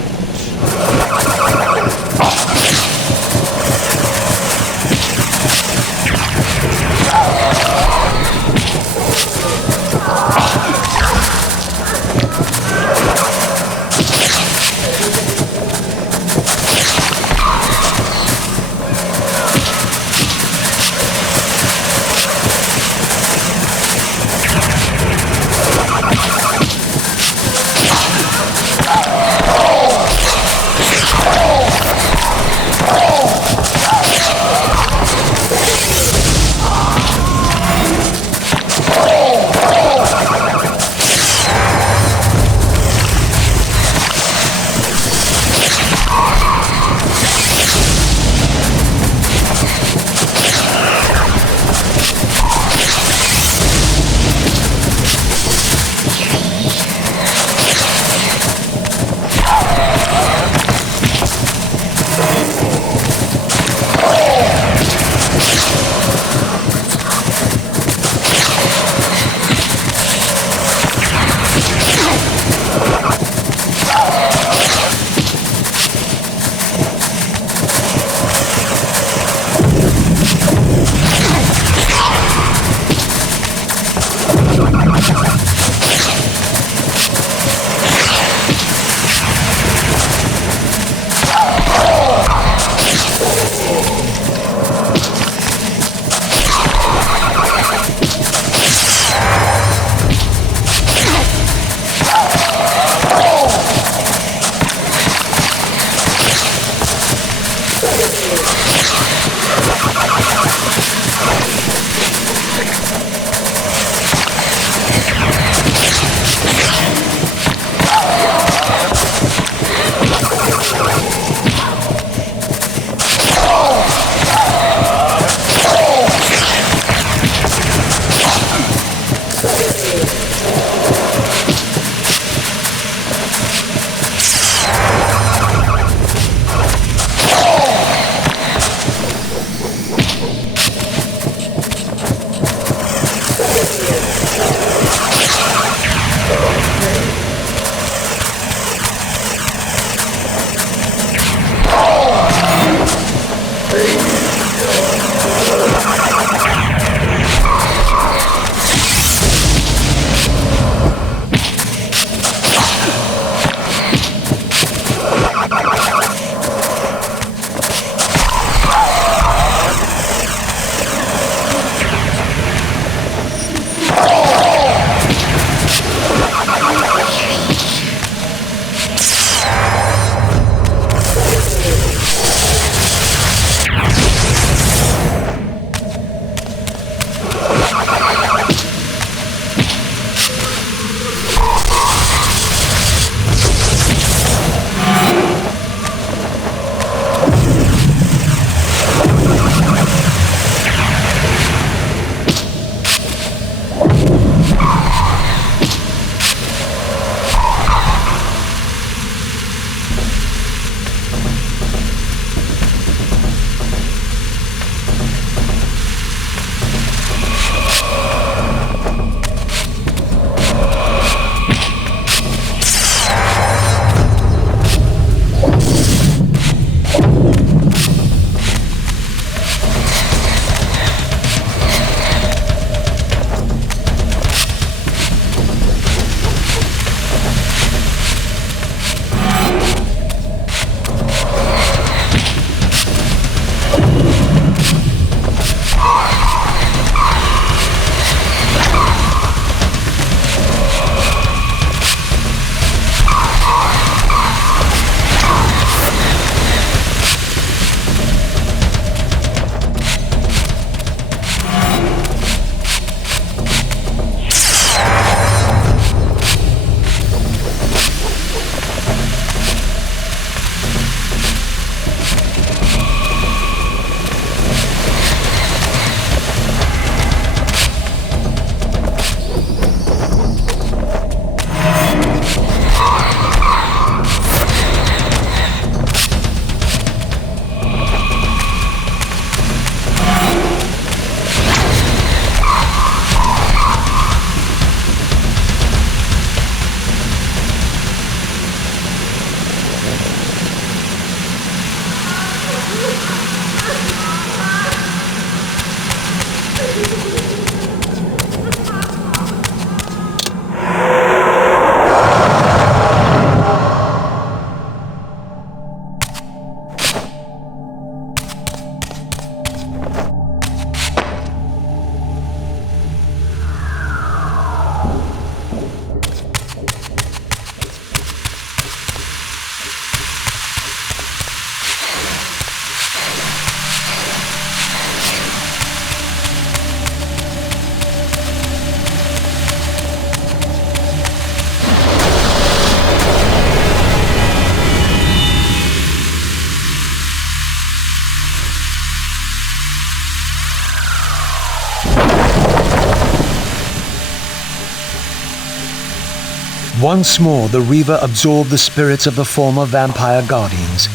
Once more, the Reaver absorbed the spirits of the former vampire guardians,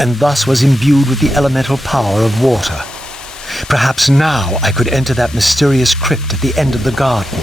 and thus was imbued with the elemental power of water. Perhaps now I could enter that mysterious crypt at the end of the garden.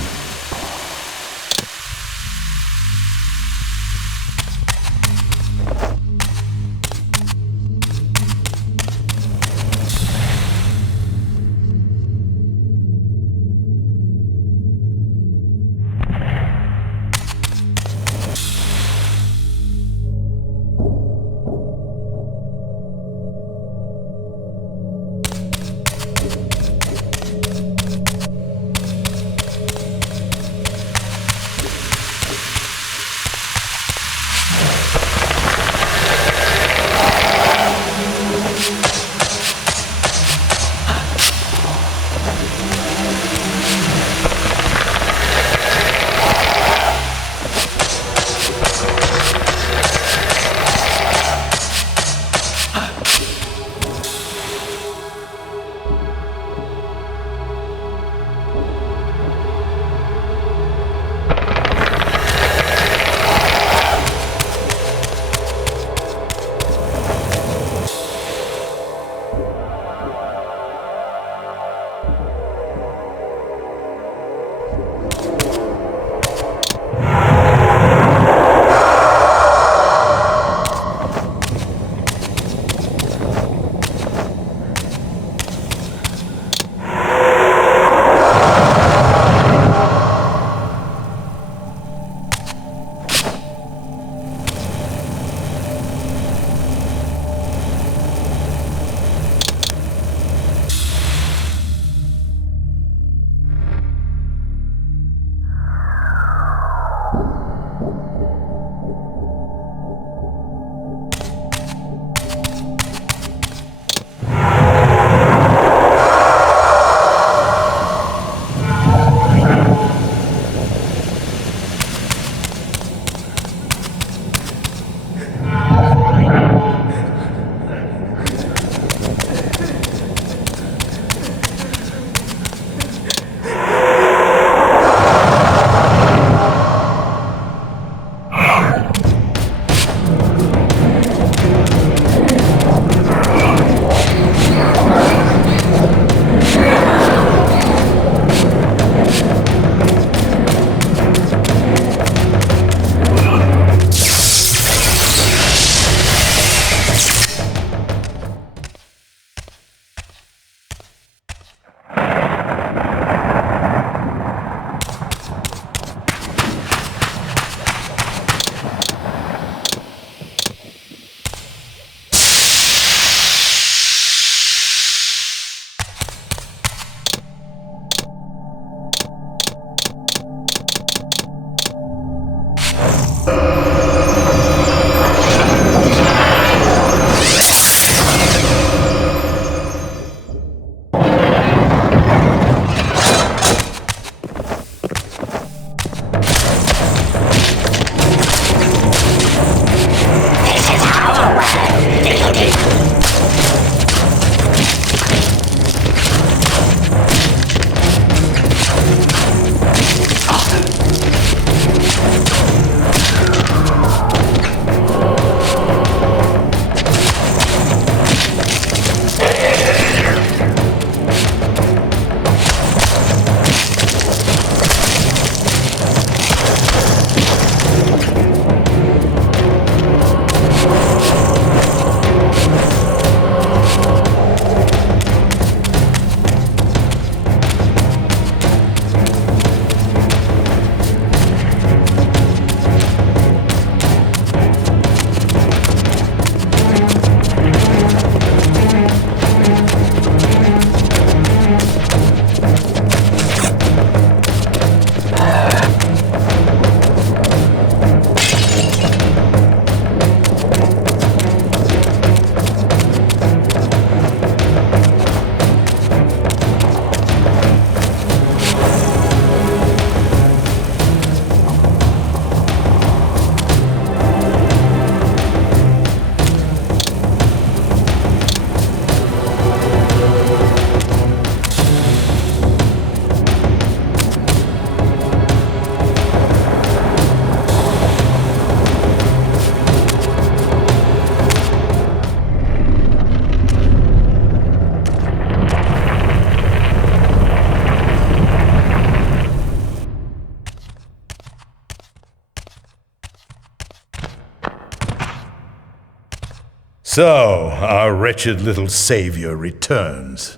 So, our wretched little savior returns.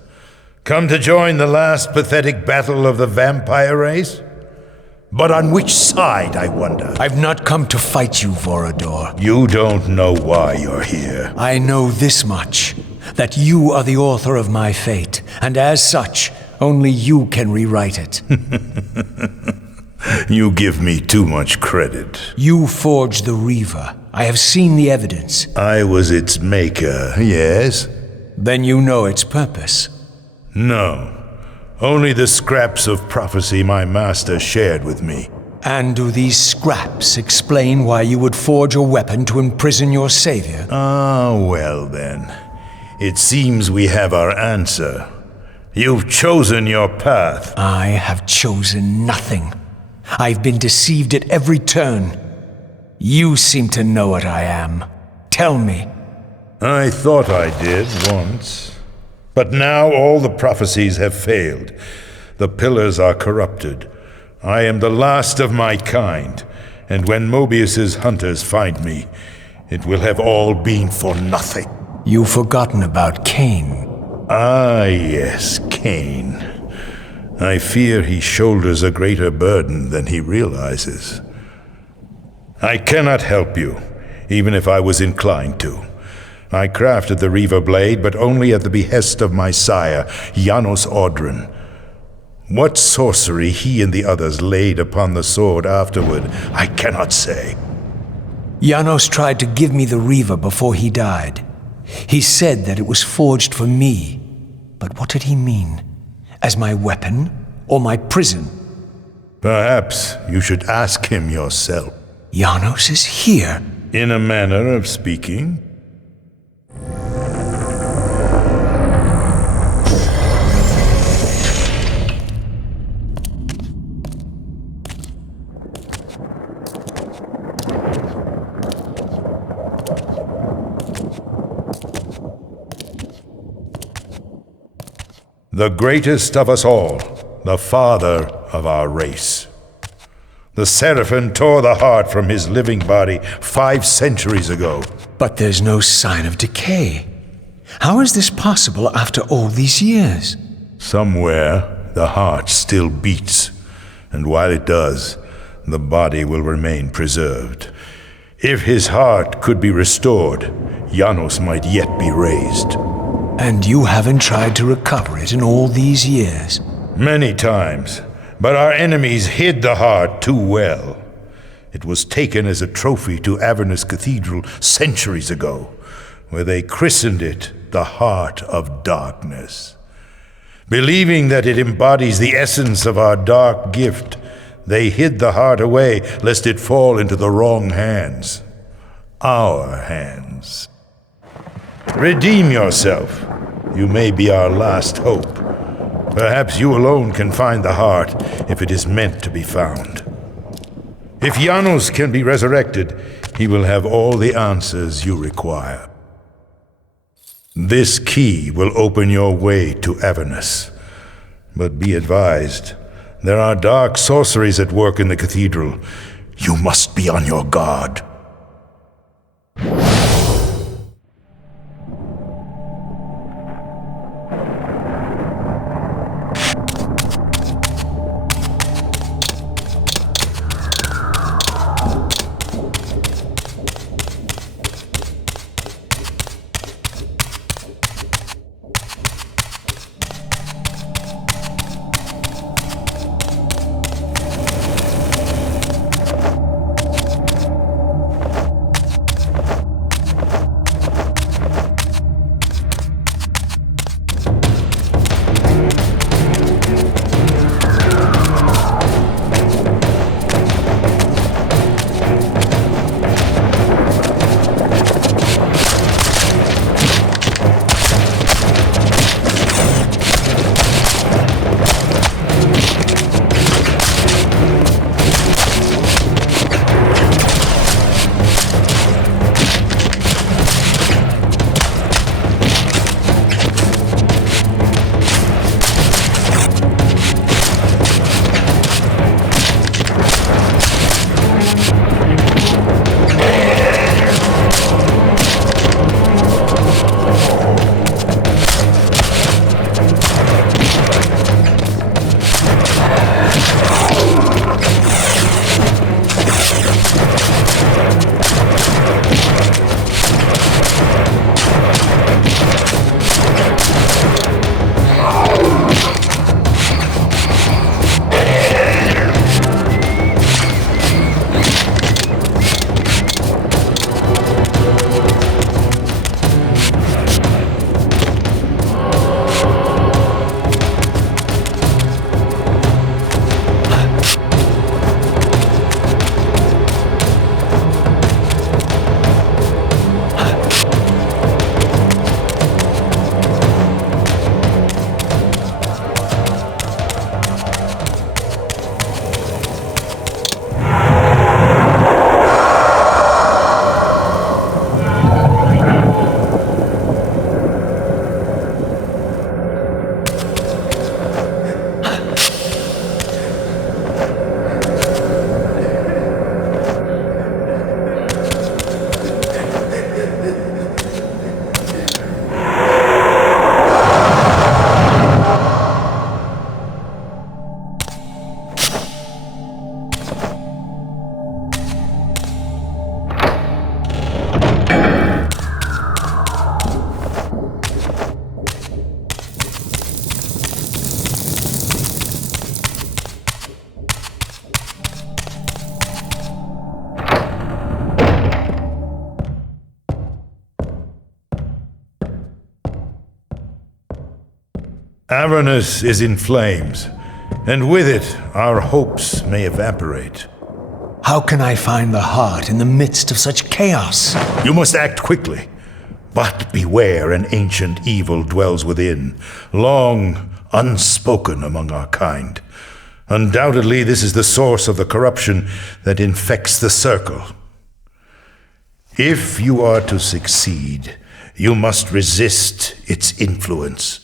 Come to join the last pathetic battle of the vampire race? But on which side, I wonder? I've not come to fight you, Vorador. You don't know why you're here. I know this much, that you are the author of my fate, and as such, only you can rewrite it. You give me too much credit. You forged the Reaver. I have seen the evidence. I was its maker, yes? Then you know its purpose. No. Only the scraps of prophecy my master shared with me. And do these scraps explain why you would forge a weapon to imprison your savior? Ah, well then. It seems we have our answer. You've chosen your path. I have chosen nothing. I've been deceived at every turn. You seem to know what I am. Tell me. I thought I did once. But now all the prophecies have failed. The pillars are corrupted. I am the last of my kind, and when Mobius's hunters find me, it will have all been for nothing. You've forgotten about KAIN. Ah, yes, KAIN. I fear he shoulders a greater burden than he realizes. I cannot help you, even if I was inclined to. I crafted the Reaver blade, but only at the behest of my sire, Janos Audron. What sorcery he and the others laid upon the sword afterward, I cannot say. Janos tried to give me the Reaver before he died. He said that it was forged for me. But what did he mean? As my weapon or my prison? Perhaps you should ask him yourself. Janos is here. In a manner of speaking. The greatest of us all, the father of our race. The Seraphim tore the heart from his living body 5 centuries ago. But there's no sign of decay. How is this possible after all these years? Somewhere, the heart still beats, and while it does, the body will remain preserved. If his heart could be restored, Janos might yet be raised. And you haven't tried to recover it in all these years? Many times, but our enemies hid the heart too well. It was taken as a trophy to Avernus Cathedral centuries ago, where they christened it the Heart of Darkness. Believing that it embodies the essence of our dark gift, they hid the heart away lest it fall into the wrong hands. Our hands. Redeem yourself. You may be our last hope. Perhaps you alone can find the heart if it is meant to be found. If Janos can be resurrected, he will have all the answers you require. This key will open your way to Avernus. But be advised, there are dark sorceries at work in the cathedral. You must be on your guard. Avernus is in flames, and with it, our hopes may evaporate. How can I find the heart in the midst of such chaos? You must act quickly. But beware, an ancient evil dwells within, long unspoken among our kind. Undoubtedly, this is the source of the corruption that infects the circle. If you are to succeed, you must resist its influence.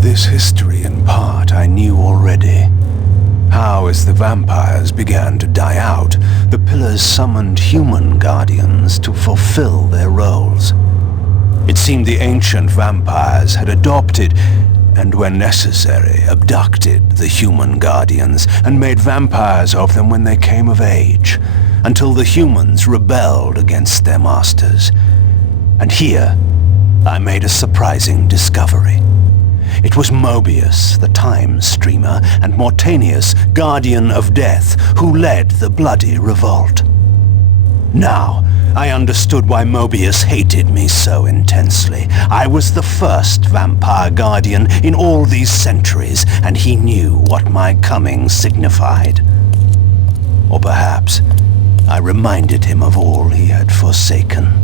This history, in part, I knew already. How, as the vampires began to die out, the pillars summoned human guardians to fulfill their roles. It seemed the ancient vampires had adopted, and when necessary, abducted the human guardians and made vampires of them when they came of age, until the humans rebelled against their masters. And here, I made a surprising discovery. It was Mobius, the time streamer, and Mortanius, guardian of death, who led the bloody revolt. Now, I understood why Mobius hated me so intensely. I was the first vampire guardian in all these centuries, and he knew what my coming signified. Or perhaps I reminded him of all he had forsaken.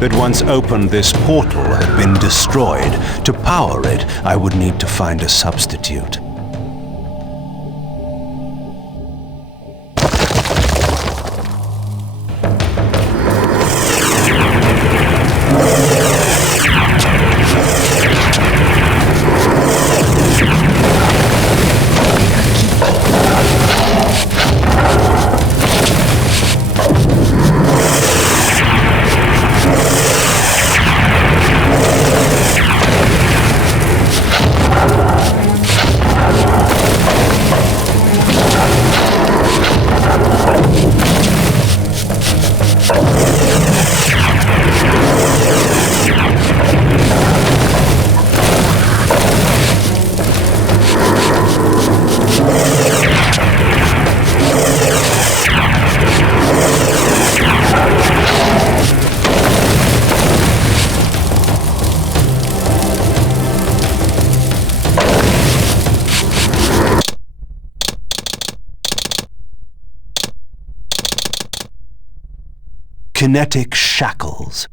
That once opened this portal had been destroyed. To power it, I would need to find a substitute. kinetic shackles.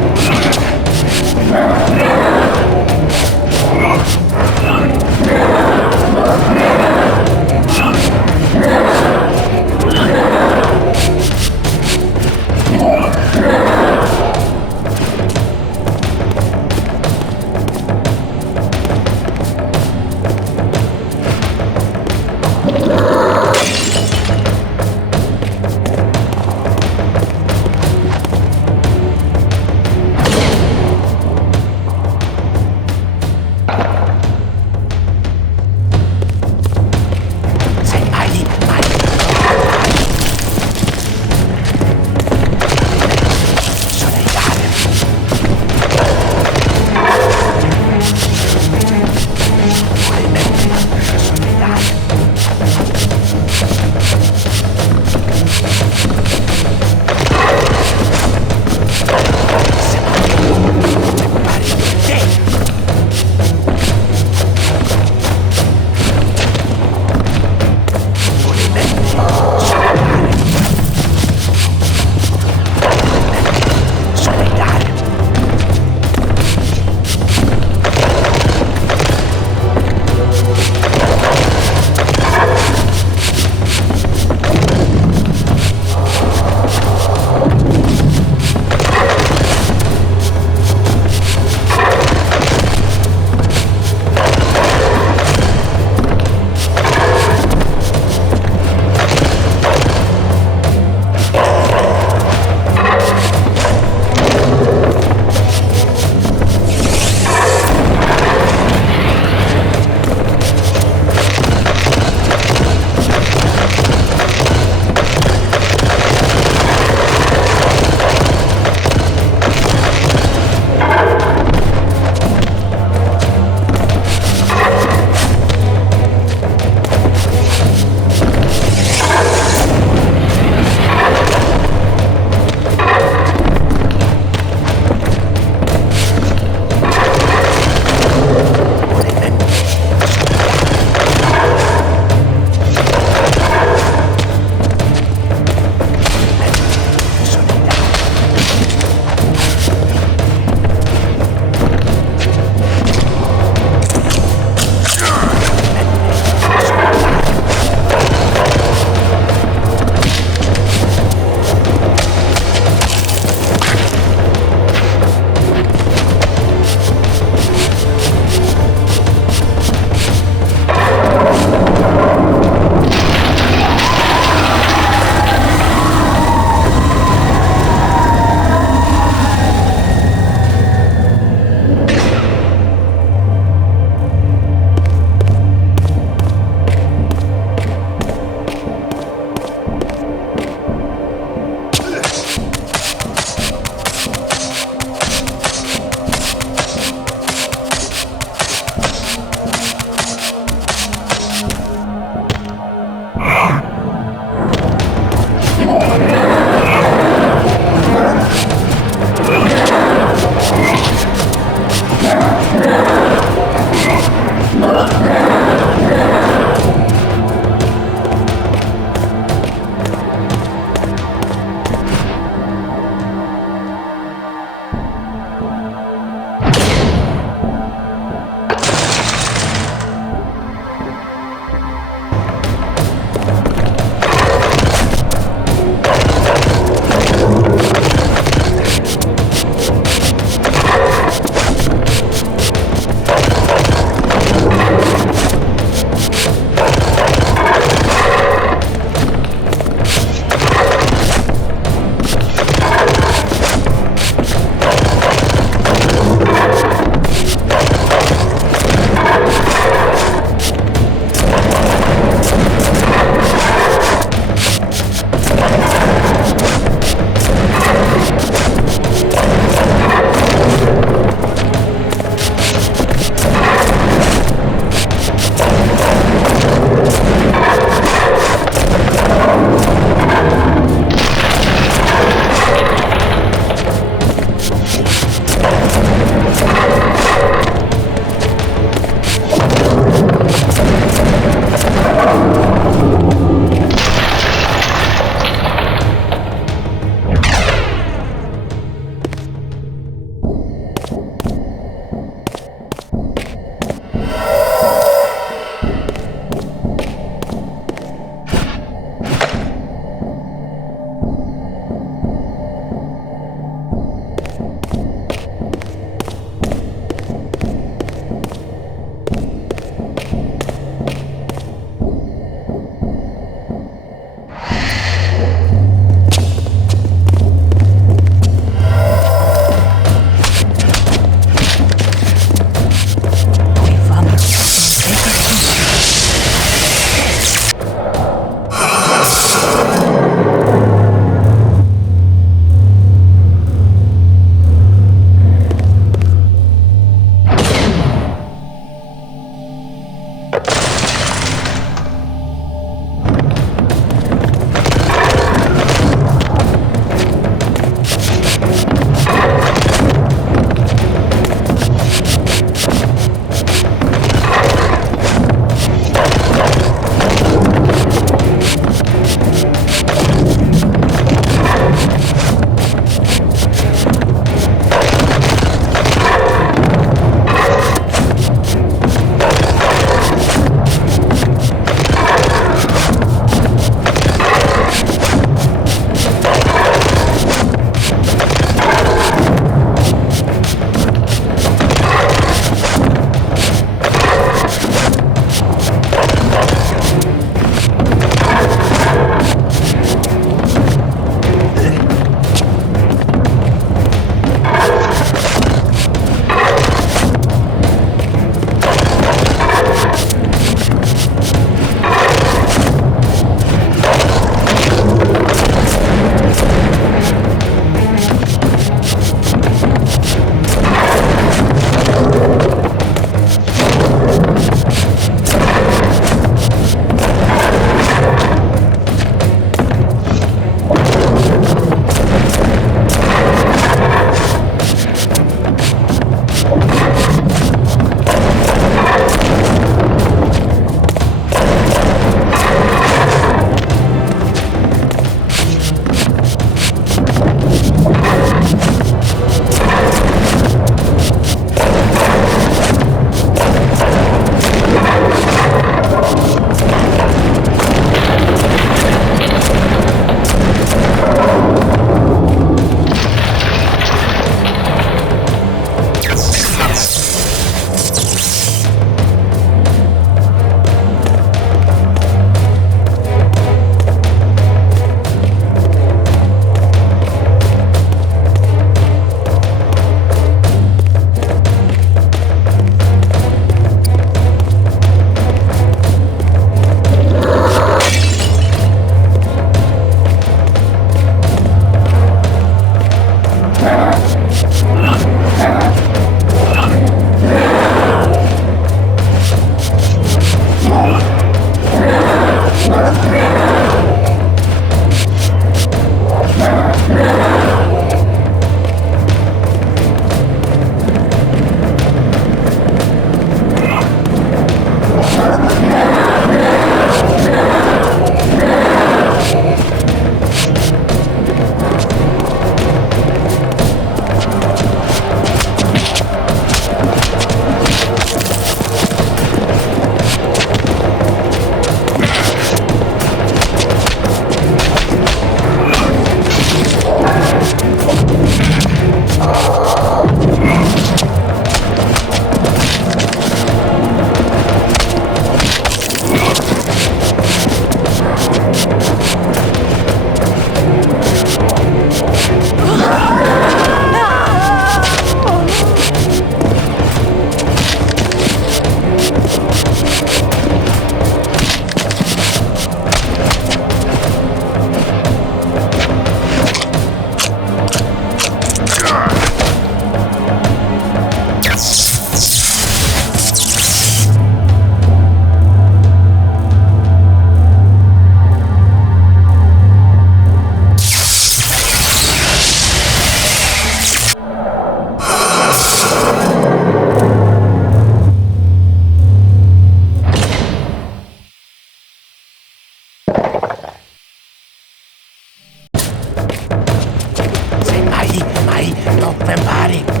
vampire.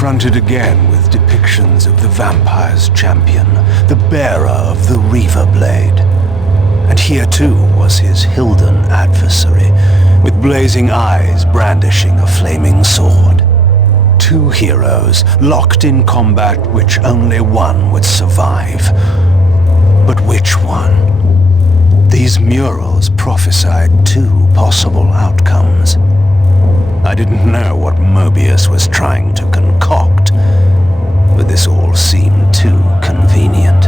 Confronted again with depictions of the vampire's champion, the bearer of the Reaver Blade. And here too was his Hilden adversary, with blazing eyes brandishing a flaming sword. Two heroes locked in combat which only one would survive. But which one? These murals prophesied two possible outcomes. I didn't know what Mobius was trying to concoct, but this all seemed too convenient.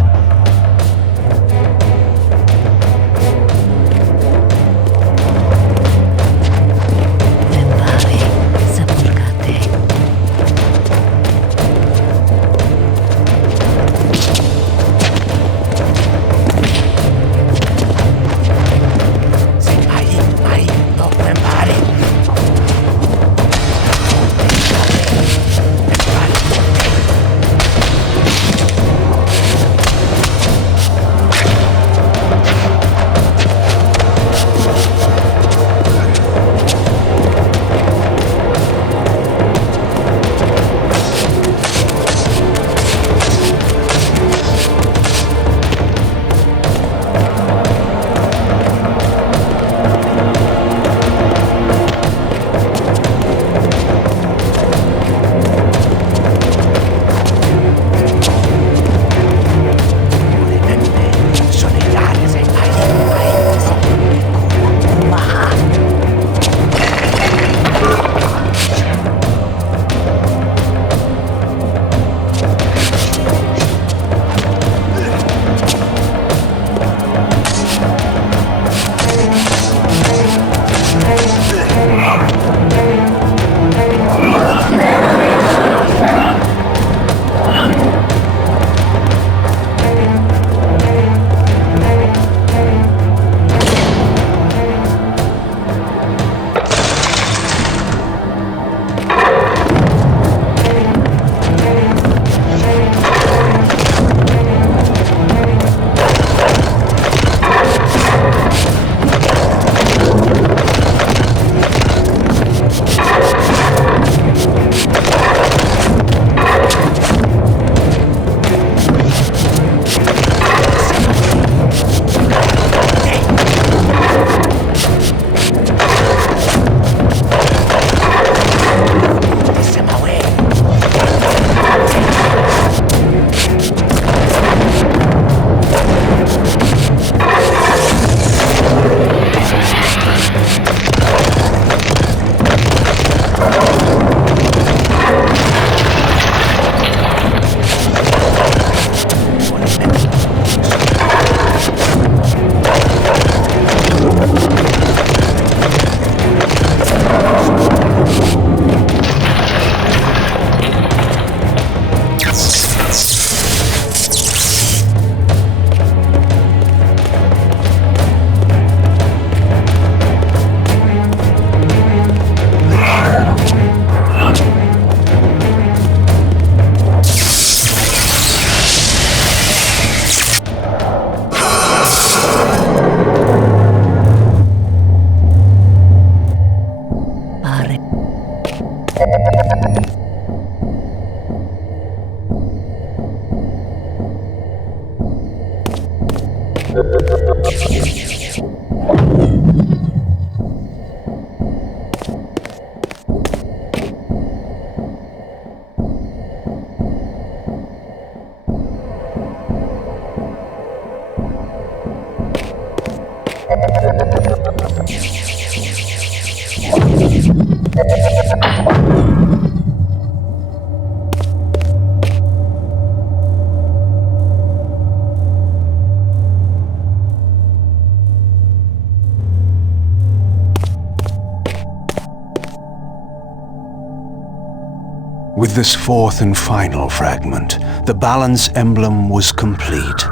With this fourth and final fragment, the balance emblem was complete.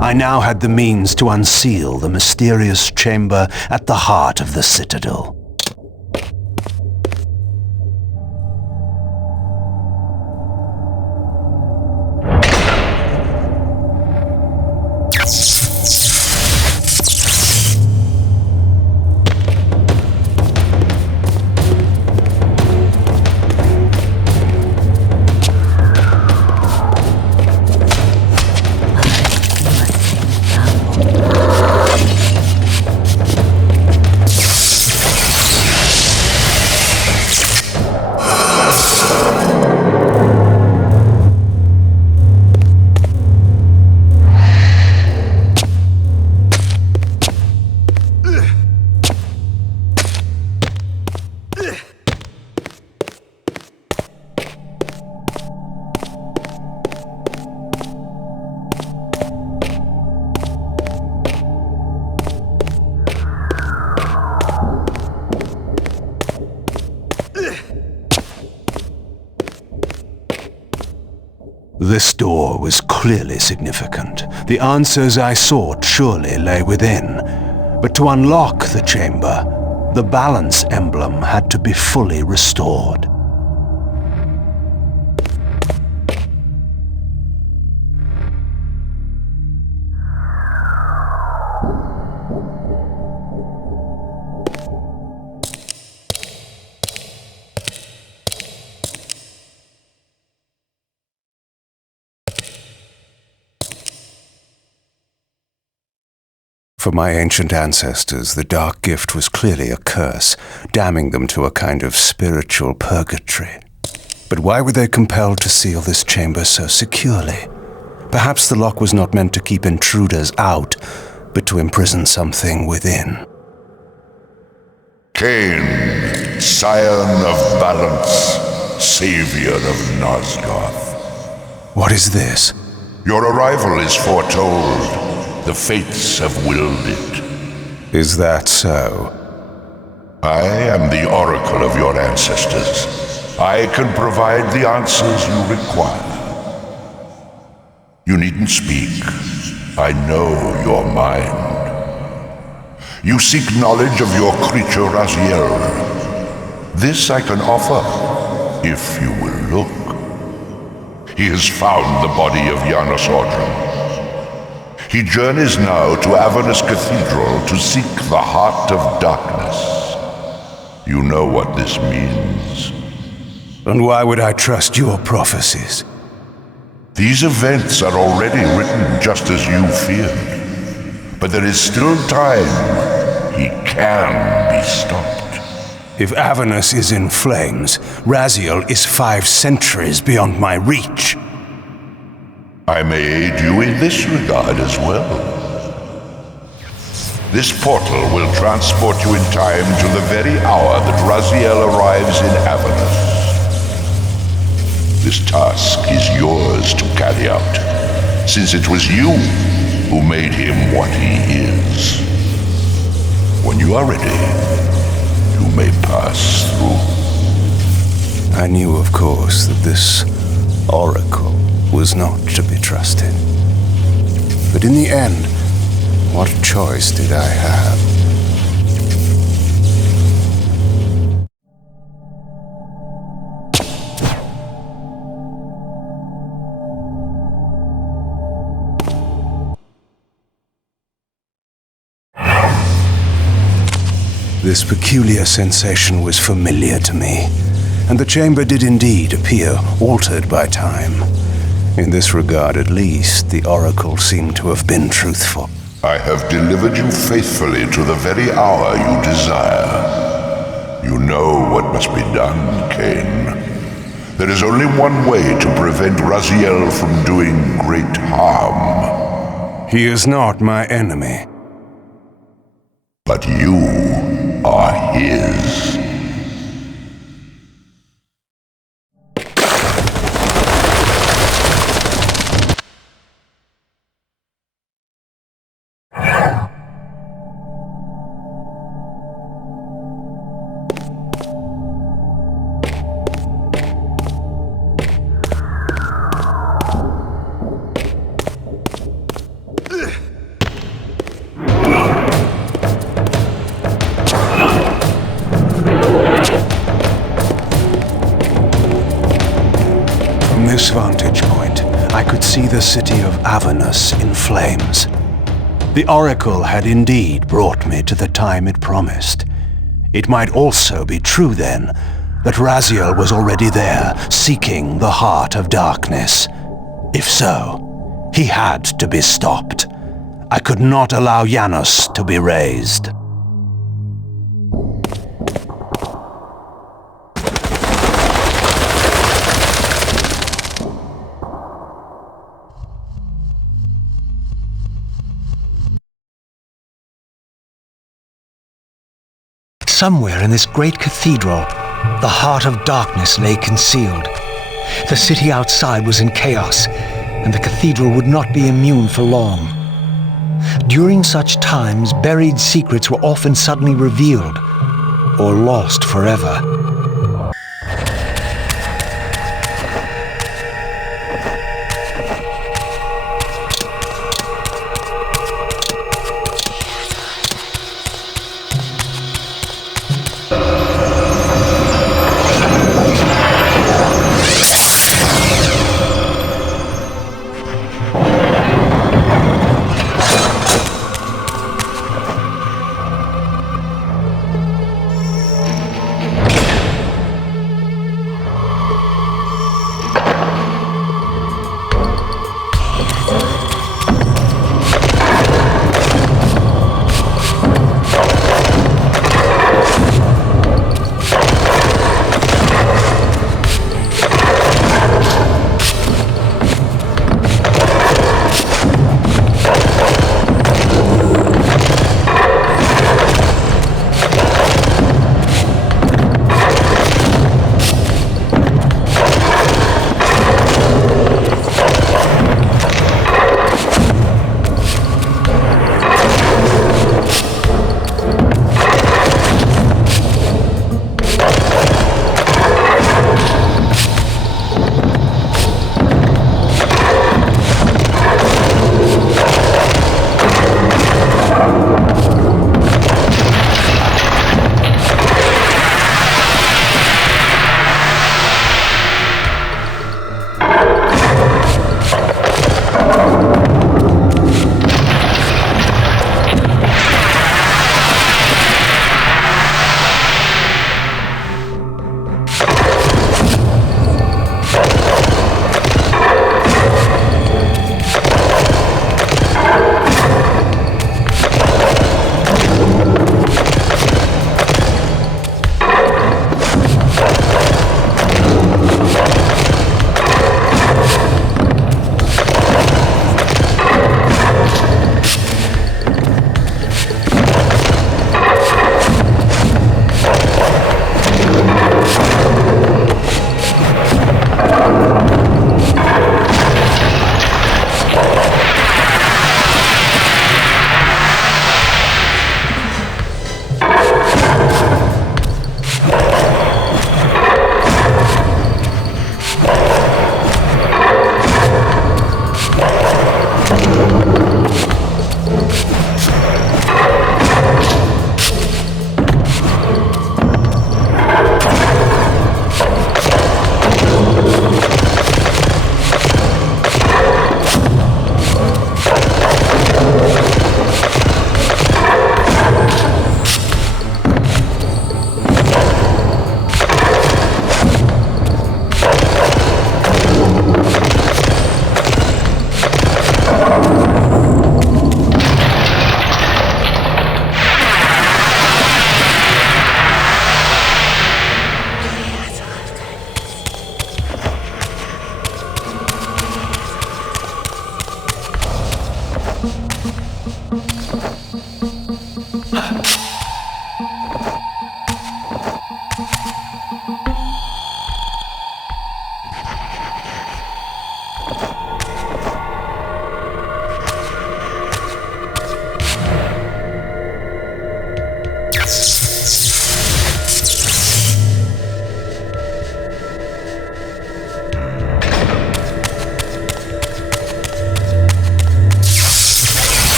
I now had the means to unseal the mysterious chamber at the heart of the citadel. This door was clearly significant. The answers I sought surely lay within. But to unlock the chamber, the balance emblem had to be fully restored. For my ancient ancestors, the dark gift was clearly a curse, damning them to a kind of spiritual purgatory. But why were they compelled to seal this chamber so securely? Perhaps the lock was not meant to keep intruders out, but to imprison something within. Kain, scion of balance, savior of Nosgoth. What is this? Your arrival is foretold. The fates have willed it. Is that so? I am the oracle of your ancestors. I can provide the answers you require. You needn't speak. I know your mind. You seek knowledge of your creature Raziel. This I can offer, if you will look. He has found the body of Janus Ordrum. He journeys now to Avernus Cathedral to seek the heart of darkness. You know what this means. And why would I trust your prophecies? These events are already written just as you feared. But there is still time. He can be stopped. If Avernus is in flames, Raziel is 5 centuries beyond my reach. I may aid you in this regard as well. This portal will transport you in time to the very hour that Raziel arrives in Avernus. This task is yours to carry out, since it was you who made him what he is. When you are ready, you may pass through. I knew, of course, that this oracle was not to be trusted. But in the end, what choice did I have? This peculiar sensation was familiar to me, and the chamber did indeed appear altered by time. In this regard, at least, the oracle seemed to have been truthful. I have delivered you faithfully to the very hour you desire. You know what must be done, Kain. There is only one way to prevent Raziel from doing great harm. He is not my enemy. But you are his. From this vantage point, I could see the city of Avernus in flames. The oracle had indeed brought me to the time it promised. It might also be true then that Raziel was already there, seeking the heart of darkness. If so, he had to be stopped. I could not allow Janus to be raised. Somewhere in this great cathedral, the heart of darkness lay concealed. The city outside was in chaos, and the cathedral would not be immune for long. During such times, buried secrets were often suddenly revealed, or lost forever.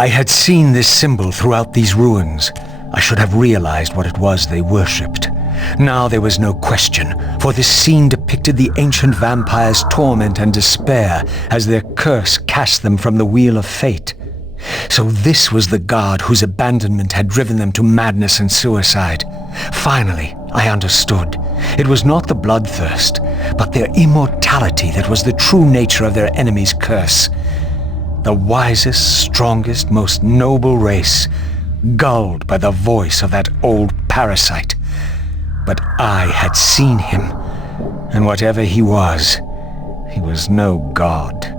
I had seen this symbol throughout these ruins. I should have realized what it was they worshipped. Now there was no question, for this scene depicted the ancient vampires' torment and despair as their curse cast them from the wheel of fate. So this was the god whose abandonment had driven them to madness and suicide. Finally, I understood. It was not the bloodthirst, but their immortality that was the true nature of their enemy's curse. The wisest, strongest, most noble race, gulled by the voice of that old parasite. But I had seen him, and whatever he was no god.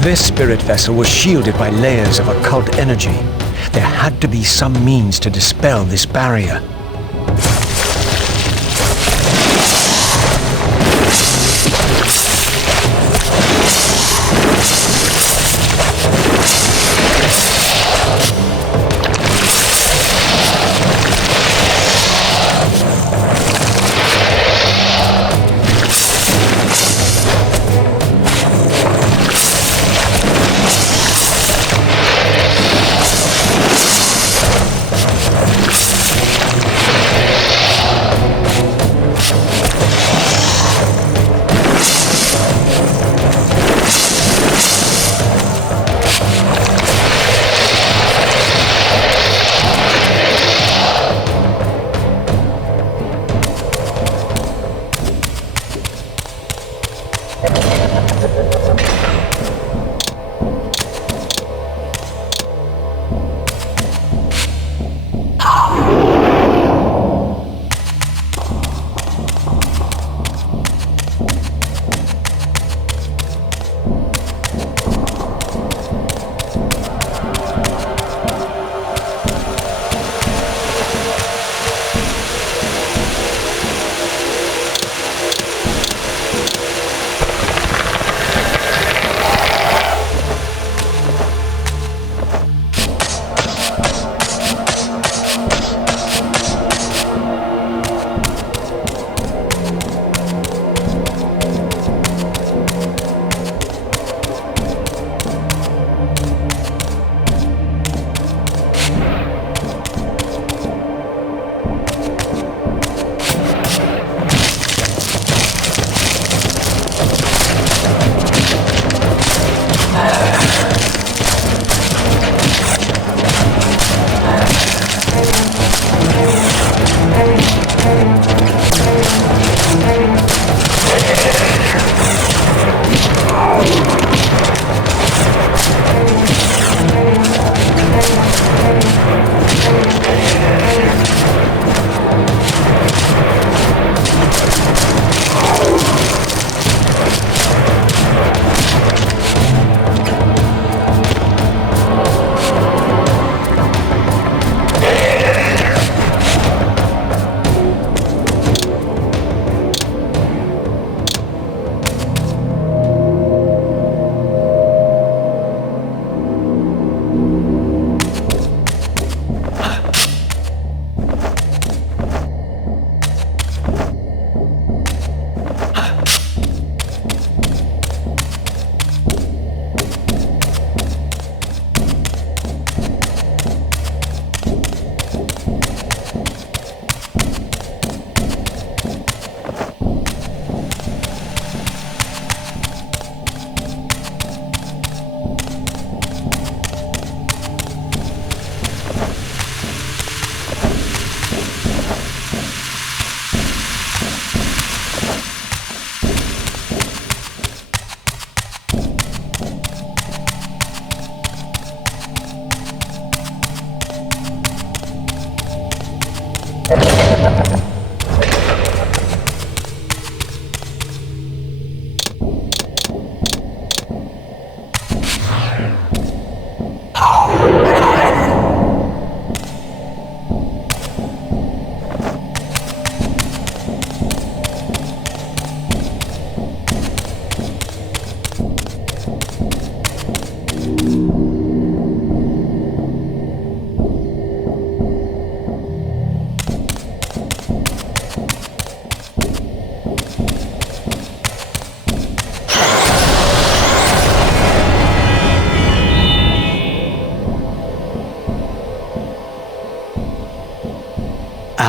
This spirit vessel was shielded by layers of occult energy. There had to be some means to dispel this barrier.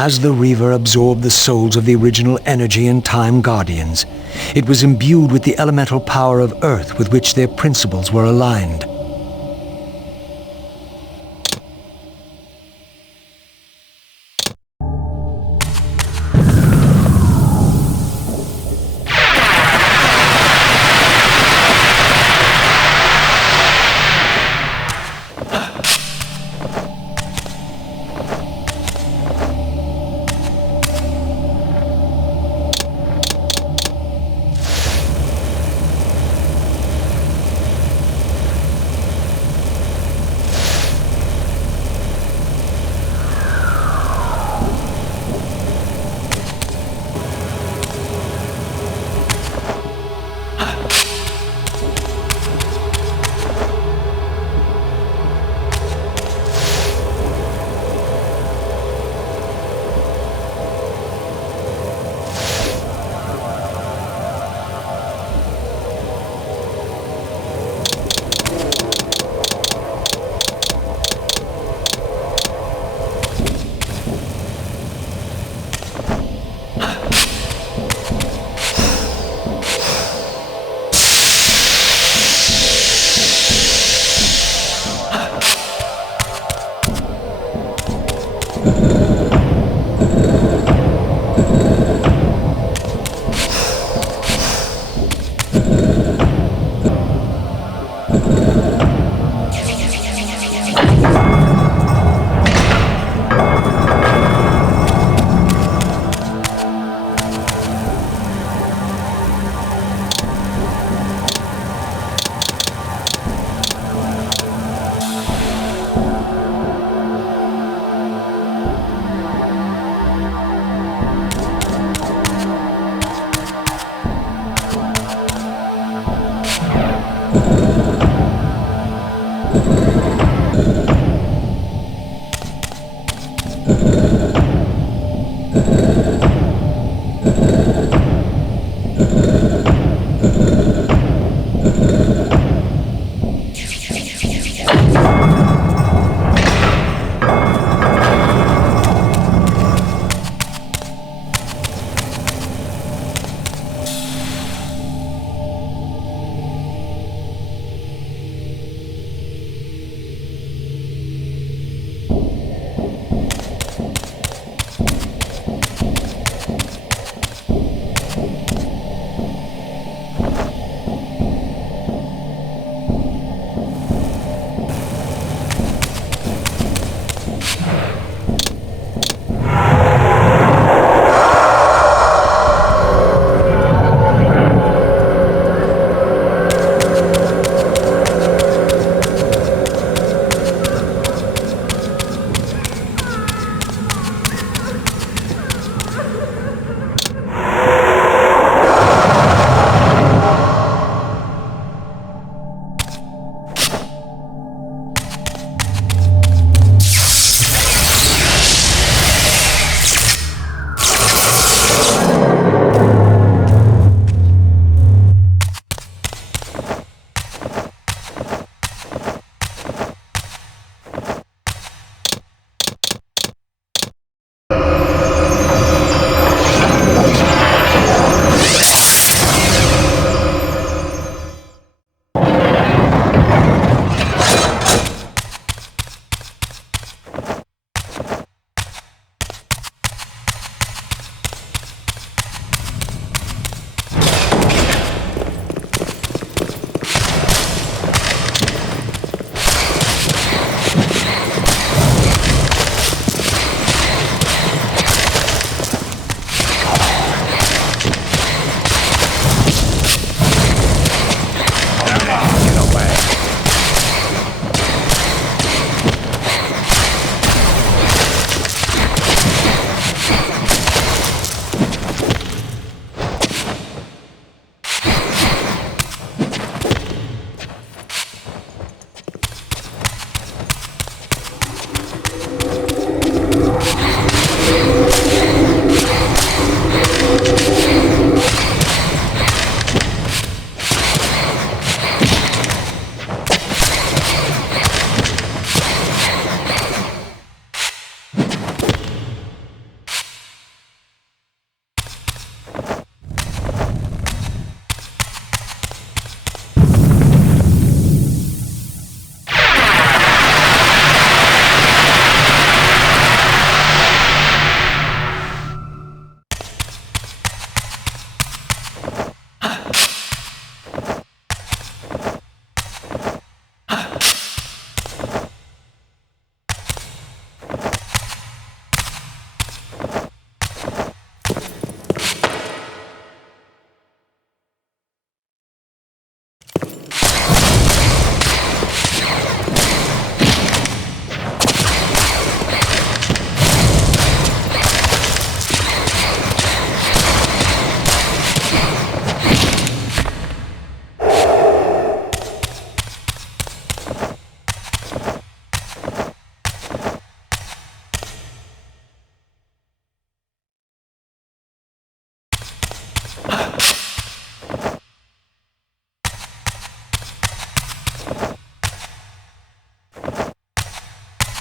As the Reaver absorbed the souls of the original Energy and Time Guardians, it was imbued with the elemental power of Earth with which their principles were aligned.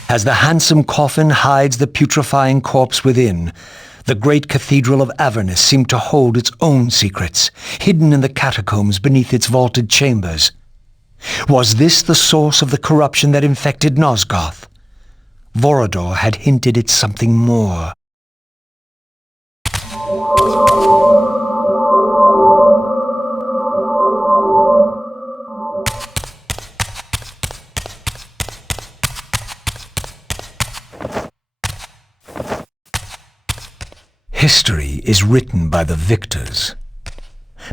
As the handsome coffin hides the putrefying corpse within, the great cathedral of Avernus seemed to hold its own secrets, hidden in the catacombs beneath its vaulted chambers. Was this the source of the corruption that infected Nosgoth? Vorador had hinted at something more. History is written by the victors.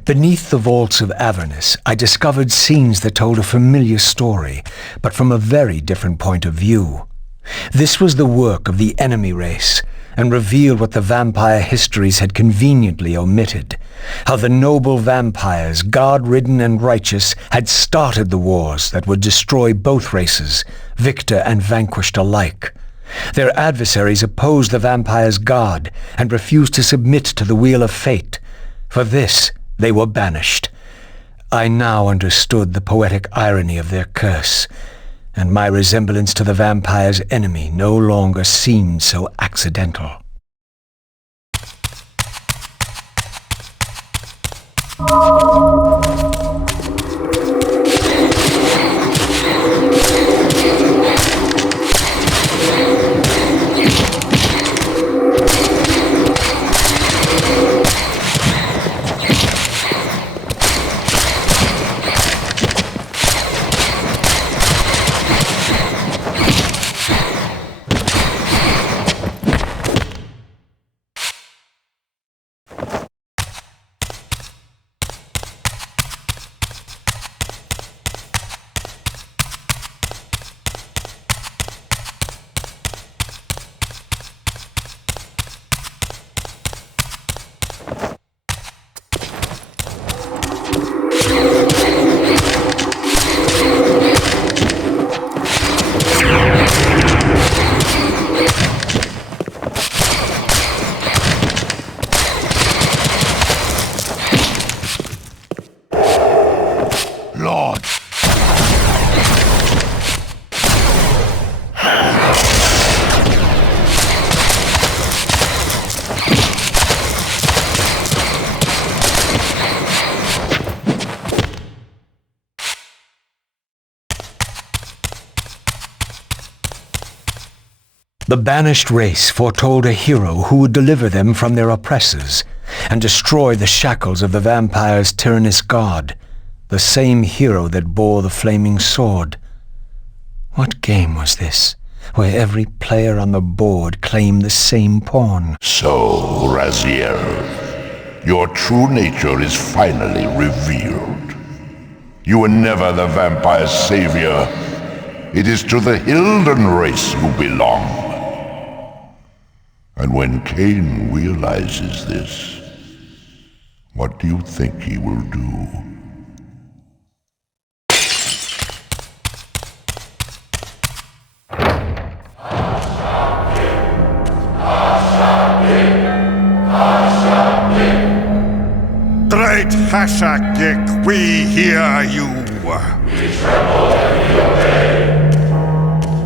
Beneath the vaults of Avernus, I discovered scenes that told a familiar story, but from a very different point of view. This was the work of the enemy race, and revealed what the vampire histories had conveniently omitted. How the noble vampires, God-ridden and righteous, had started the wars that would destroy both races, victor and vanquished alike. Their adversaries opposed the vampires' god and refused to submit to the wheel of fate. For this, they were banished. I now understood the poetic irony of their curse, and my resemblance to the vampire's enemy no longer seemed so accidental. The banished race foretold a hero who would deliver them from their oppressors and destroy the shackles of the vampire's tyrannous god, the same hero that bore the flaming sword. What game was this, where every player on the board claimed the same pawn? So, Raziel, your true nature is finally revealed. You were never the vampire's savior. It is to the Hilden race you belong. And when Kain realizes this, what do you think he will do? Great Hashagik, we hear you. We tremble and we obey.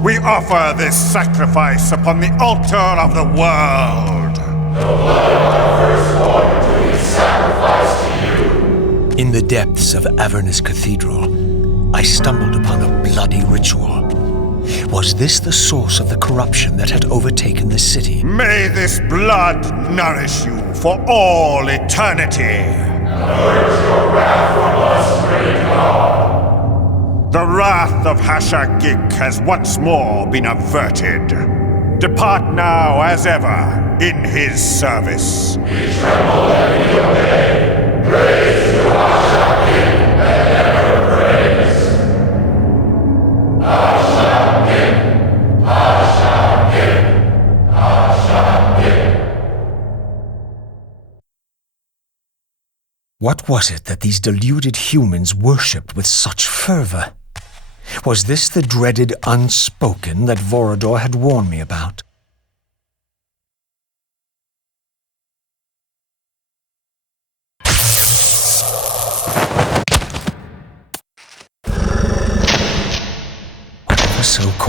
We offer this sacrifice upon the altar of the world. The blood of our firstborn do we sacrifice to you. In the depths of Avernus Cathedral, I stumbled upon a bloody ritual. Was this the source of the corruption that had overtaken the city? May this blood nourish you for all eternity. Purge your wrath from us, great God. The wrath of Hashagik has once more been averted. Depart now as ever in his service. We tremble and we obey. Praise to Hashagik and never praise. Hashagik, Hashagik, Hashagik. What was it that these deluded humans worshipped with such fervor? Was this the dreaded unspoken that Vorador had warned me about?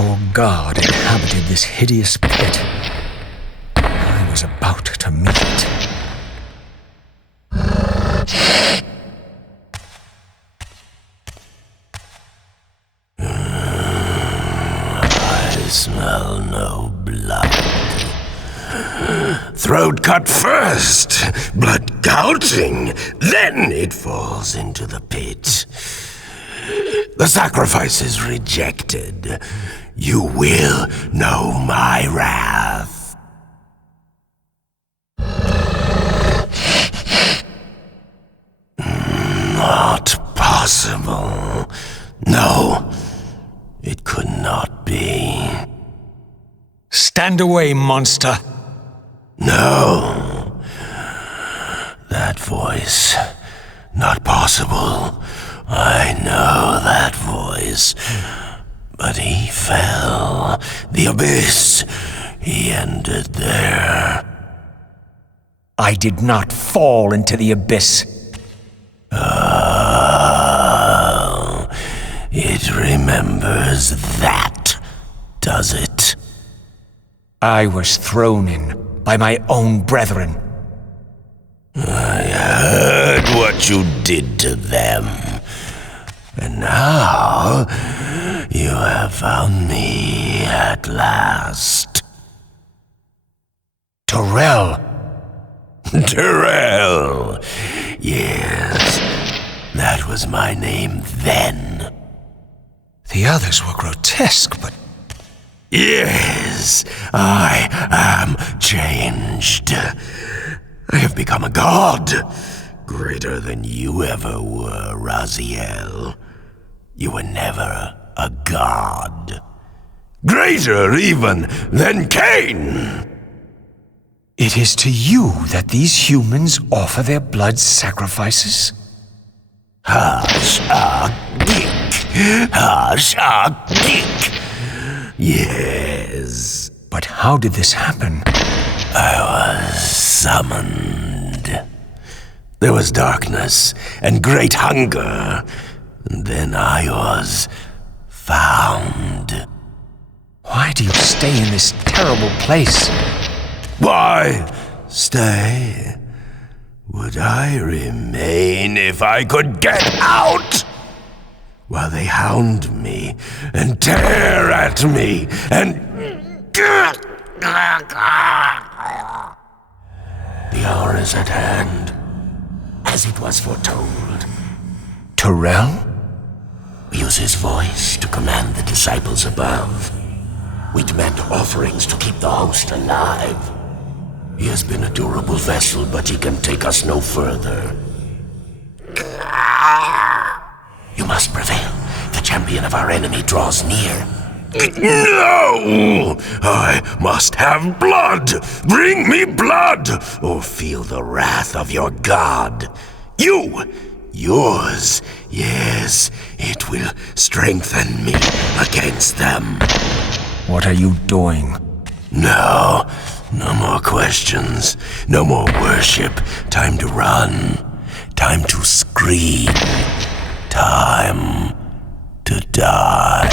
poor god inhabited this hideous pit. I was about to meet it. I smell no blood. Throat cut first, blood gouting, then it falls into the pit. The sacrifice is rejected. You will know my wrath. Not possible. No, it could not be. Stand away, monster! No. That voice. Not possible. I know that voice. But he fell. The abyss. He ended there. I did not fall into the abyss. Oh, it remembers that, does it? I was thrown in by my own brethren. I heard what you did to them. And now, you have found me at last. Terrell! Terrell! Yes, that was my name then. The others were grotesque, but... Yes, I am changed. I have become a god, greater than you ever were, Raziel. You were never a god. Greater even than KAIN! It is to you that these humans offer their blood sacrifices? Hush-a-geek! Yes. But how did this happen? I was summoned. There was darkness and great hunger. And then I was found. Why do you stay in this terrible place? Why stay? Would I remain if I could get out? While they hound me and tear at me and... The hour is at hand, as it was foretold. Terrell? We use his voice to command the disciples above. We demand offerings to keep the host alive. He has been a durable vessel, but he can take us no further. You must prevail. The champion of our enemy draws near. No! I must have blood! Bring me blood! Or feel the wrath of your god. Yours. Yes, it will strengthen me against them. What are you doing? No more questions. No more worship. Time to run. Time to scream. Time to die.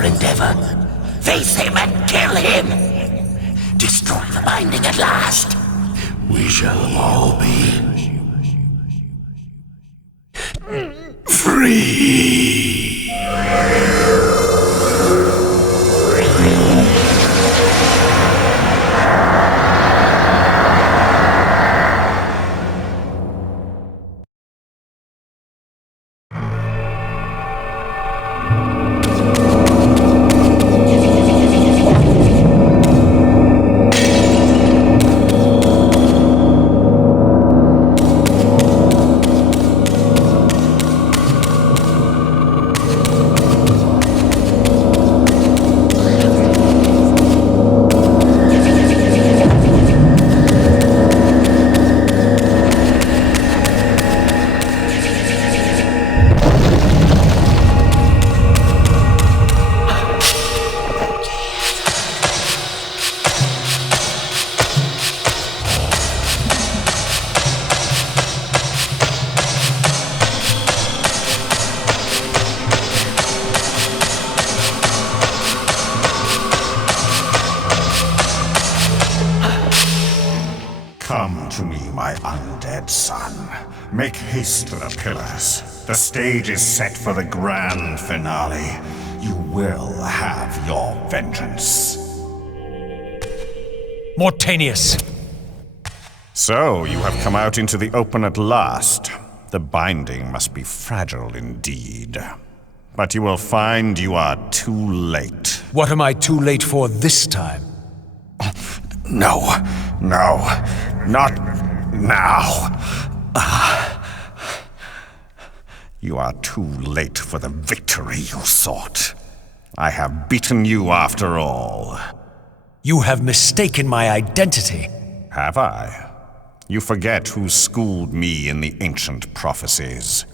your endeavor. Face him and kill him. Destroy the binding at last. We shall all be free. Come to me, my undead son. Make haste to the pillars. The stage is set for the grand finale. You will have your vengeance. Mortanius! So, you have come out into the open at last. The binding must be fragile indeed. But you will find you are too late. What am I too late for this time? No, not now. You are too late for the victory you sought. I have beaten you after all. You have mistaken my identity. Have I? You forget who schooled me in the ancient prophecies.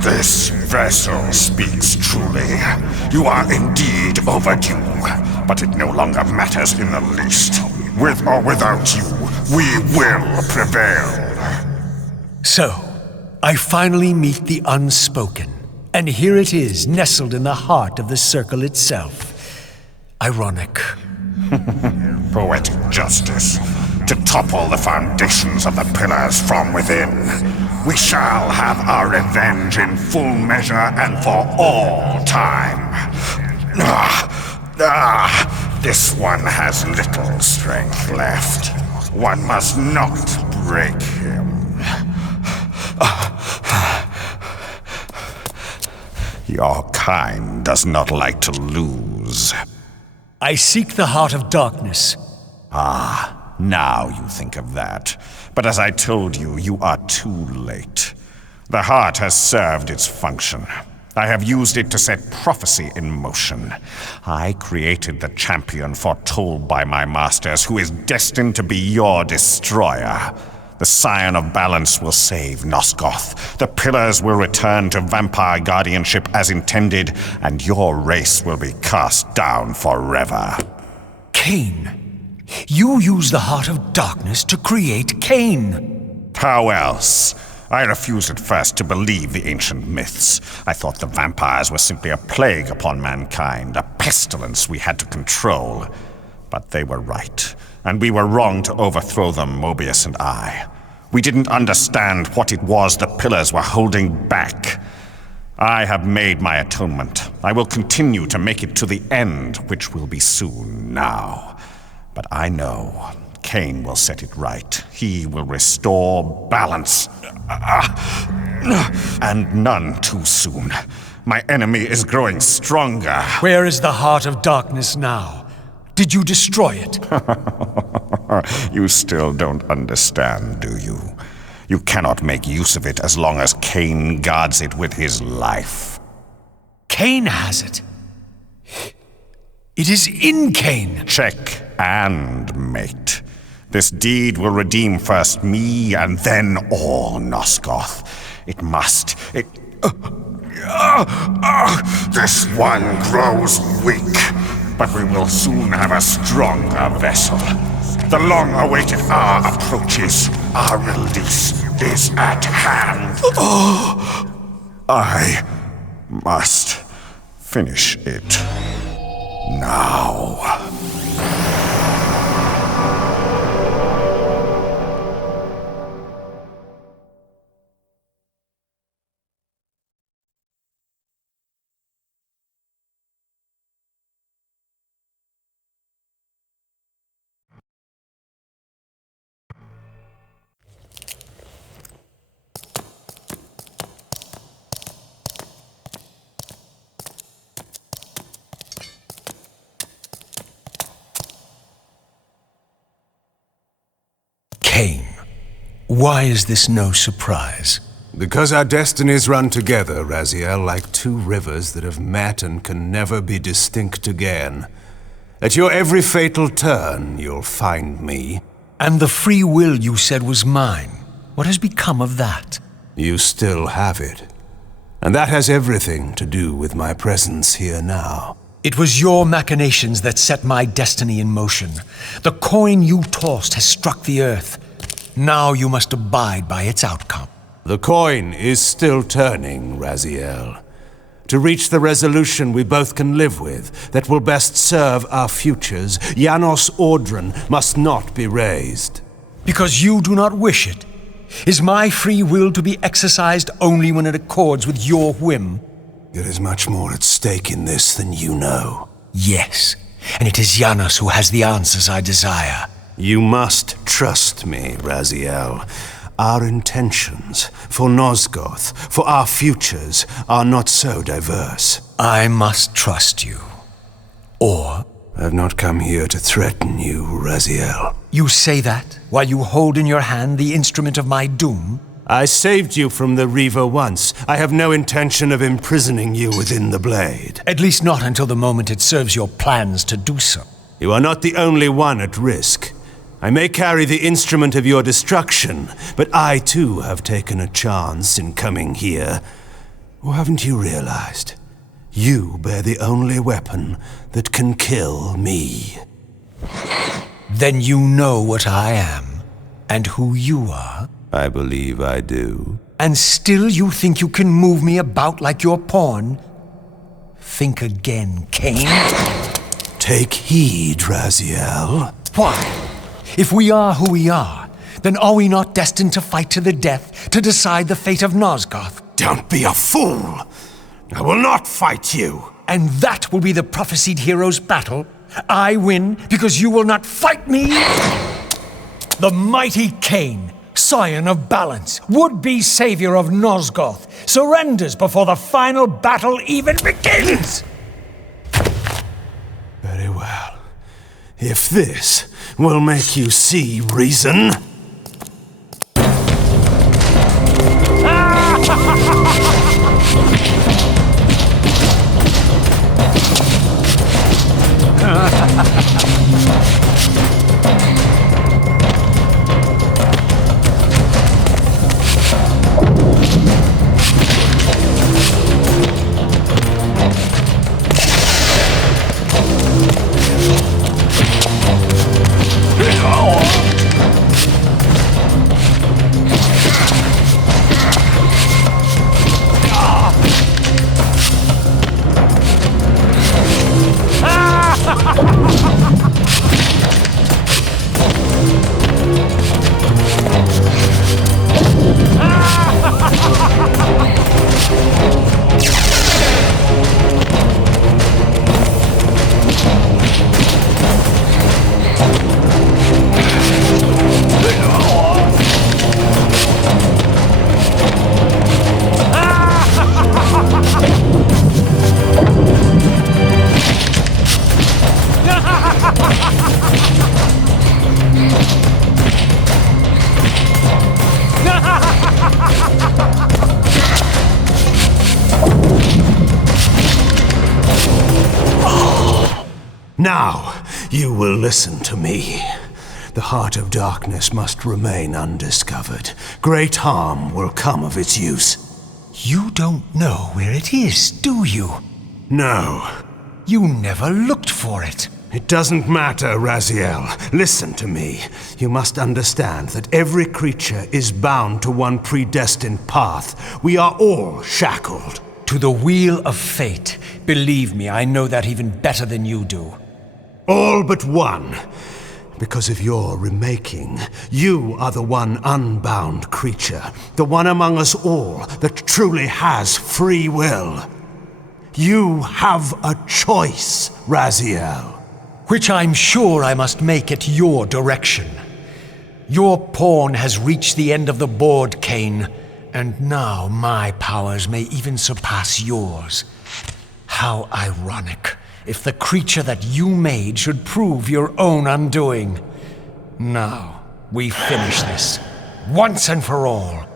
This vessel speaks truly. You are indeed overdue, but it no longer matters in the least. With or without you, we will prevail. So, I finally meet the unspoken, and here it is, nestled in the heart of the circle itself. Ironic. Poetic justice. To topple the foundations of the pillars from within. We shall have our revenge in full measure and for all time. This one has little strength left. One must not break him. Your kind does not like to lose. I seek the heart of darkness. Now you think of that. But as I told you, you are too late. The heart has served its function. I have used it to set prophecy in motion. I created the champion foretold by my masters, who is destined to be your destroyer. The Scion of Balance will save Nosgoth. The Pillars will return to vampire guardianship as intended, and your race will be cast down forever. Kain. You use the heart of darkness to create Kain. How else? I refused at first to believe the ancient myths. I thought the vampires were simply a plague upon mankind, a pestilence we had to control. But they were right, and we were wrong to overthrow them, Mobius and I. We didn't understand what it was the Pillars were holding back. I have made my atonement. I will continue to make it to the end, which will be soon now. But I know Kain will set it right. He will restore balance. And none too soon. My enemy is growing stronger. Where is the heart of darkness now? Did you destroy it? You still don't understand, do you? You cannot make use of it as long as Kain guards it with his life. Kain has it. It is in Kain. Check and mate. This deed will redeem first me and then all Nosgoth. It must. This one grows weak, but we will soon have a stronger vessel. The long-awaited hour approaches. Our release is at hand. I must Finish it. Now. Kain, why is this no surprise? Because our destinies run together, Raziel, like two rivers that have met and can never be distinct again. At your every fatal turn, you'll find me. And the free will you said was mine, what has become of that? You still have it. And that has everything to do with my presence here now. It was your machinations that set my destiny in motion. The coin you tossed has struck the earth. Now you must abide by its outcome. The coin is still turning, Raziel. To reach the resolution we both can live with, that will best serve our futures, Janos Ordran must not be raised. Because you do not wish it? Is my free will to be exercised only when it accords with your whim? There is much more at stake in this than you know. Yes, and it is Janos who has the answers I desire. You must trust me, Raziel. Our intentions, for Nosgoth, for our futures, are not so diverse. I must trust you. Or... I've not come here to threaten you, Raziel. You say that while you hold in your hand the instrument of my doom? I saved you from the Reaver once. I have no intention of imprisoning you within the blade. At least not until the moment it serves your plans to do so. You are not the only one at risk. I may carry the instrument of your destruction, but I too have taken a chance in coming here. Or haven't you realized? You bear the only weapon that can kill me. Then you know what I am, and who you are? I believe I do. And still you think you can move me about like your pawn? Think again, Kain. Take heed, Raziel. Why? If we are who we are, then are we not destined to fight to the death to decide the fate of Nosgoth? Don't be a fool! I will not fight you! And that will be the prophesied hero's battle? I win because you will not fight me? The mighty Kain, scion of balance, would-be savior of Nosgoth, surrenders before the final battle even begins! Very well. If this will make you see reason... Now, you will listen to me. The heart of darkness must remain undiscovered. Great harm will come of its use. You don't know where it is, do you? No. You never looked for it. It doesn't matter, Raziel. Listen to me. You must understand that every creature is bound to one predestined path. We are all shackled. To the wheel of fate. Believe me, I know that even better than you do. All but one. Because of your remaking, you are the one unbound creature, the one among us all that truly has free will. You have a choice, Raziel. Which I'm sure I must make at your direction. Your pawn has reached the end of the board, KAIN, and now my powers may even surpass yours. How ironic if the creature that you made should prove your own undoing. Now, we finish this, once and for all.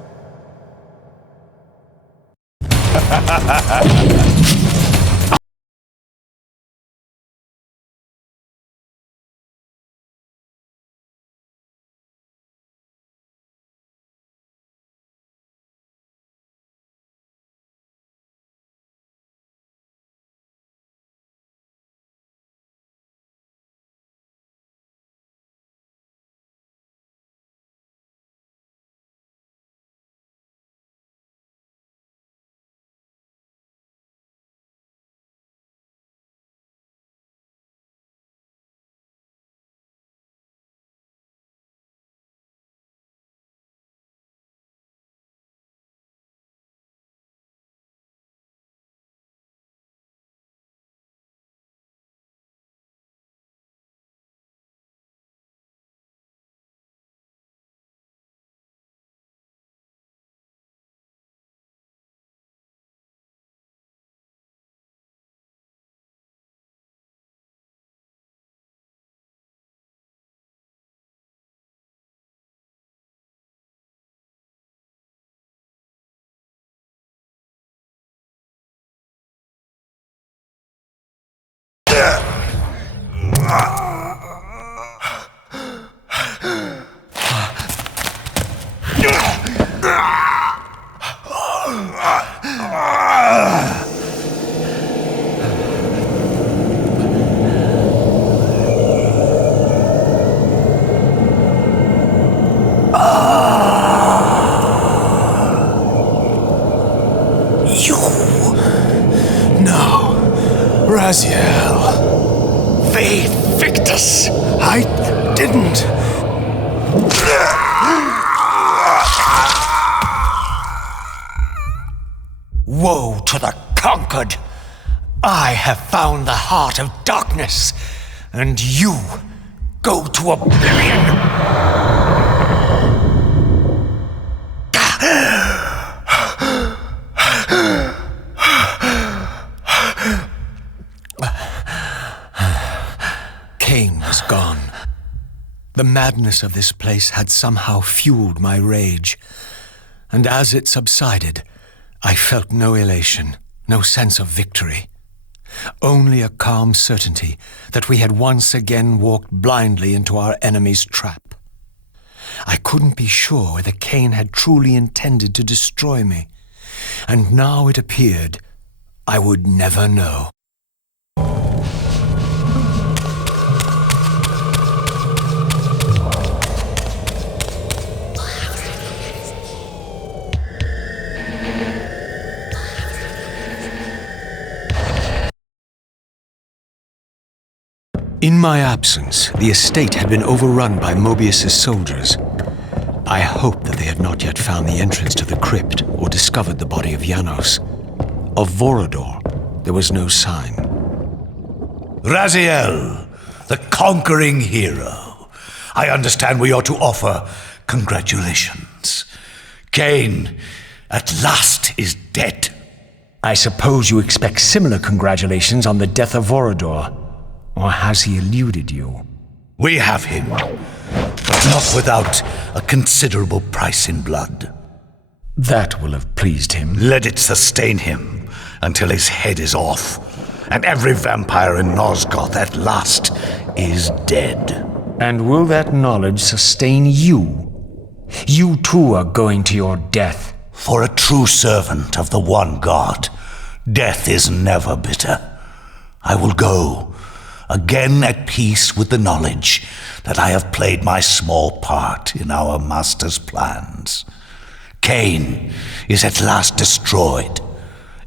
Raziel. Faith Victus. I didn't. Woe to the conquered! I have found the heart of darkness, and you go to oblivion! KAIN was gone. The madness of this place had somehow fueled my rage, and as it subsided, I felt no elation, no sense of victory. Only a calm certainty that we had once again walked blindly into our enemy's trap. I couldn't be sure whether KAIN had truly intended to destroy me, and now it appeared I would never know. In my absence, the estate had been overrun by Mobius's soldiers. I hoped that they had not yet found the entrance to the crypt or discovered the body of Janos. Of Vorador, there was no sign. Raziel, the conquering hero. I understand we ought to offer congratulations. KAIN, at last, is dead. I suppose you expect similar congratulations on the death of Vorador. Or has he eluded you? We have him, but not without a considerable price in blood. That will have pleased him. Let it sustain him until his head is off, and every vampire in Nosgoth at last is dead. And will that knowledge sustain you? You too are going to your death. For a true servant of the one God, death is never bitter. I will go, again at peace with the knowledge that I have played my small part in our master's plans. KAIN is at last destroyed,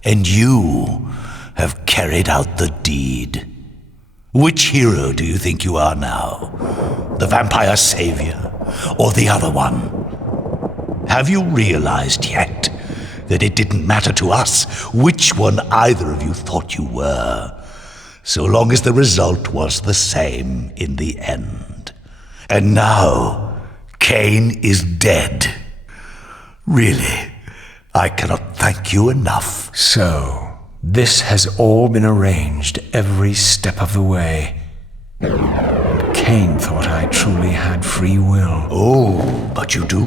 And you have carried out the deed. Which hero do you think you are now? The vampire savior, or the other one? Have you realized yet that it didn't matter to us which one either of you thought you were, so long as the result was the same in the end? And now, Kain is dead. Really, I cannot thank you enough. So, this has all been arranged every step of the way. Kain thought I truly had free will. Oh, but you do.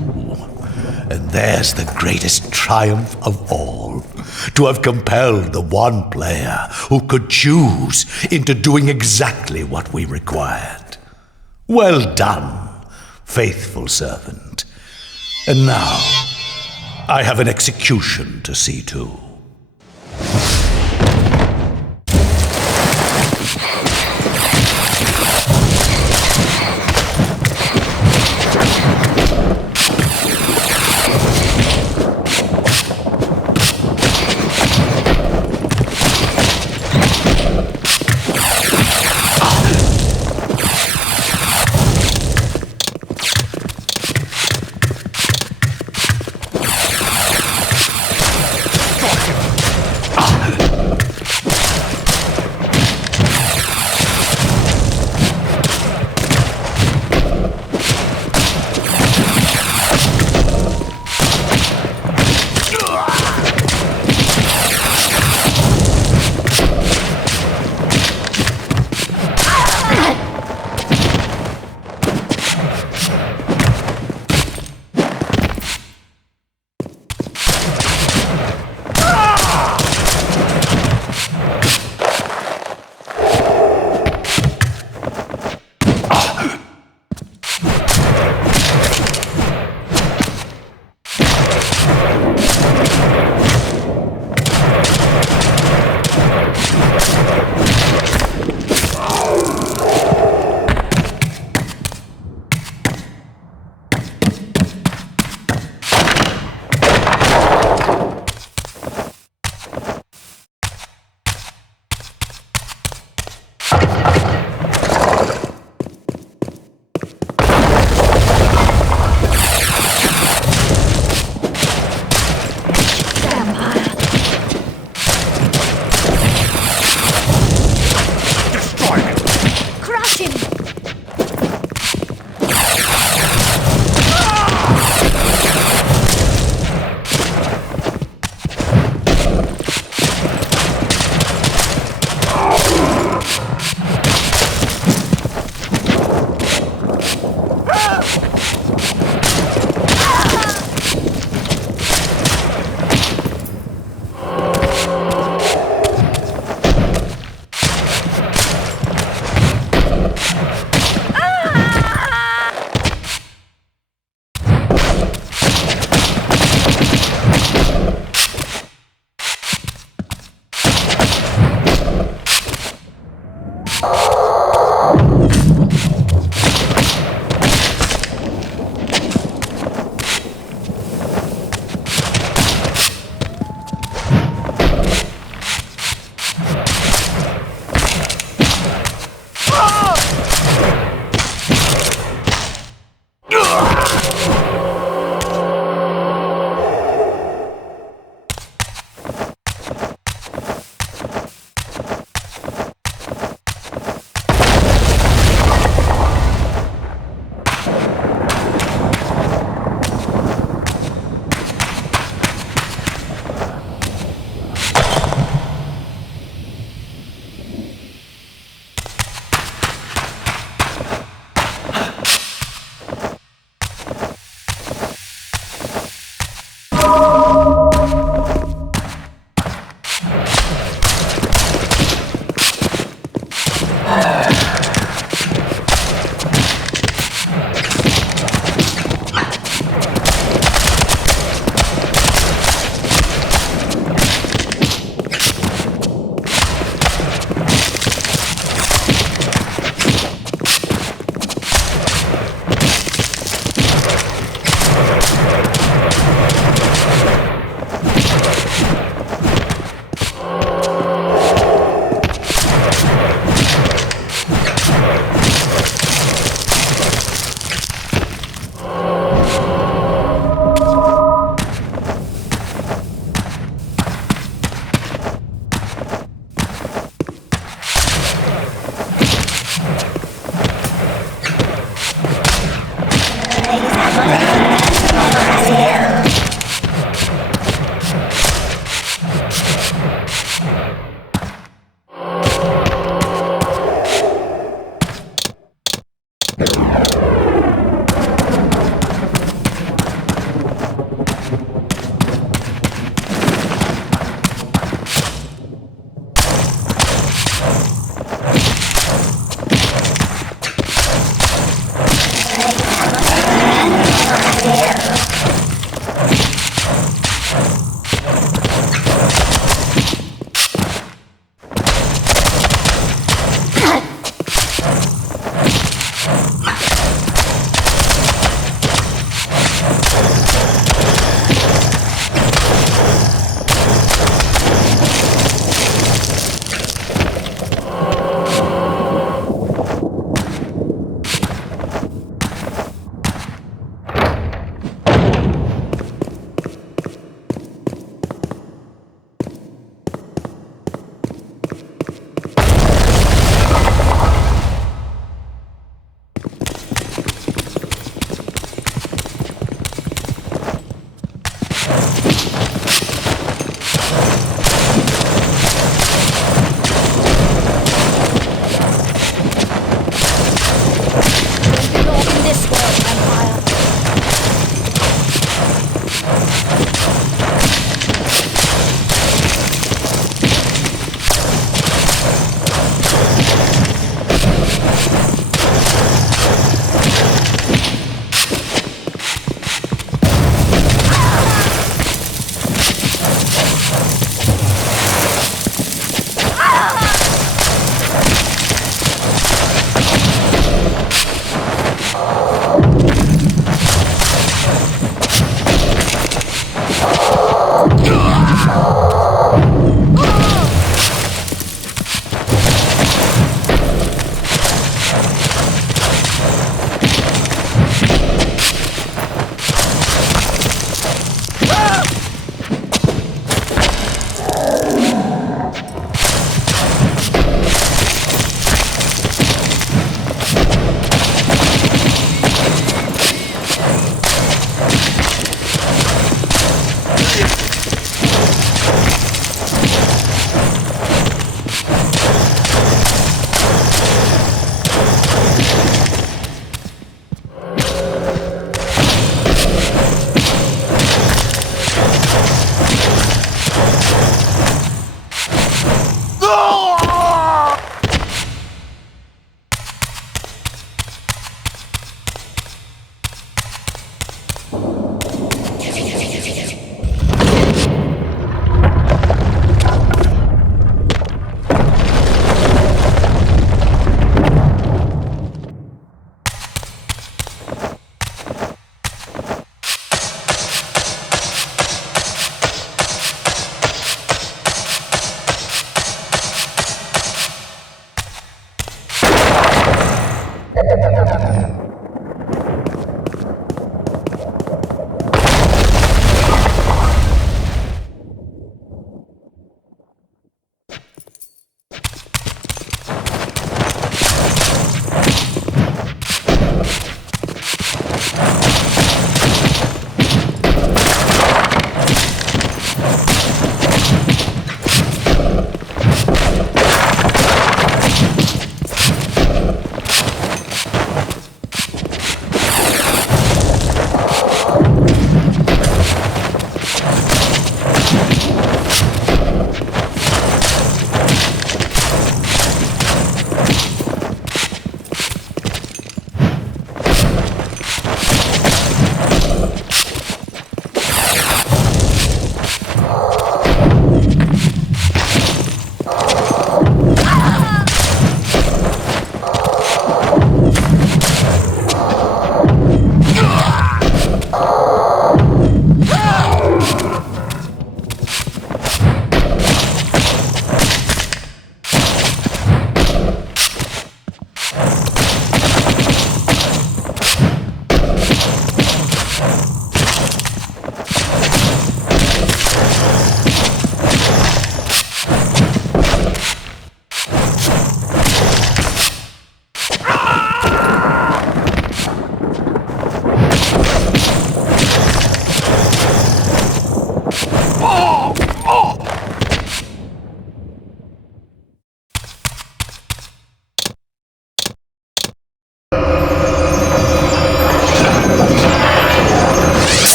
And there's the greatest triumph of all. To have compelled the one player who could choose into doing exactly what we required. Well done, faithful servant. And now, I have an execution to see to.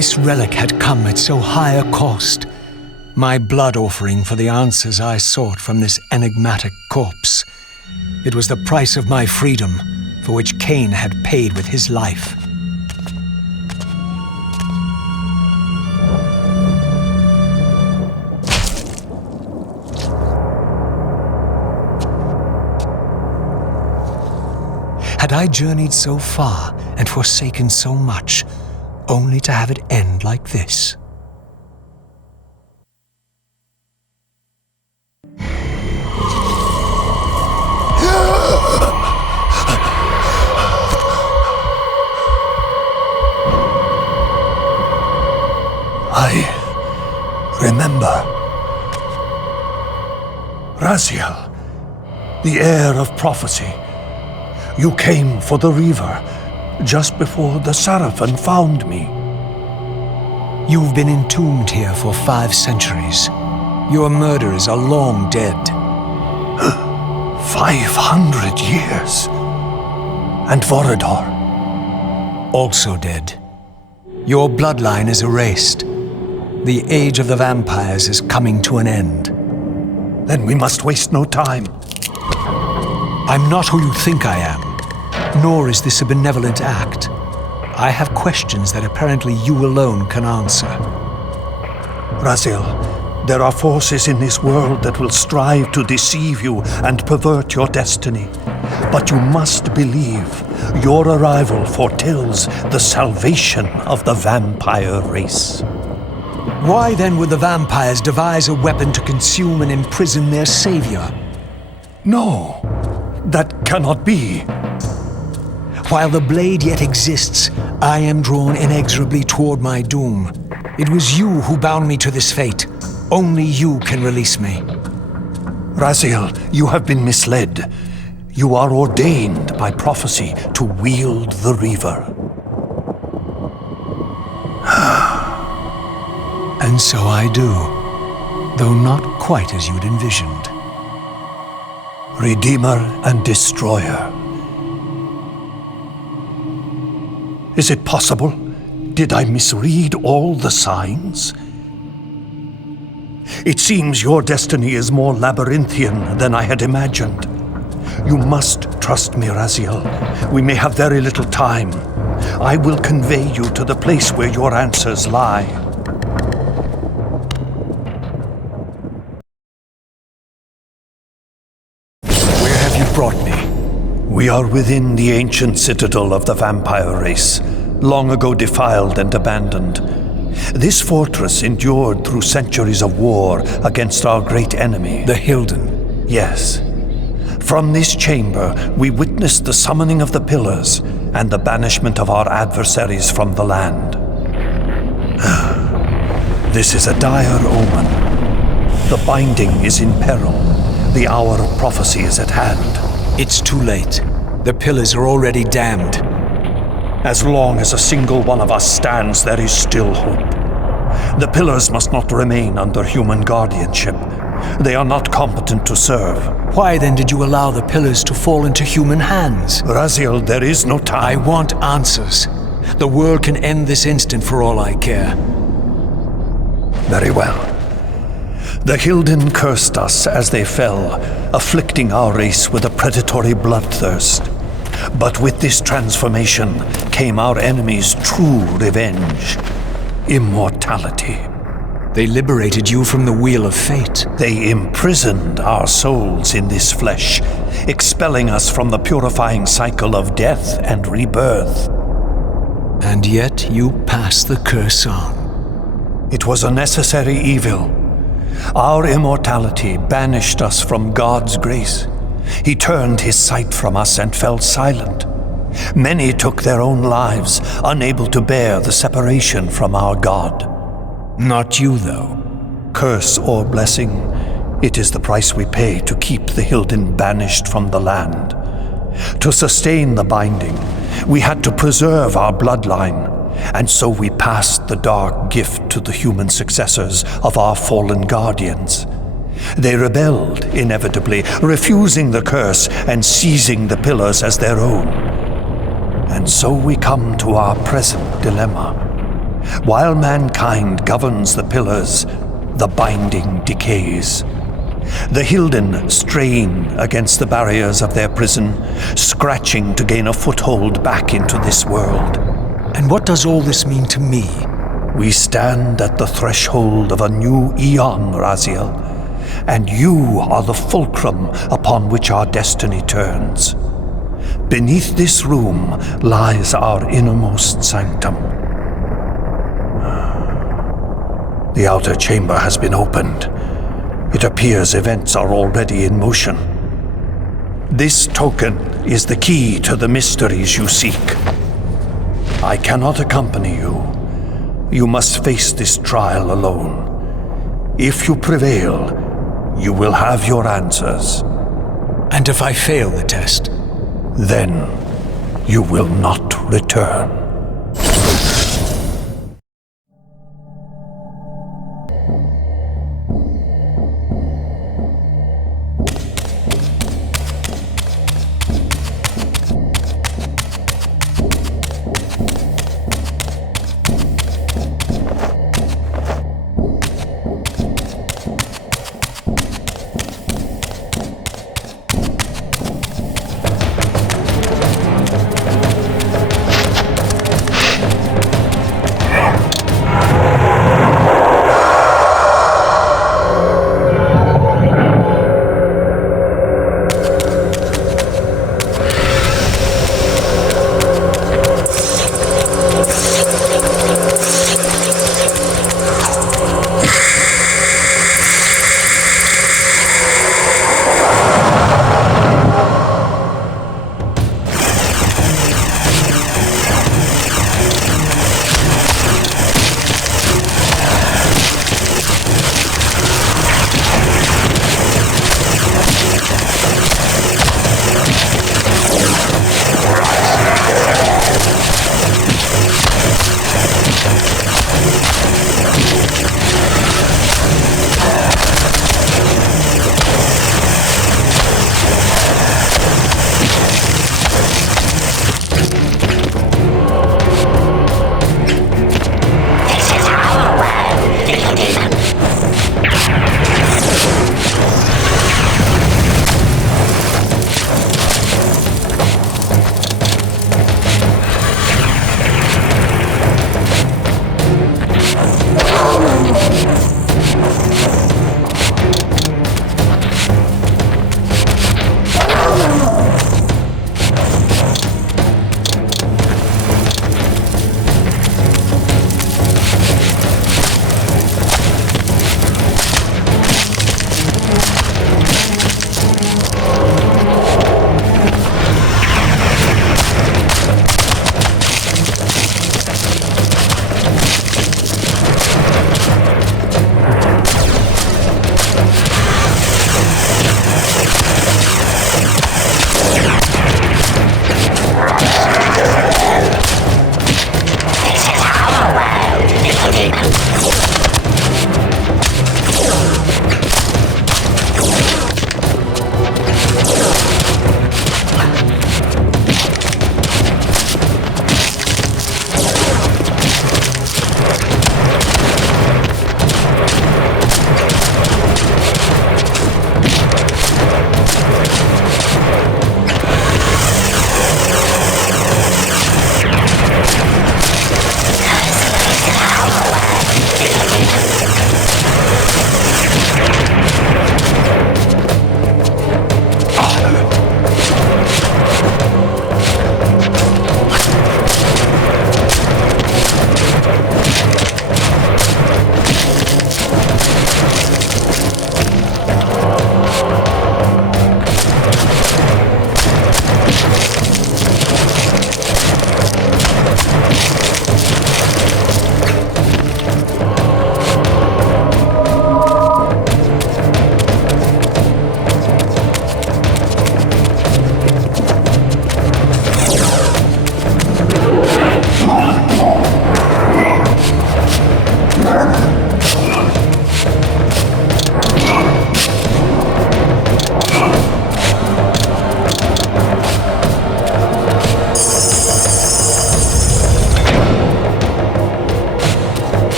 This relic had come at so high a cost. My blood offering for the answers I sought from this enigmatic corpse. It was the price of my freedom, for which Kain had paid with his life. Had I journeyed so far and forsaken so much, only to have it end like this? I remember. Raziel, the heir of prophecy. You came for the Reaver, just before the Seraphim found me. You've been entombed here for 5 centuries. Your murderers are long dead. 500 years. And Vorador? Also dead. Your bloodline is erased. The age of the vampires is coming to an end. Then we must waste no time. I'm not who you think I am, nor is this a benevolent act. I have questions that apparently you alone can answer. Raziel, there are forces in this world that will strive to deceive you and pervert your destiny. But you must believe your arrival foretells the salvation of the vampire race. Why then would the vampires devise a weapon to consume and imprison their savior? No, that cannot be. While the blade yet exists, I am drawn inexorably toward my doom. It was you who bound me to this fate. Only you can release me. Raziel, you have been misled. You are ordained by prophecy to wield the Reaver. And so I do, though not quite as you'd envisioned. Redeemer and Destroyer. Is it possible? Did I misread all the signs? It seems your destiny is more labyrinthian than I had imagined. You must trust me, Raziel. We may have very little time. I will convey you to the place where your answers lie. Where have you brought me? We are within the ancient citadel of the vampire race, long ago defiled and abandoned. This fortress endured through centuries of war against our great enemy. The Hilden. Yes. From this chamber, we witnessed the summoning of the pillars and the banishment of our adversaries from the land. This is a dire omen. The binding is in peril. The hour of prophecy is at hand. It's too late. The pillars are already damned. As long as a single one of us stands, there is still hope. The pillars must not remain under human guardianship. They are not competent to serve. Why then did you allow the pillars to fall into human hands? Raziel, there is no time. I want answers. The world can end this instant for all I care. Very well. The Hilden cursed us as they fell, afflicting our race with a predatory bloodthirst. But with this transformation came our enemy's true revenge: immortality. They liberated you from the wheel of fate. They imprisoned our souls in this flesh, expelling us from the purifying cycle of death and rebirth. And yet you pass the curse on. It was a necessary evil. Our immortality banished us from God's grace. He turned his sight from us and fell silent. Many took their own lives, unable to bear the separation from our God. Not you, though. Curse or blessing, it is the price we pay to keep the Hilden banished from the land. To sustain the binding, we had to preserve our bloodline, and so we passed the dark gift to the human successors of our fallen guardians. They rebelled, inevitably, refusing the curse and seizing the pillars as their own. And so we come to our present dilemma. While mankind governs the pillars, the binding decays. The Hilden strain against the barriers of their prison, scratching to gain a foothold back into this world. And what does all this mean to me? We stand at the threshold of a new eon, Raziel, and you are the fulcrum upon which our destiny turns. Beneath this room lies our innermost sanctum. The outer chamber has been opened. It appears events are already in motion. This token is the key to the mysteries you seek. I cannot accompany you. You must face this trial alone. If you prevail, you will have your answers. And if I fail the test? Then you will not return.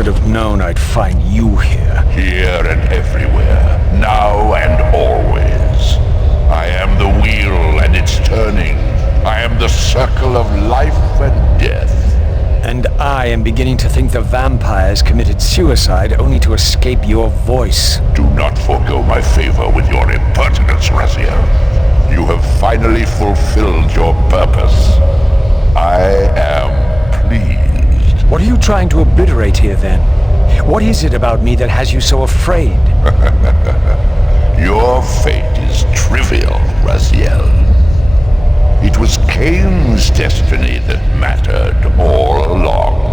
should have known I'd find you here. Here and everywhere, now and always. I am the wheel and its turning. I am the circle of life and death. And I am beginning to think the vampires committed suicide only to escape your voice. Do not forego my favor with your impertinence, Raziel. You have finally fulfilled your purpose. I am pleased. What are you trying to obliterate here, then? What is it about me that has you so afraid? Your fate is trivial, Raziel. It was Kain's destiny that mattered all along.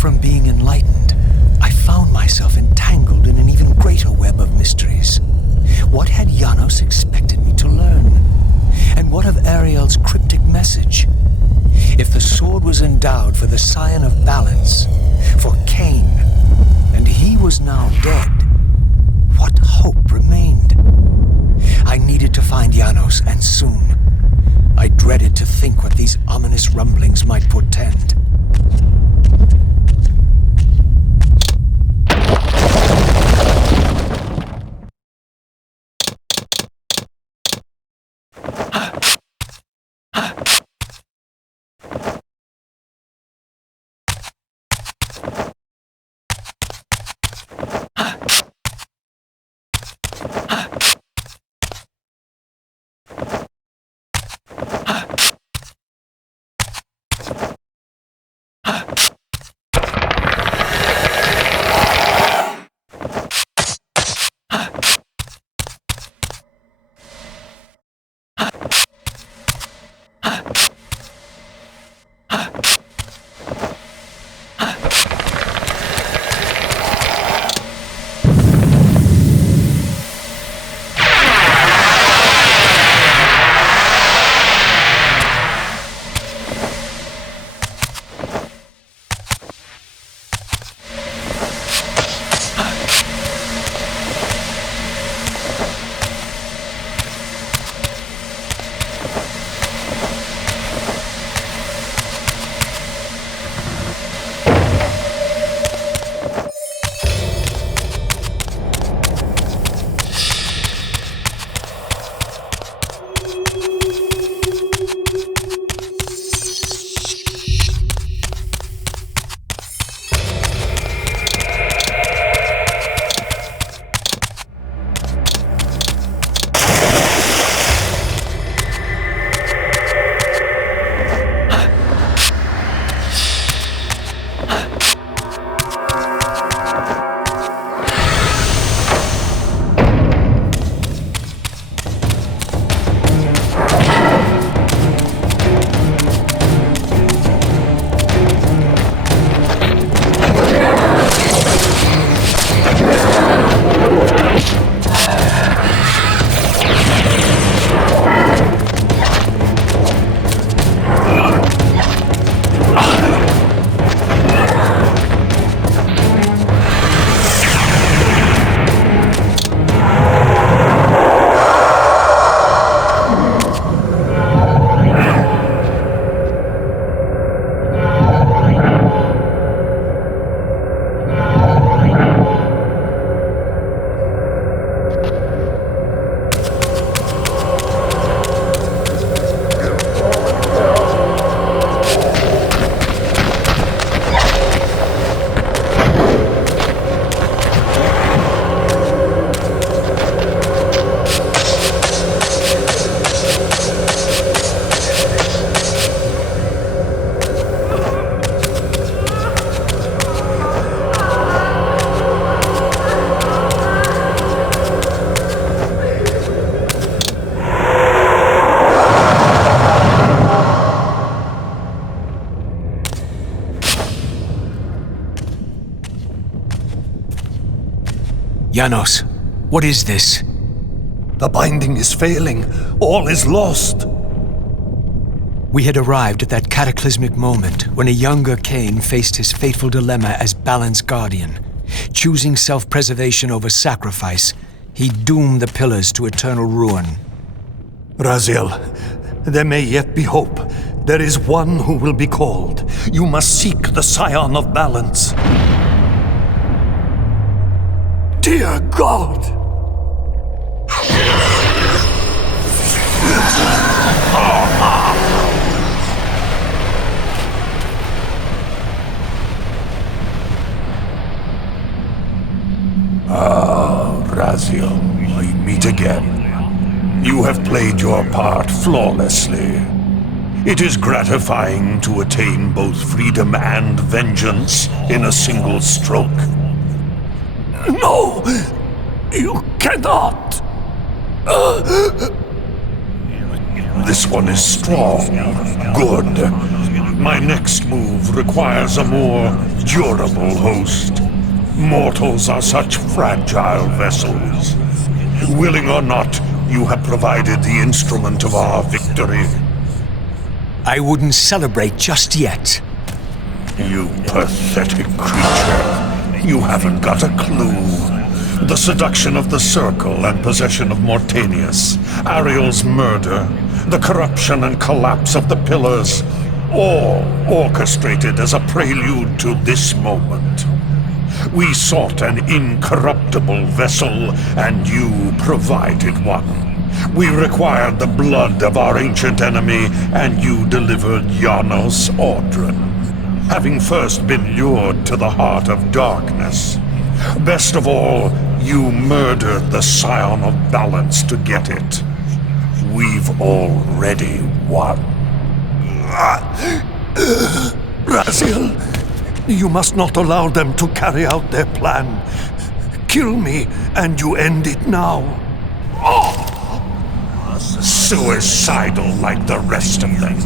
from being enlightened, I found myself entangled in an even greater web of mysteries. What had Janos expected me to learn? And what of Ariel's cryptic message? If the sword was endowed for the scion of balance, for Kain, and he was now dead, what hope remained? I needed to find Janos, and soon. I dreaded to think what these ominous rumblings might portend. Janos, what is this? The binding is failing. All is lost. We had arrived at that cataclysmic moment when a younger Kain faced his fateful dilemma as Balance Guardian. Choosing self-preservation over sacrifice, he doomed the pillars to eternal ruin. Raziel, there may yet be hope. There is one who will be called. You must seek the Scion of Balance. Dear God! Raziel, we meet again. You have played your part flawlessly. It is gratifying to attain both freedom and vengeance in a single stroke. No! You cannot! This one is strong, good, My next move requires a more durable host. Mortals are such fragile vessels. Willing or not, you have provided the instrument of our victory. I wouldn't celebrate just yet. You pathetic creature. You haven't got a clue. The seduction of the Circle and possession of Mortanius, Ariel's murder, the corruption and collapse of the Pillars, all orchestrated as a prelude to this moment. We sought an incorruptible vessel, and you provided one. We required the blood of our ancient enemy, and you delivered Janos Audron, having first been lured to the heart of darkness. Best of all, you murdered the Scion of Balance to get it. We've already won. Raziel, you must not allow them to carry out their plan. Kill me, and you end it now. Suicidal like the rest of them.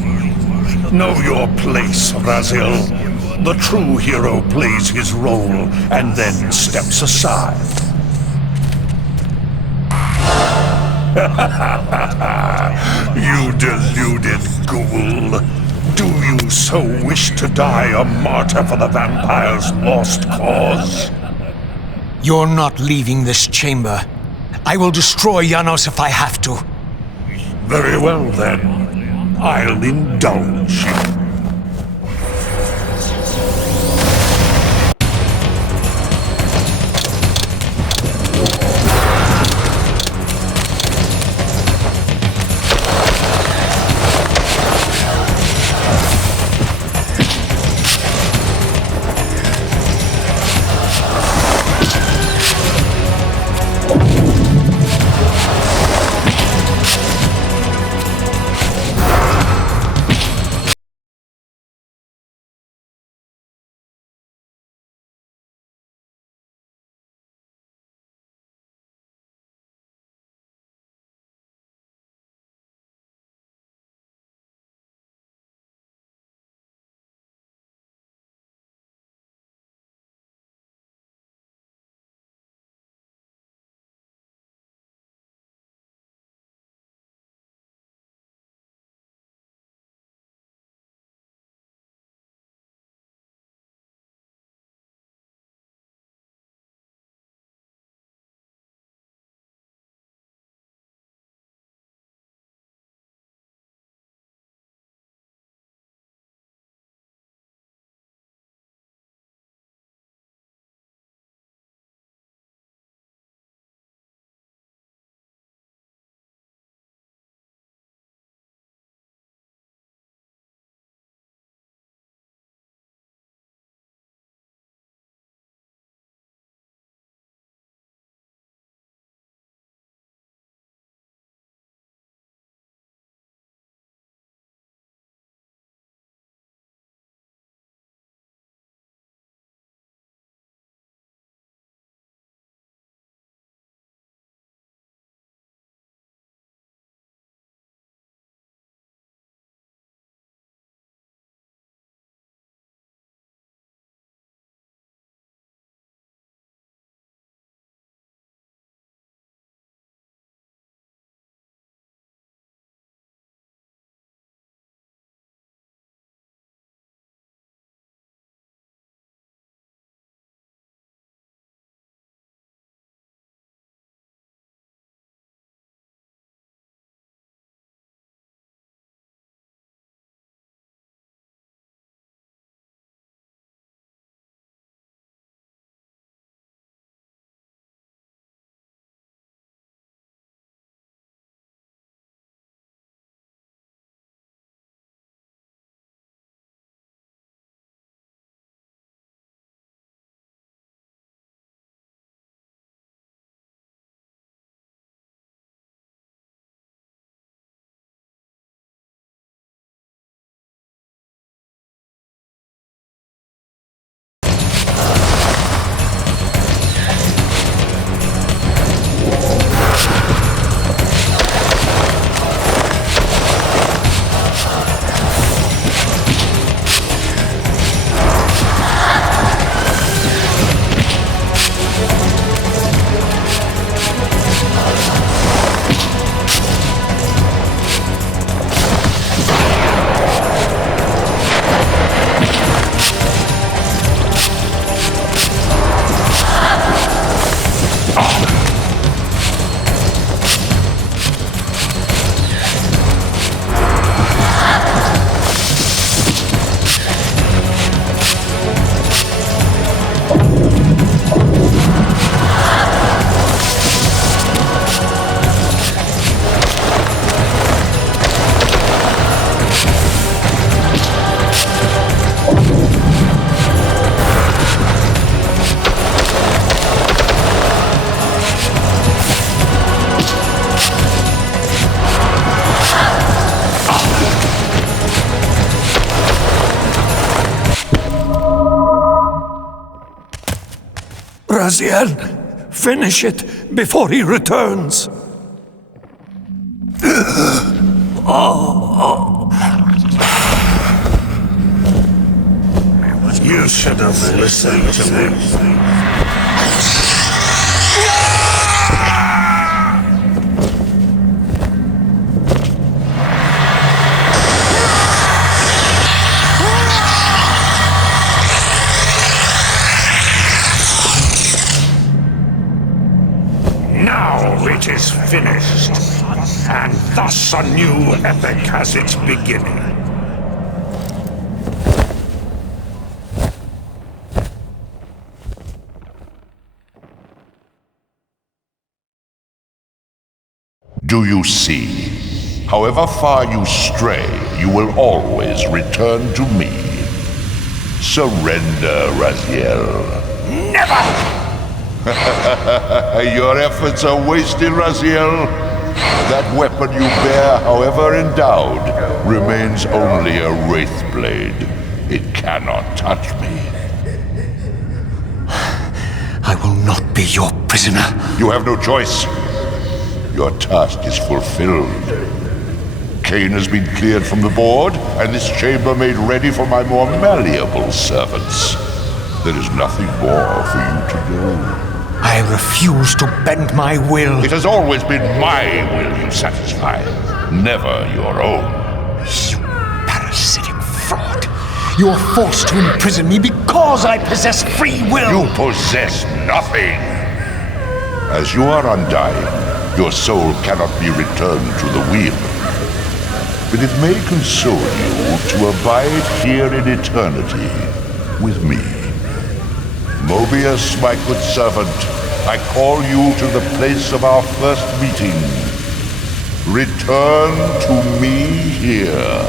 Know your place, Raziel. The true hero plays his role and then steps aside. You deluded ghoul. Do you so wish to die a martyr for the vampire's lost cause? You're not leaving this chamber. I will destroy Janos if I have to. Very well then. I'll indulge you. Raziel, finish it before he returns. You should have listened to me. It is finished, and thus a new epic has its beginning. Do you see? However far you stray, you will always return to me. Surrender, Raziel. Never! Your efforts are wasted, Raziel. That weapon you bear, however endowed, remains only a wraith blade. It cannot touch me. I will not be your prisoner. You have no choice. Your task is fulfilled. Kain has been cleared from the board, and this chamber made ready for my more malleable servants. There is nothing more for you to do. I refuse to bend my will. It has always been my will you satisfy, never your own. You parasitic fraud. You are forced to imprison me because I possess free will. You possess nothing. As you are undying, your soul cannot be returned to the wheel. But it may console you to abide here in eternity with me. Mobius, my good servant, I call you to the place of our first meeting. Return to me here.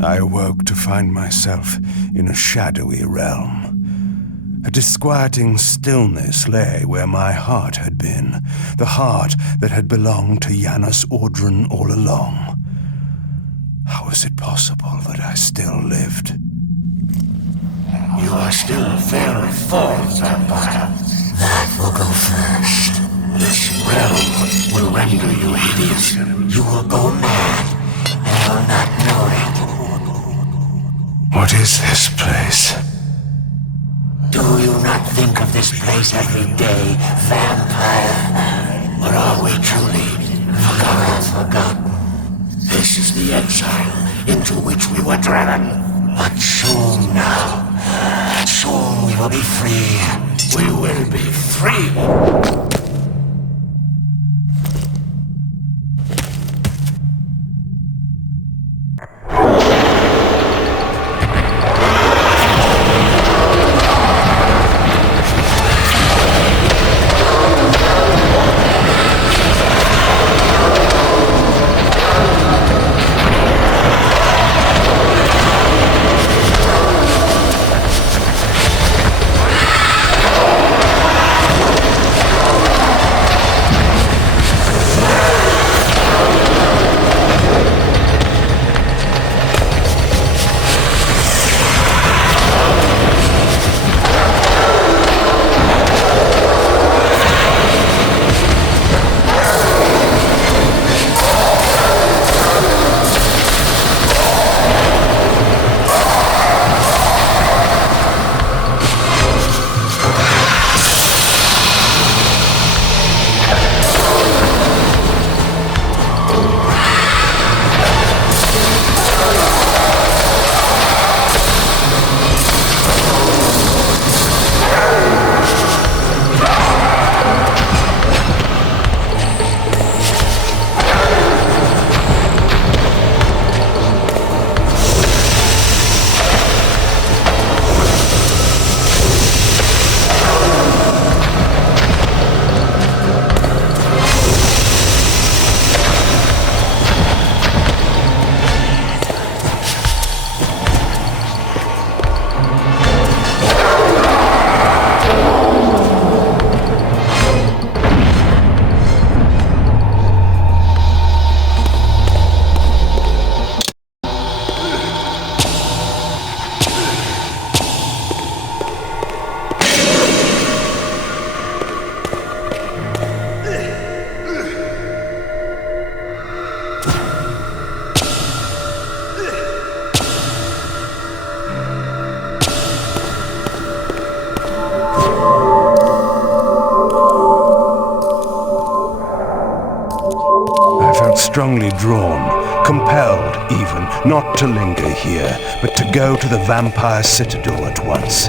I awoke to find myself in a shadowy realm. A disquieting stillness lay where my heart had been, the heart that had belonged to Janus Audrun all along. How was it possible that I still lived? You are still very forth, vampire. That will go first. This realm will render you hideous. You will go mad, and will not know it. What is this place? Do you not think of this place every day, vampire? Or are we truly forgotten? This is the exile into which we were driven. But soon now, soon we will be free. We will be free. strongly drawn, compelled even, not to linger here, but to go to the vampire citadel at once.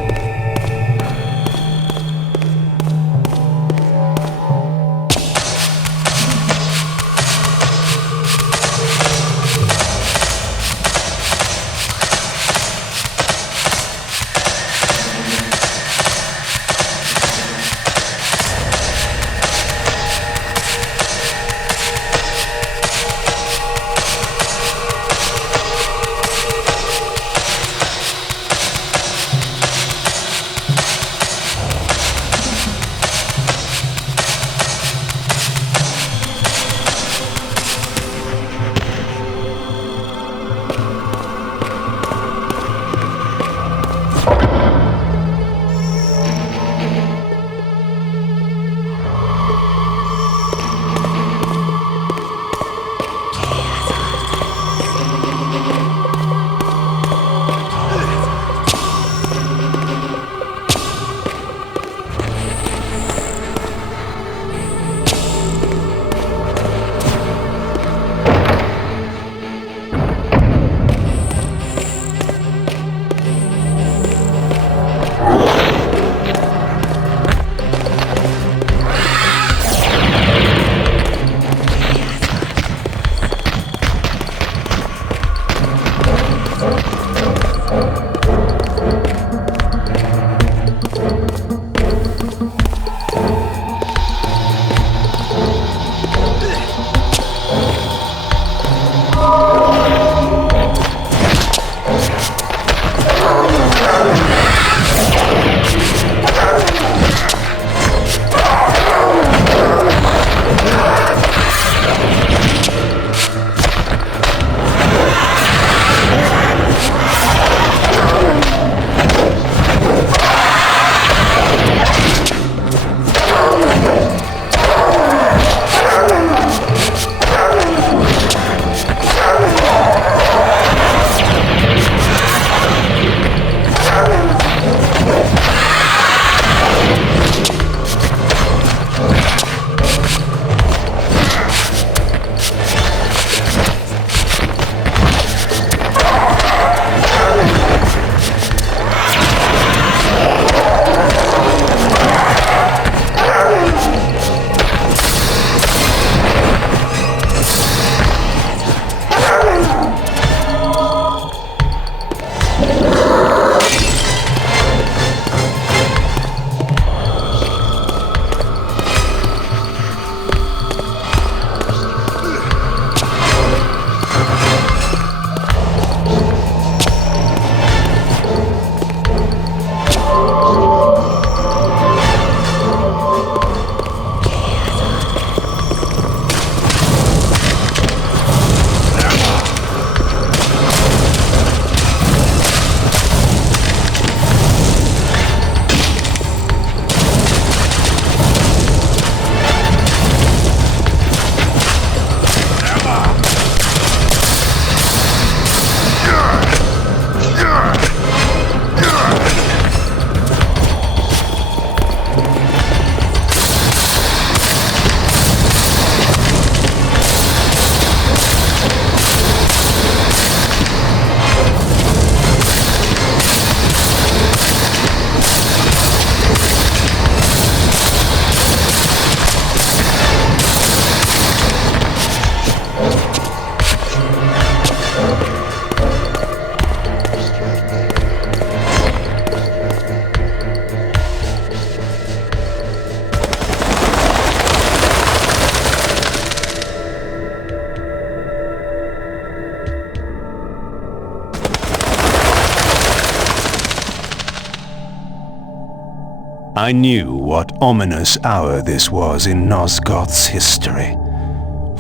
I knew what ominous hour this was in Nosgoth's history,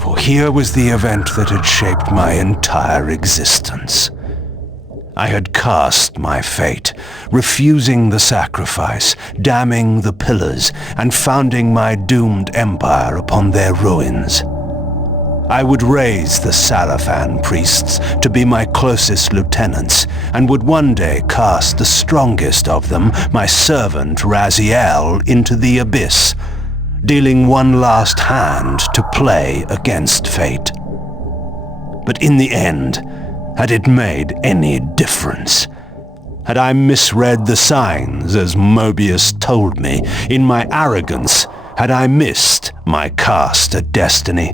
for here was the event that had shaped my entire existence. I had cast my fate, refusing the sacrifice, damning the pillars, and founding my doomed empire upon their ruins. I would raise the Sarafan priests to be my closest lieutenants, and would one day cast the strongest of them, my servant Raziel, into the abyss, dealing one last hand to play against fate. But in the end, had it made any difference? Had I misread the signs as Mobius told me? In my arrogance, had I missed my cast at destiny?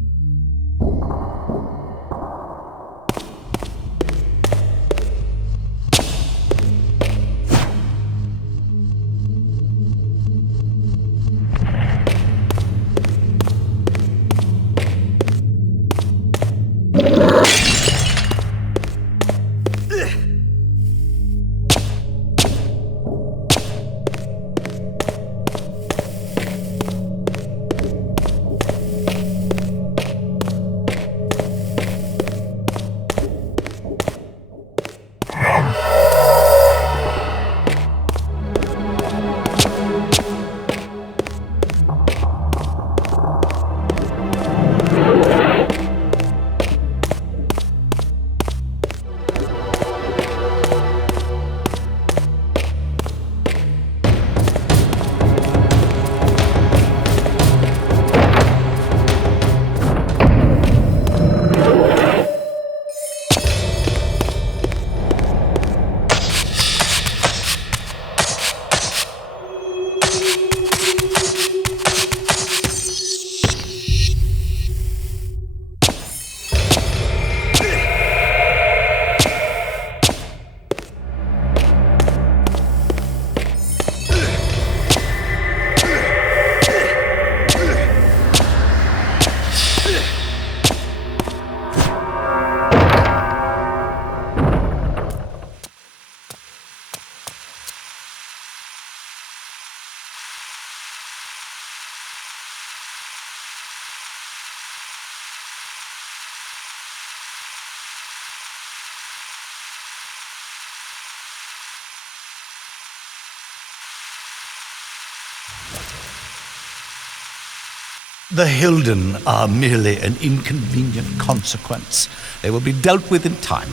The Hilden are merely an inconvenient consequence. They will be dealt with in time.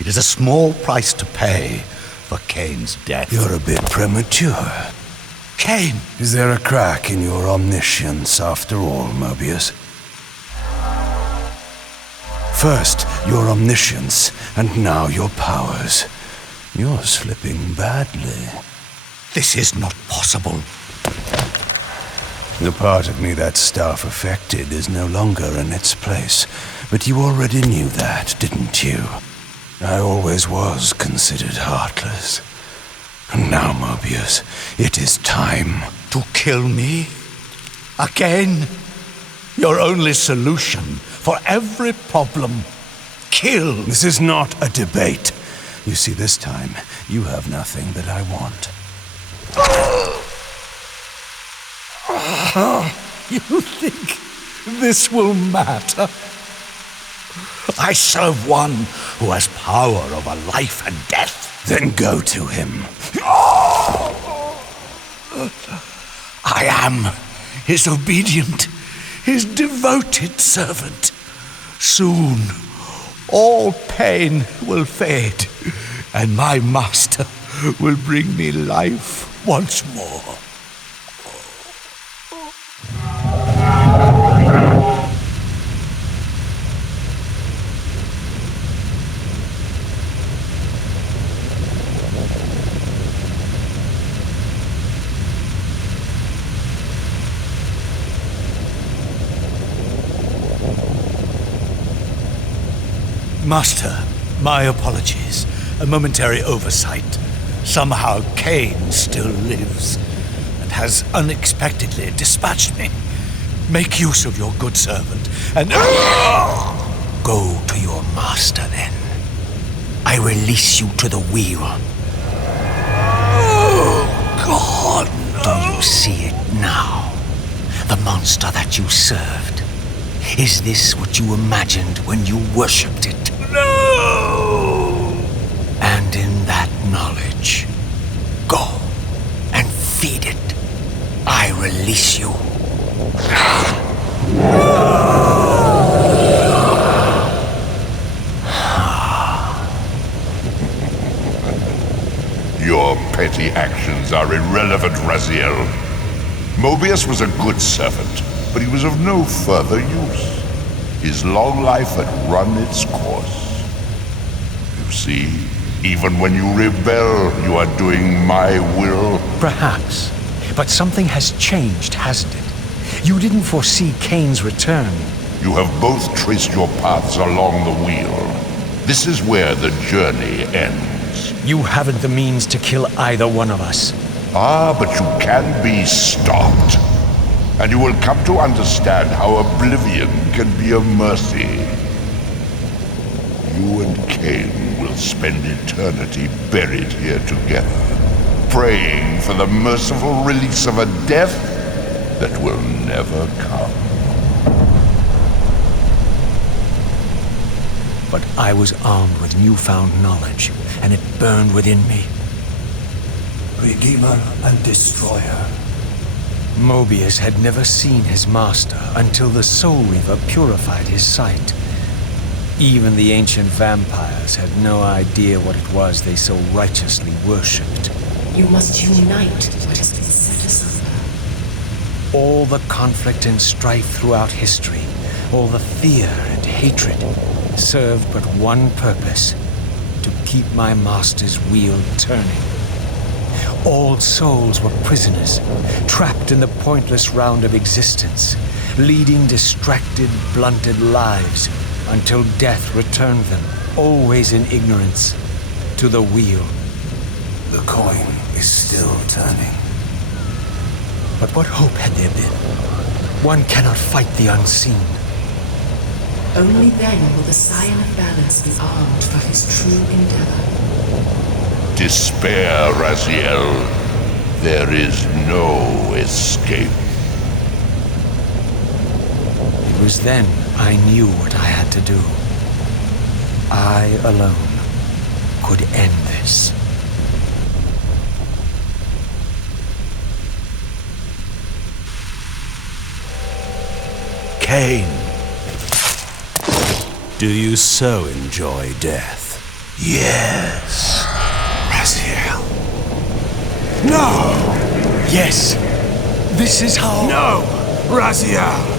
It is a small price to pay for Kain's death. You're a bit premature. Kain! Is there a crack in your omniscience after all, Mobius? First, your omniscience, and now your powers. You're slipping badly. This is not possible. The part of me that staff affected is no longer in its place, but you already knew that, didn't you? I always was considered heartless. And now, Mobius, it is time. To kill me? Again? Your only solution for every problem. Kill. This is not a debate. You see, this time, you have nothing that I want. You think this will matter? I serve one who has power over life and death. Then go to him. I am his obedient, his devoted servant. Soon, all pain will fade, and my master will bring me life once more. Master, my apologies. A momentary oversight. Somehow Kain still lives and has unexpectedly dispatched me. Make use of your good servant and... Go to your master, then. I release you to the wheel. Oh, God! Do you see it now? The monster that you served. Is this what you imagined when you worshipped it? No! And in that knowledge, go and feed it. I release you. Your petty actions are irrelevant, Raziel. Mobius was a good servant, but he was of no further use. His long life had run its course. You see, even when you rebel, you are doing my will. Perhaps. But something has changed, hasn't it? You didn't foresee Kain's return. You have both traced your paths along the wheel. This is where the journey ends. You haven't the means to kill either one of us. Ah, but you can be stopped. And you will come to understand how oblivion can be a mercy. You and Kain will spend eternity buried here together, praying for the merciful release of a death that will never come. But I was armed with newfound knowledge, and it burned within me. Redeemer and Destroyer. Mobius had never seen his master until the Soul Reaver purified his sight. Even the ancient vampires had no idea what it was they so righteously worshipped. You must unite what has been set asunder. All the conflict and strife throughout history, all the fear and hatred, served but one purpose: to keep my master's wheel turning. All souls were prisoners, trapped in the pointless round of existence, leading distracted, blunted lives until death returned them, always in ignorance, to the wheel. The coin is still turning. But what hope had there been? One cannot fight the unseen. Only then will the Scion of Balance be armed for his true endeavor. Despair, Raziel. There is no escape. It was then I knew what I had to do. I alone could end this. Kain, do you so enjoy death? Yes. Raziel. No! Yes. This is how... No! Raziel!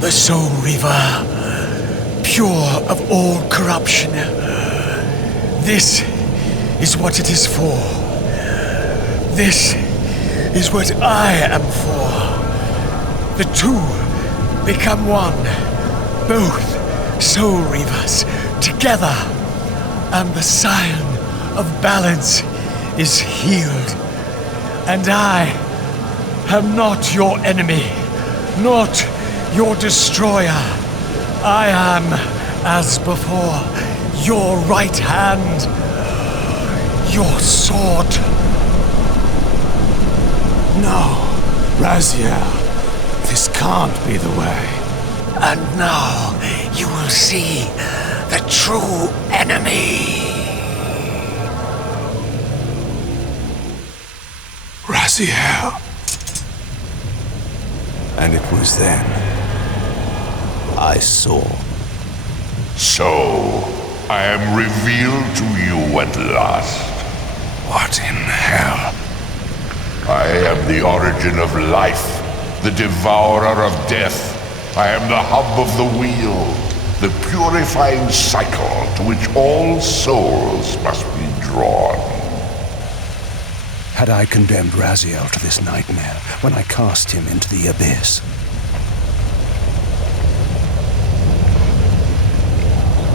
The Soul Reaver, pure of all corruption. This is what it is for. This is what I am for. The two become one. Both Soul Reavers together. And the Scion of Balance is healed. And I am not your enemy, not your destroyer. I am, as before, your right hand, your sword. No, Raziel, this can't be the way. And now you will see the true enemy. Raziel. And it was then I saw. So, I am revealed to you at last. What in hell? I am the origin of life, the devourer of death. I am the hub of the wheel, the purifying cycle to which all souls must be drawn. Had I condemned Raziel to this nightmare when I cast him into the abyss?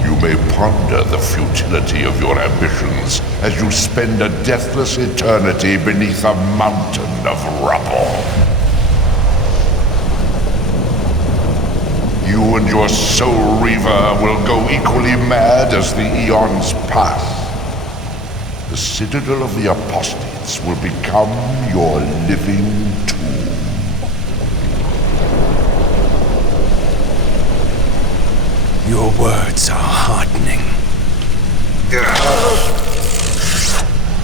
You may ponder the futility of your ambitions as you spend a deathless eternity beneath a mountain of rubble. You and your Soul Reaver will go equally mad as the eons pass. The Citadel of the Apostates will become your living tomb. Your words are heartening.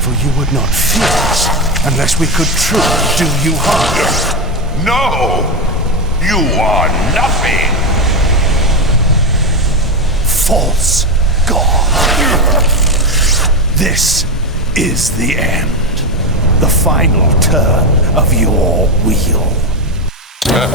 For you would not fear us unless we could truly do you harm. No! You are nothing! False God. This is the end. The final turn of your wheel. I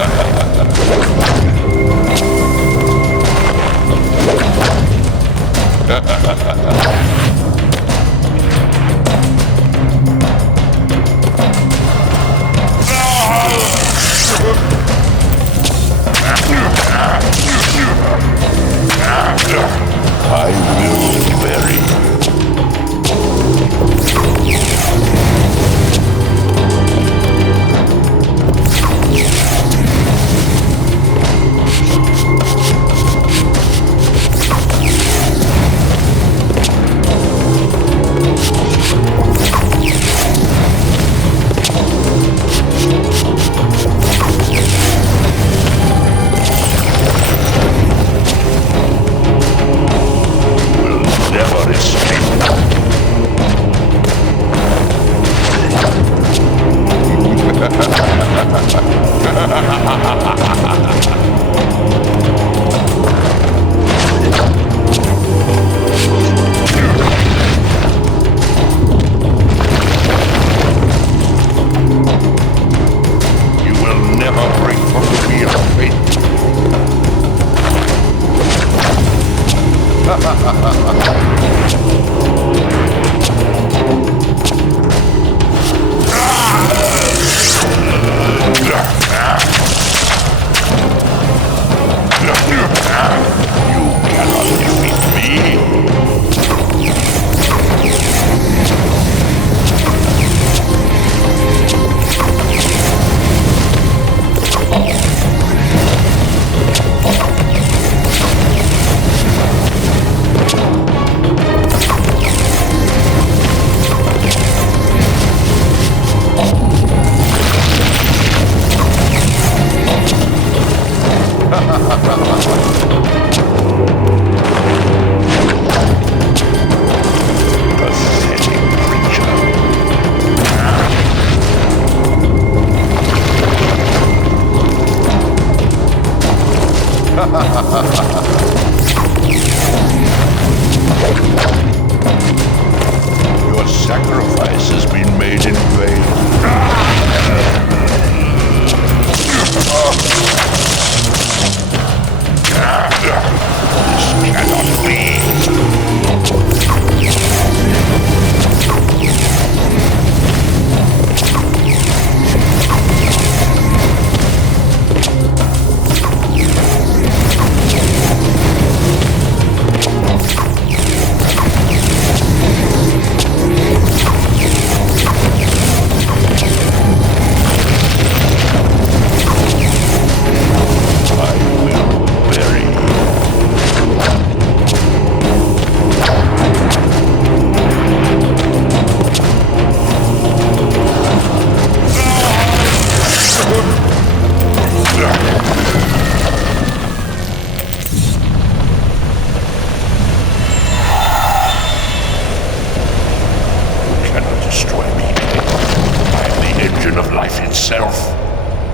will bury you. Your sacrifice has been made in vain. This cannot be.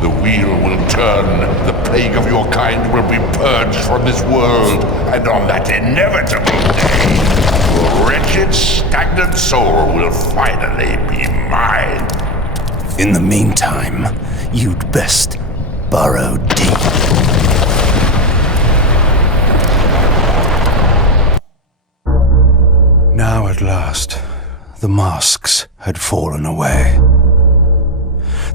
The wheel will turn, the plague of your kind will be purged from this world, and on that inevitable day, your wretched, stagnant soul will finally be mine. In the meantime, you'd best burrow deep. Now at last, the masks had fallen away.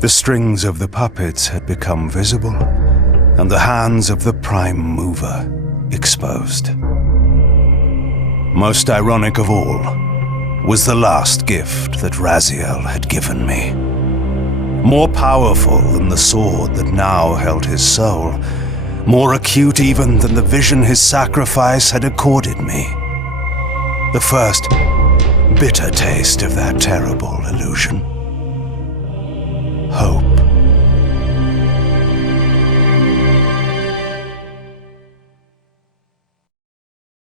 The strings of the puppets had become visible, and the hands of the prime mover exposed. Most ironic of all was the last gift that Raziel had given me. More powerful than the sword that now held his soul, more acute even than the vision his sacrifice had accorded me. The first bitter taste of that terrible illusion.